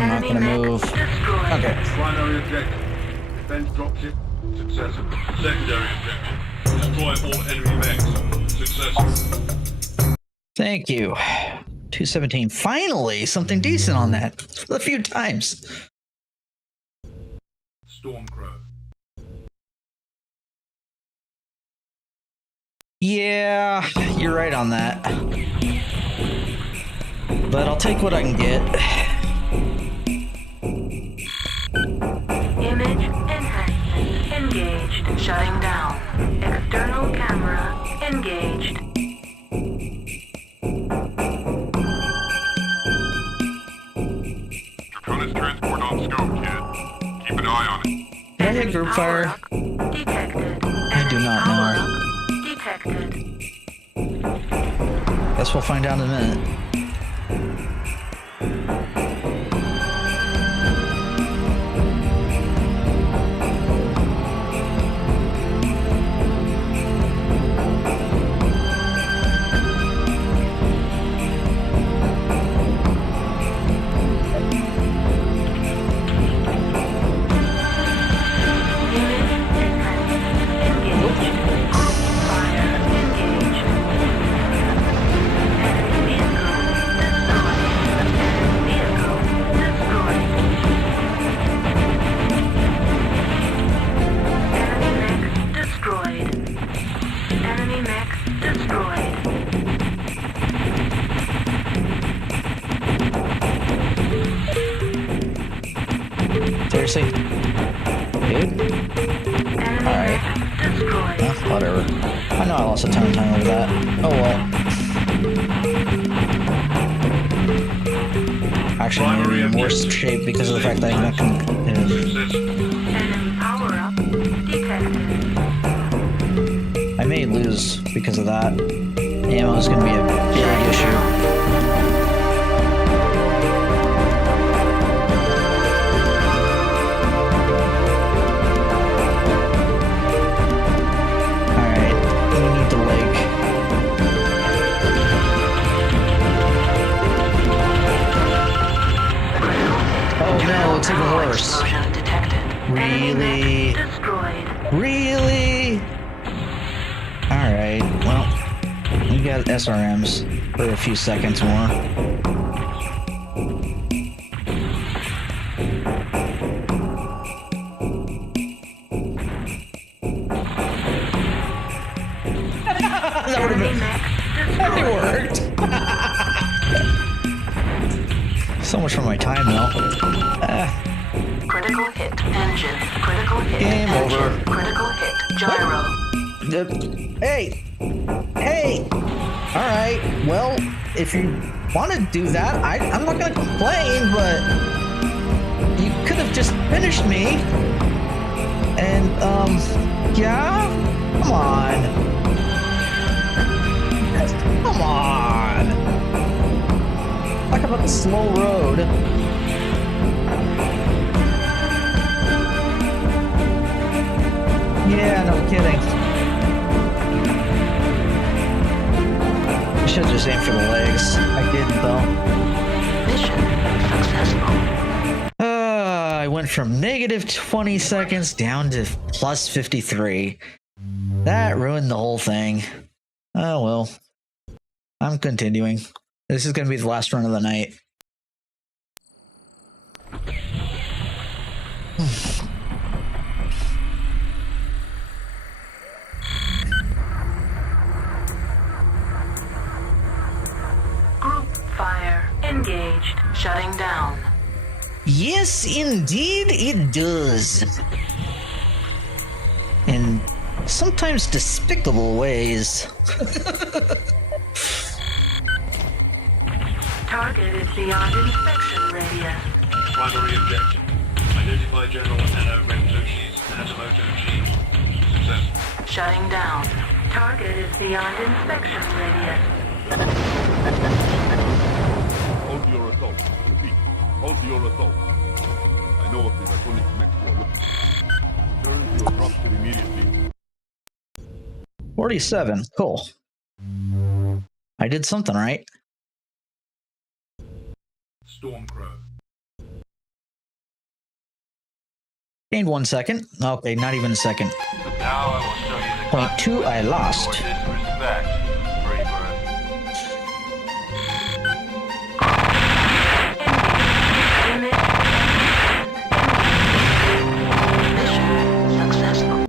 I'm not gonna move. Destroyed. Okay. Primary objective. Defense dropship. Successful. Secondary objective. Destroy all enemy mechs. Successful. Thank you. 217. Finally, something decent on that. A few times. Stormcrow. Yeah, you're right on that. But I'll take what I can get. Image enhancement engaged. Shutting down. External camera engaged. Draconis transport on scope, kid. Keep an eye on it. Did I hit group fire? Power-up detected. I do not know. Power-up detected. Guess we'll find out in a minute. Seriously? Dude? Alright. Whatever. I know I lost a ton of time over that. Oh well. Actually, I'm in worse shape because of the fact that I'm not gonna... Enemy power-up detected. I may lose because of that. Ammo is gonna be a big issue. It's even worse. Explosion detected. Really? Destroyed. Really? Alright, well, we got SRMs for a few seconds more. That would have been... That worked! So much for my time, though. Critical hit engine. Critical hit Game engine. over. Critical hit gyro. Hey! Hey! Alright, well, if you want to do that, I'm not going to complain, but you could have just finished me. And, yeah? Come on. Come on. Talk about the slow road. Yeah, no kidding. I should just aim for the legs. I didn't, though. Mission successful. I went from negative 20 seconds down to plus 53. That ruined the whole thing. Oh, well. I'm continuing. This is going to be the last run of the night. Group fire engaged. Shutting down. Yes, indeed, it does. In sometimes despicable ways. Target is beyond inspection radius. Primary objective. Identify General Anno Rentoshi's Hatamoto G. Successful. Shutting down. Target is beyond inspection radius. Hold your assault. Repeat. Hold your assault. I know of the Draconis MechWarrior. Turn to your dropship immediately. 47. Cool. I did something right. Stormcrow. Gained 1 second. Okay, not even a second. Now I will show you the Point 2, I lost. Your disrespect, Freebird. Mission successful.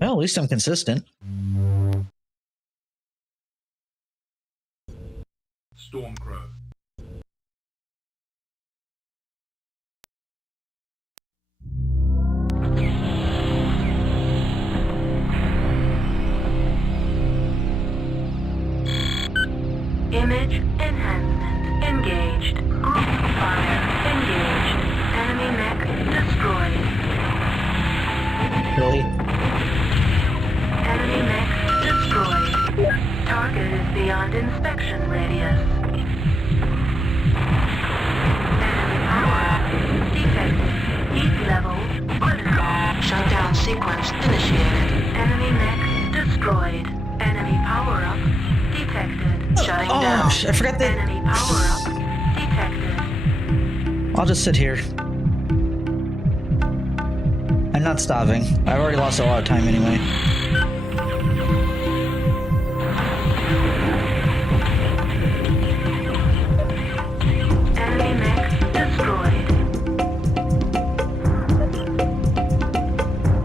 Well, at least I'm consistent. Stormcrow. Image enhancement engaged. Group fire engaged. Enemy mech destroyed. Really? Enemy mech destroyed. Target is beyond inspection radius. Enemy power detected. Heat level critical. Shutdown sequence initiated. Enemy mech destroyed. Enemy power up detected. Shutting down. I forgot that. Enemy power up detected. I'll just sit here. I'm not starving. I've already lost a lot of time anyway. Enemy mech destroyed.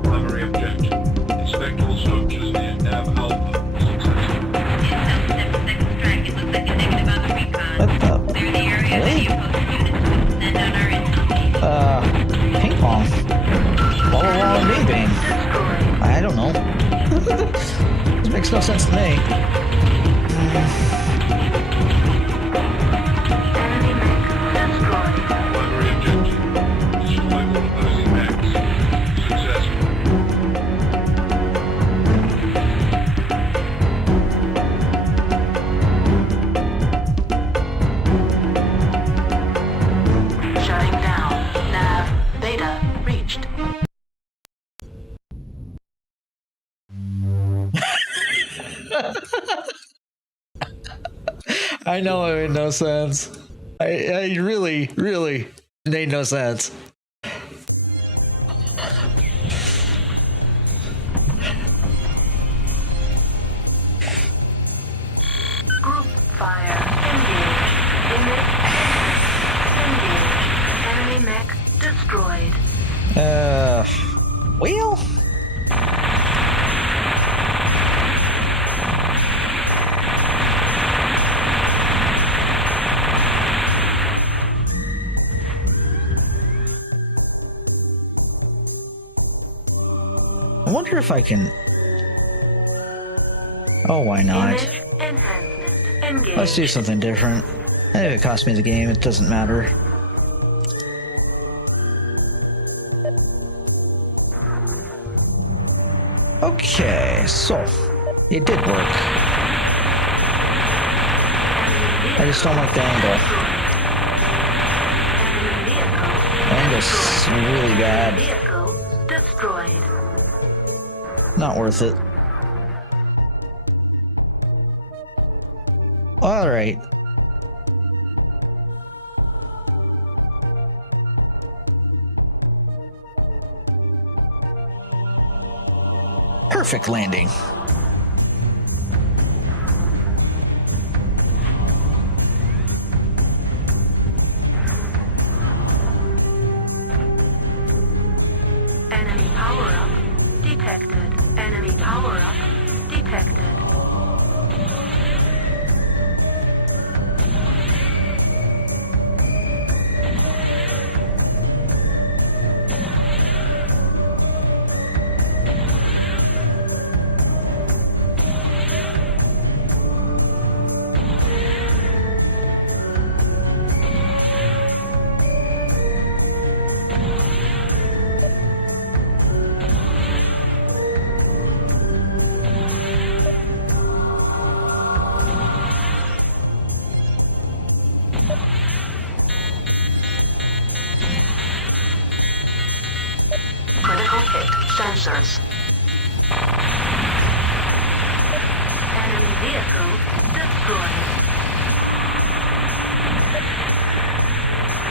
Primary objective. Inspect all structures near Nav Alpha. Successful. Intel 7 seconds track. It looks like a negative on the recon. What the? Clear the area of Really? any opposed units to extend on our intel team. Ping pong. Blah blah blah bing bang. Destroyed. I don't know. This makes no sense to me. Enemy mech destroyed. Primary objective. Destroy all opposing mechs. Successful. Shutting down. Nav beta reached. I know it made no sense. I really made no sense. Group fire engaged. Image engaged. Enemy mech destroyed. Well, I wonder if I can. Oh, why not? Image enhancement engaged. Let's do something different. If it costs me the game, it doesn't matter. Okay, so it did work. I just don't like the angle. The angle's really bad. Vehicle destroyed. Not worth it. Alright. Perfect landing. Enemy power up detected. Enemy power up detected. Critical hit sensors. Enemy vehicle destroyed.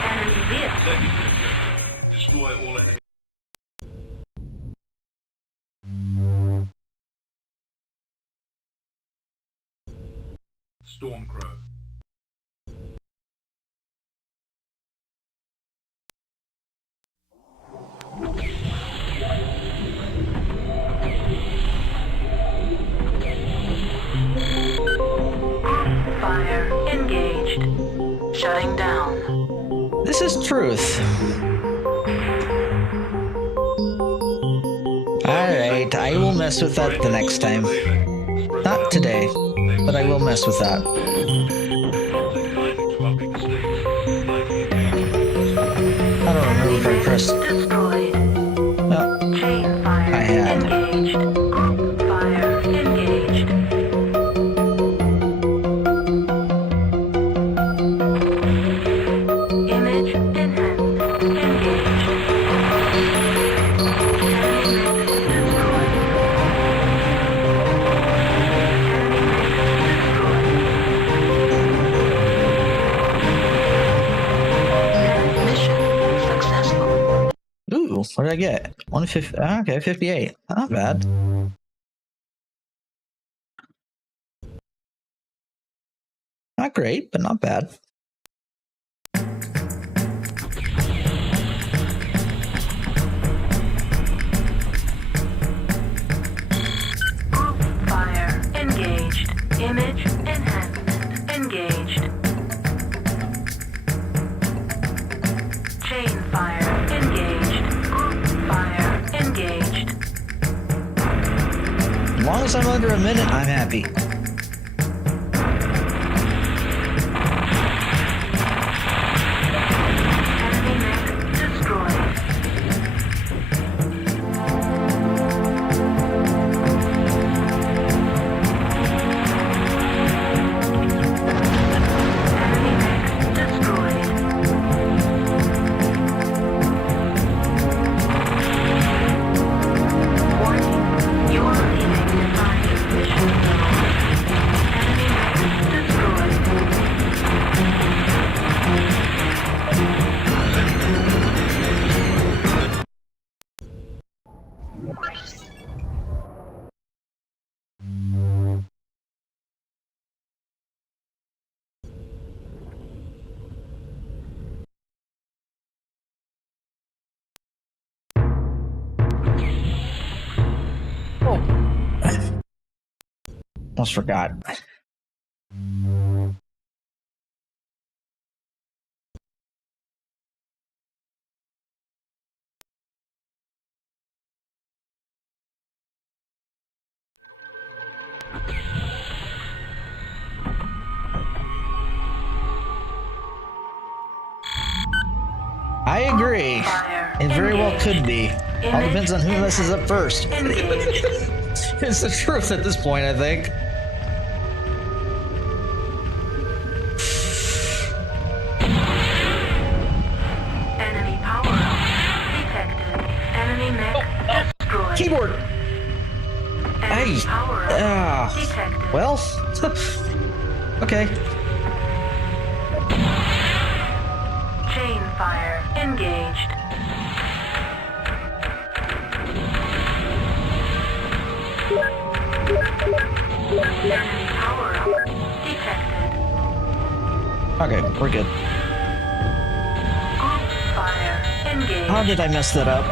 Enemy vehicle. Secondary objective. Destroy all enemy. Stormcrow. Fire engaged. Shutting down. This is truth. Alright, I will mess with that the next time. Not today, but I will mess with that. I don't remember if I pressed... Destroyed. No, Chain fire I had. engaged. Group fire engaged. Image enhanced. Engaged. Enemy mech destroyed. Enemy mech destroyed. Mission successful. Ooh, what did I get? 150. Okay, 58. Not bad. Not great, but not bad. Group fire engaged. Image enhancement engaged. Chain fire engaged. Group fire engaged. As long as I'm under a minute, I'm happy. Enemy mech destroyed. Enemy mech destroyed. Warning, you are leaving defined mission zone. Enemy mech destroyed. Almost forgot. I agree. Fire It very well engaged. could be. All depends on who messes up first. Engaged. It's the truth at this point, I think. Enemy power up detected. Enemy mech destroyed. Keyboard! Enemy Hey! power up Ah. detected. Well, okay. Chain fire engaged. Enemy power up detected. Okay, we're good. Group fire engaged. How did I mess that up?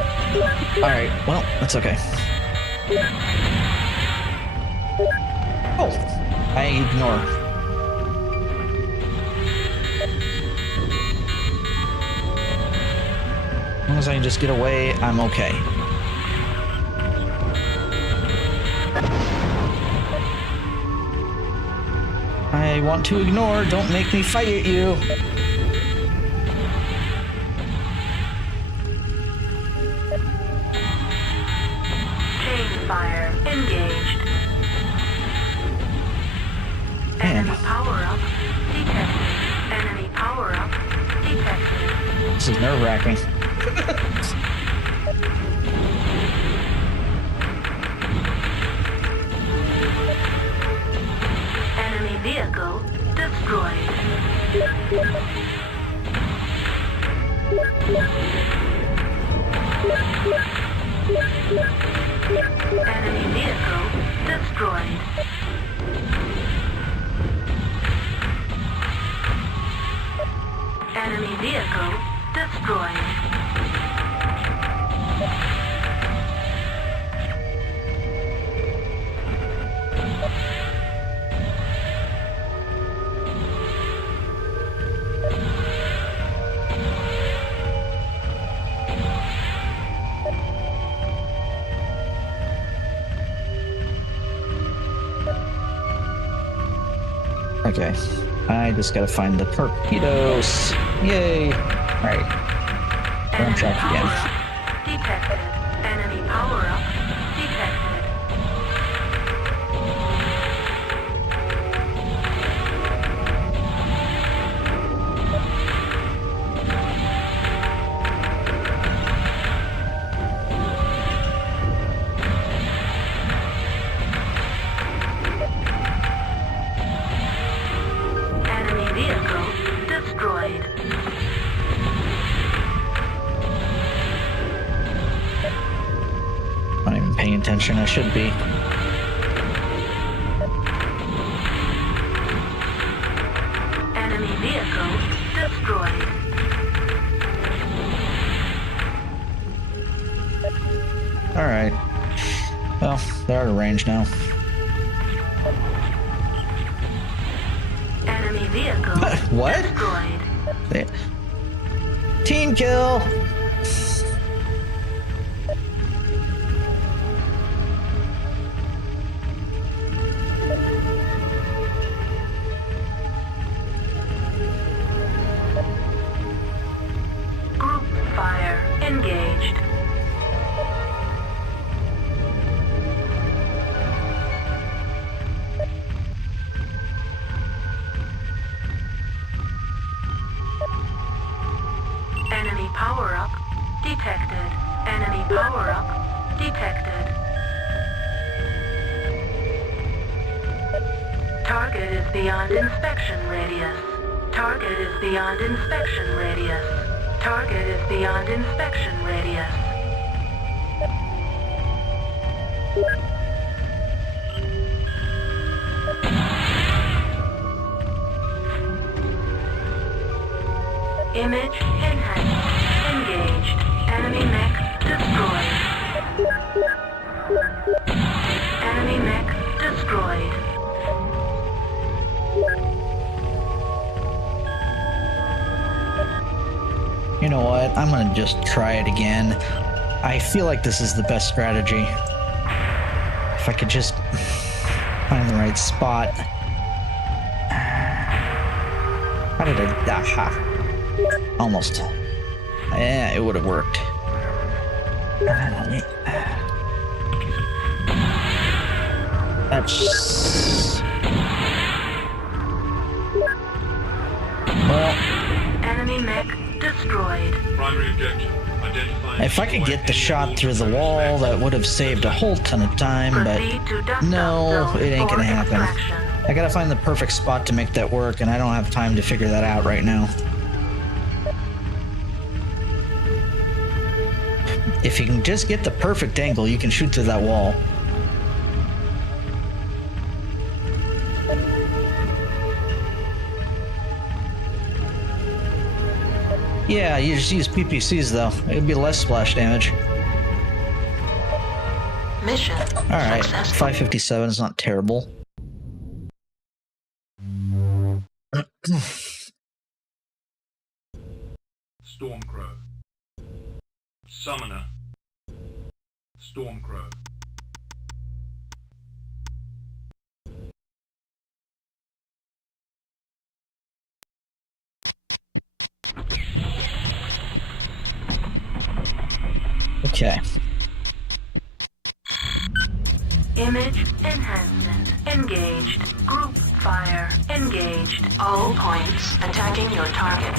Alright, well, that's okay. Oh! I ignore. As long as I can just get away, I'm okay. I want to ignore, don't make me fight at you. Chain fire engaged. Man. Enemy power up detected. Enemy power up detected. This is nerve-wracking. Enemy vehicle destroyed. Enemy vehicle destroyed. Enemy vehicle destroyed. Okay. I just gotta find the torpedoes. Yay! Alright. We're on track again. Power-up detected. Enemy power-up detected. Enemy vehicle destroyed. Not even paying attention. I should be. Enemy vehicle destroyed. Alright. Well, they're out of range now. Enemy vehicle What? destroyed. They... Team kill! Group fire engaged. Enemy power-up detected. Enemy power-up detected. Target is beyond inspection radius. Target is beyond inspection radius. Target is beyond inspection radius. Image enhanced. Engaged. Enemy mech destroyed. Enemy mech destroyed. You know what? I'm gonna just try it again. I feel like this is the best strategy. If I could just find the right spot. How did I... Aha. Almost. Yeah, it would have worked. That's... Well... Enemy mech destroyed. Primary objective, identifying... If I could get the shot through the wall, that would have saved a whole ton of time, Proceed to but dust no, zone it ain't for gonna happen. extraction. I gotta find the perfect spot to make that work, and I don't have time to figure that out right now. If you can just get the perfect angle, you can shoot through that wall. Yeah, you just use PPCs though. It'd be less splash damage. Mission Alright, successful. 557 is not terrible. Stormcrow. Summoner. Stormcrow. Okay. Image enhancement engaged. Group fire engaged. All points attacking your target.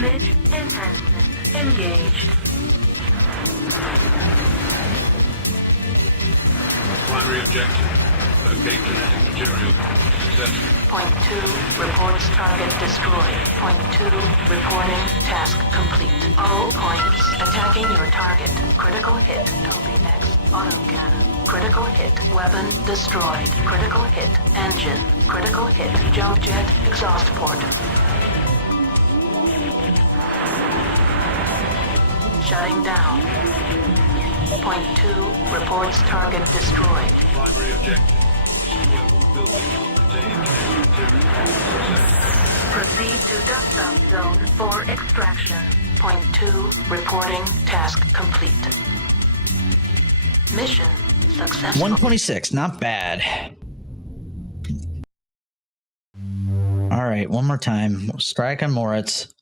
Image enhancement engaged. Primary objective. Locate genetic material. Successful. Point 2, reports target destroyed. Point 2, reporting task complete. All points attacking your target. Critical hit, Toby X, autocannon. Critical hit, weapon destroyed. Critical hit, engine. Critical hit, jump jet, exhaust port. Shutting down. Point 2, reports target destroyed. Primary objective. Sequel building will contain genetic material. Successful. Proceed to dust-up zone for extraction. Point 2, reporting task complete. Mission successful. 126, not bad. All right, one more time. Strike on Moritz.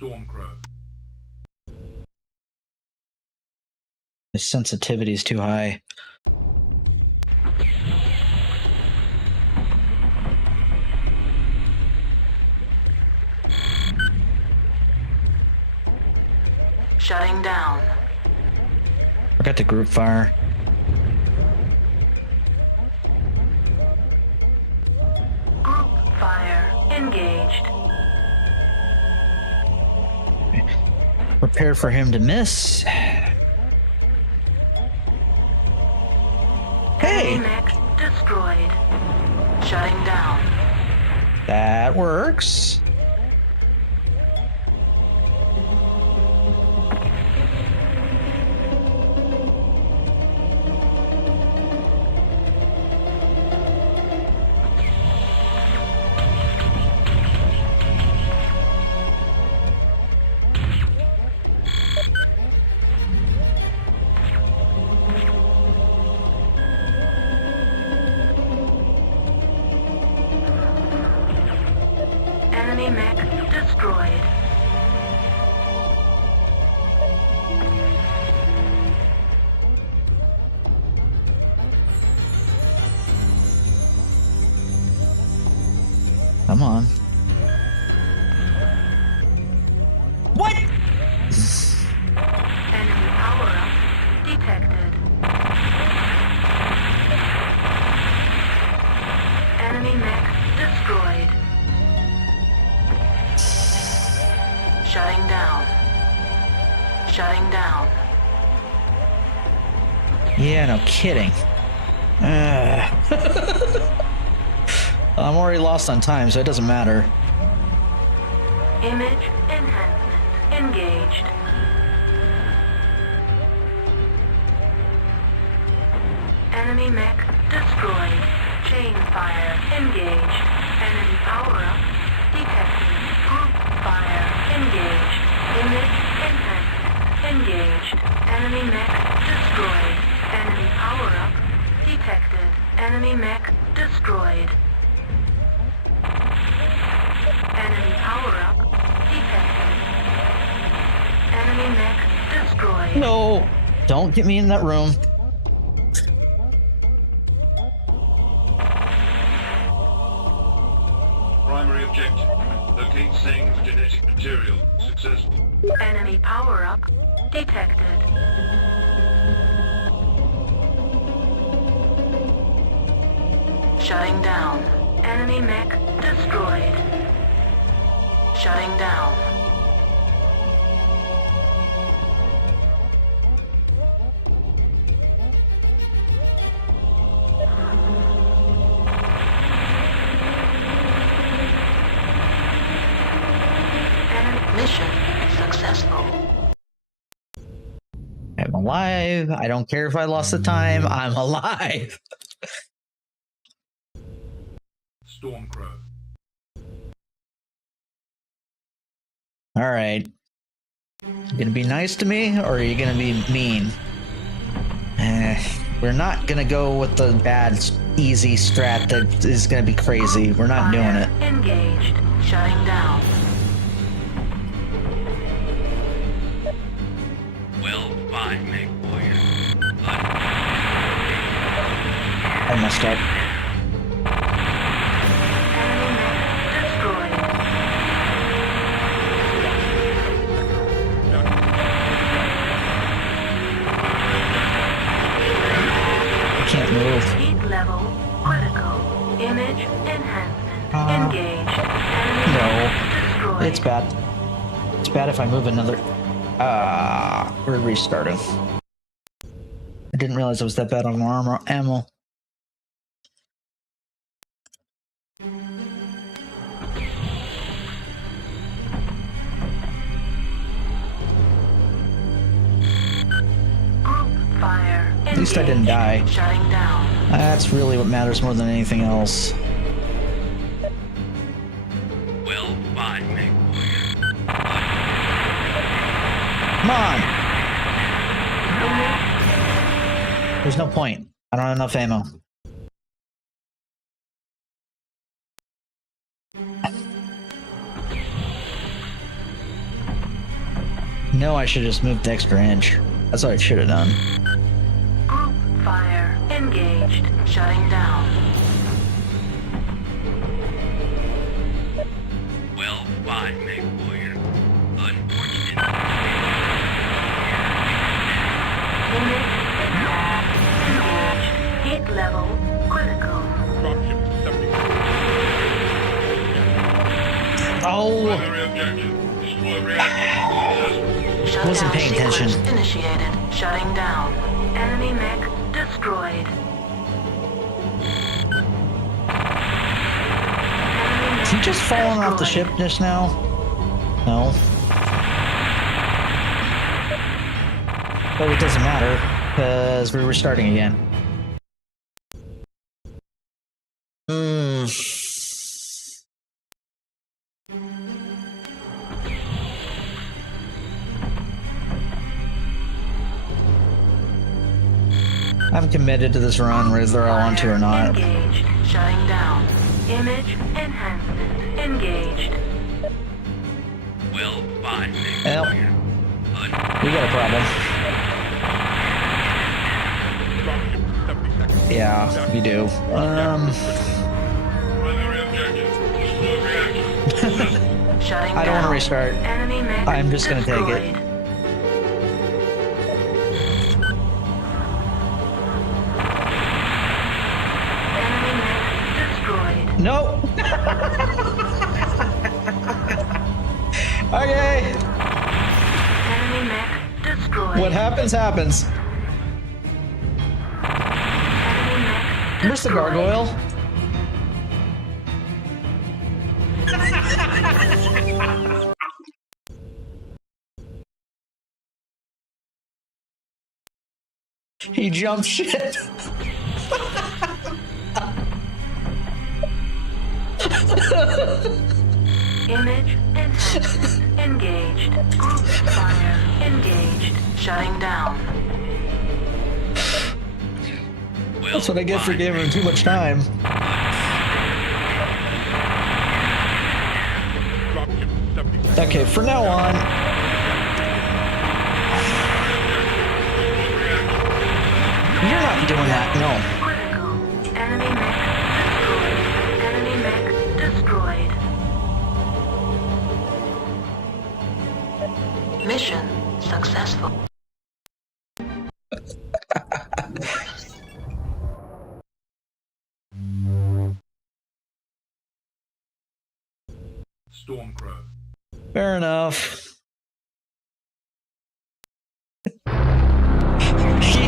Stormcrow. His sensitivity is too high. Shutting down. Forgot to group fire. Group fire engaged. Prepare for him to miss. Hey, Mech destroyed. Shutting down. that works. Enemy mech destroyed. Come on. What? Enemy power-up detected. Enemy mech destroyed. Shutting down. Shutting down. Yeah, no kidding. I'm already lost on time, so it doesn't matter. Image enhancement engaged. Enemy mech destroyed. Chain fire engaged. Enemy power-up detected. Group fire engaged. Image enhancement engaged. Enemy mech destroyed. Enemy power-up detected. Enemy mech destroyed. Enemy power-up detected. Enemy mech destroyed. No, don't get me in that room. Primary objective. Locate Sang's genetic material. Successful. Enemy power-up detected. Shutting down. Enemy mech destroyed. Shutting down. Enemy mission successful. I'm alive. I don't care if I lost the time. I'm alive. Stormcrow. All right. You gonna be nice to me, or are you gonna be mean? We're not gonna go with the bad, easy strat that is gonna be crazy. We're not doing it. Engaged. Shutting down. Well, fine, MechWarrior. I messed up. Enemy mech destroyed. critical. Image enhancement engaged. Enemy No. destroyed. It's bad. It's bad if I move another. We're restarting. I didn't realize it was that bad on armor ammo. Group fire. At least I didn't die. Shutting down. That's really what matters more than anything else. Well, fine, MechWarrior. Come on! There's no point. I don't have enough ammo. No, I should have just moved the extra inch. That's what I should have done. Group fire. Engaged. Shutting down. Well, fine, MechWarrior. Unfortunate. Image engaged. Heat level critical. Oh! Primary objective. Destroy reactor. Shutdown Wasn't paying attention. sequence initiated. Shutting down. Enemy mech destroyed. Is he just falling off the ship just now? No. But it doesn't matter, because we're restarting again. I'm committed to this run, whether I want to or not. Engaged. Shutting down. Image enhancement engaged. Well, fine, Well, MechWarrior. we got a problem. Yeah, you do. Primary objective. Destroy reactor. Shutting I don't want to down. restart. Enemy mech I'm just gonna take it. destroyed. Enemy mech destroyed. Nope. Okay. Enemy mech destroyed. What happens, happens. Enemy mech Where's the destroyed. gargoyle? He jumped ship. Image enhancement engaged. Group fire engaged. Shutting down. Well, That's what I get for fine, giving him too much time. Okay, from now on, you're not doing that. No. Critical. Enemy mech destroyed. Enemy mech destroyed. Mission successful. Stormcrow. Fair enough.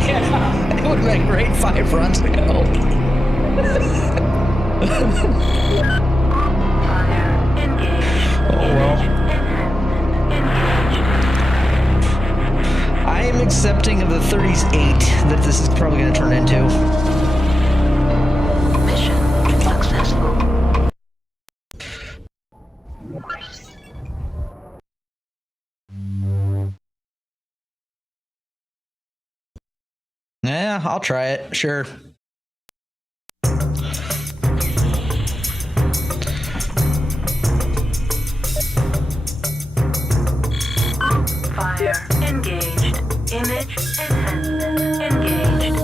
Yeah, it would have been great 5 runs ago. Fire engaged. Oh well. Enhancement engaged. I am accepting of the 38 that this is probably going to turn into. Mission successful. Yeah, I'll try it. Sure. Fire engaged. Image enhancement engaged.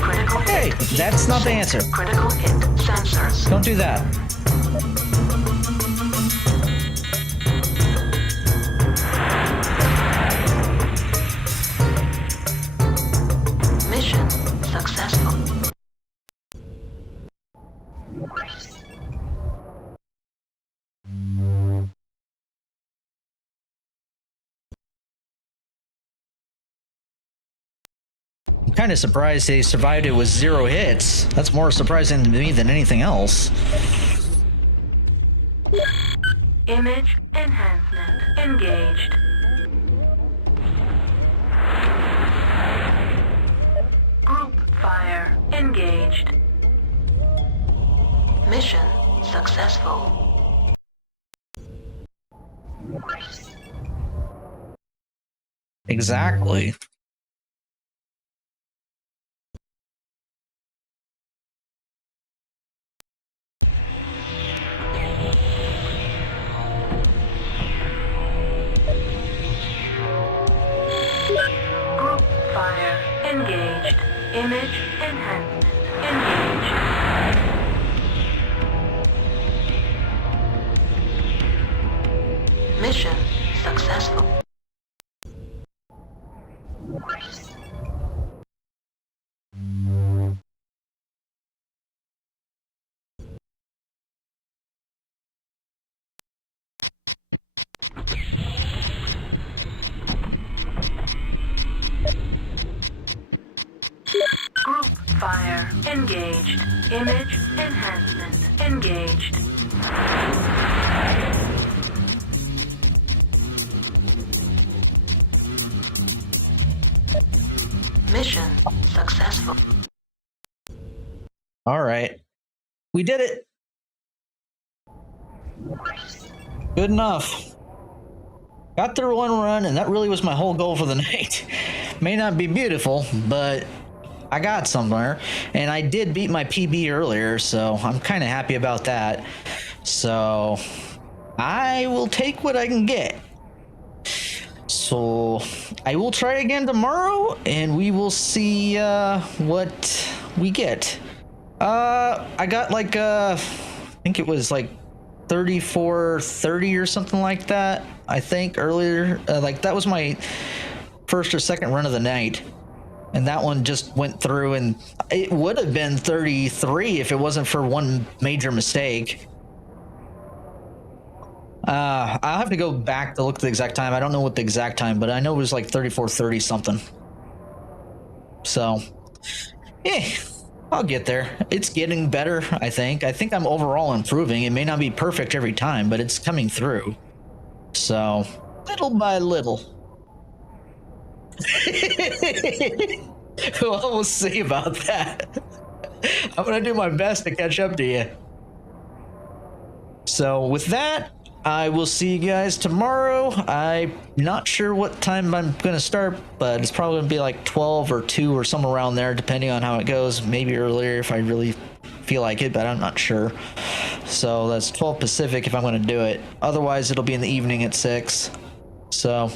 Critical Hey, hit. that's not the answer. Critical hit sensors. Don't do that. I'm kind of surprised they survived it with 0 hits. That's more surprising to me than anything else. Image enhancement engaged. Group fire engaged. Mission successful. Exactly. Group fire engaged. Image enhancement engaged. Mission successful. Group fire engaged. Image enhancement engaged. Mission successful. All right. We did it. Good enough. Got through one run, and that really was my whole goal for the night. May not be beautiful, but I got somewhere, and I did beat my PB earlier, so I'm kind of happy about that. So I will take what I can get. So I will try again tomorrow, and we will see what we get. I got like I think it was like 34-30 or something like that. I think earlier, like that was my first or second run of the night, and that one just went through, and it would have been 33 if it wasn't for one major mistake. I'll have to go back to look at the exact time. I don't know what the exact time, but I know it was like 34-30 something. So, yeah, I'll get there. It's getting better, I think. I think I'm overall improving. It may not be perfect every time, but it's coming through. So, little by little. Well, we'll see about that. I'm going to do my best to catch up to you. So, with that, I will see you guys tomorrow. I'm not sure what time I'm going to start, but it's probably going to be like 12 or 2 or somewhere around there, depending on how it goes. Maybe earlier if I really feel like it, but I'm not sure. So that's 12 Pacific if I'm going to do it. Otherwise, it'll be in the evening at 6. So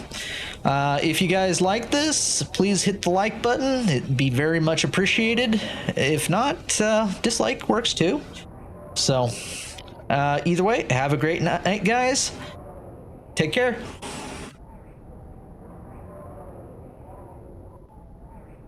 if you guys like this, please hit the like button. It'd be very much appreciated. If not, dislike works too. So either way, have a great night, guys. Take care.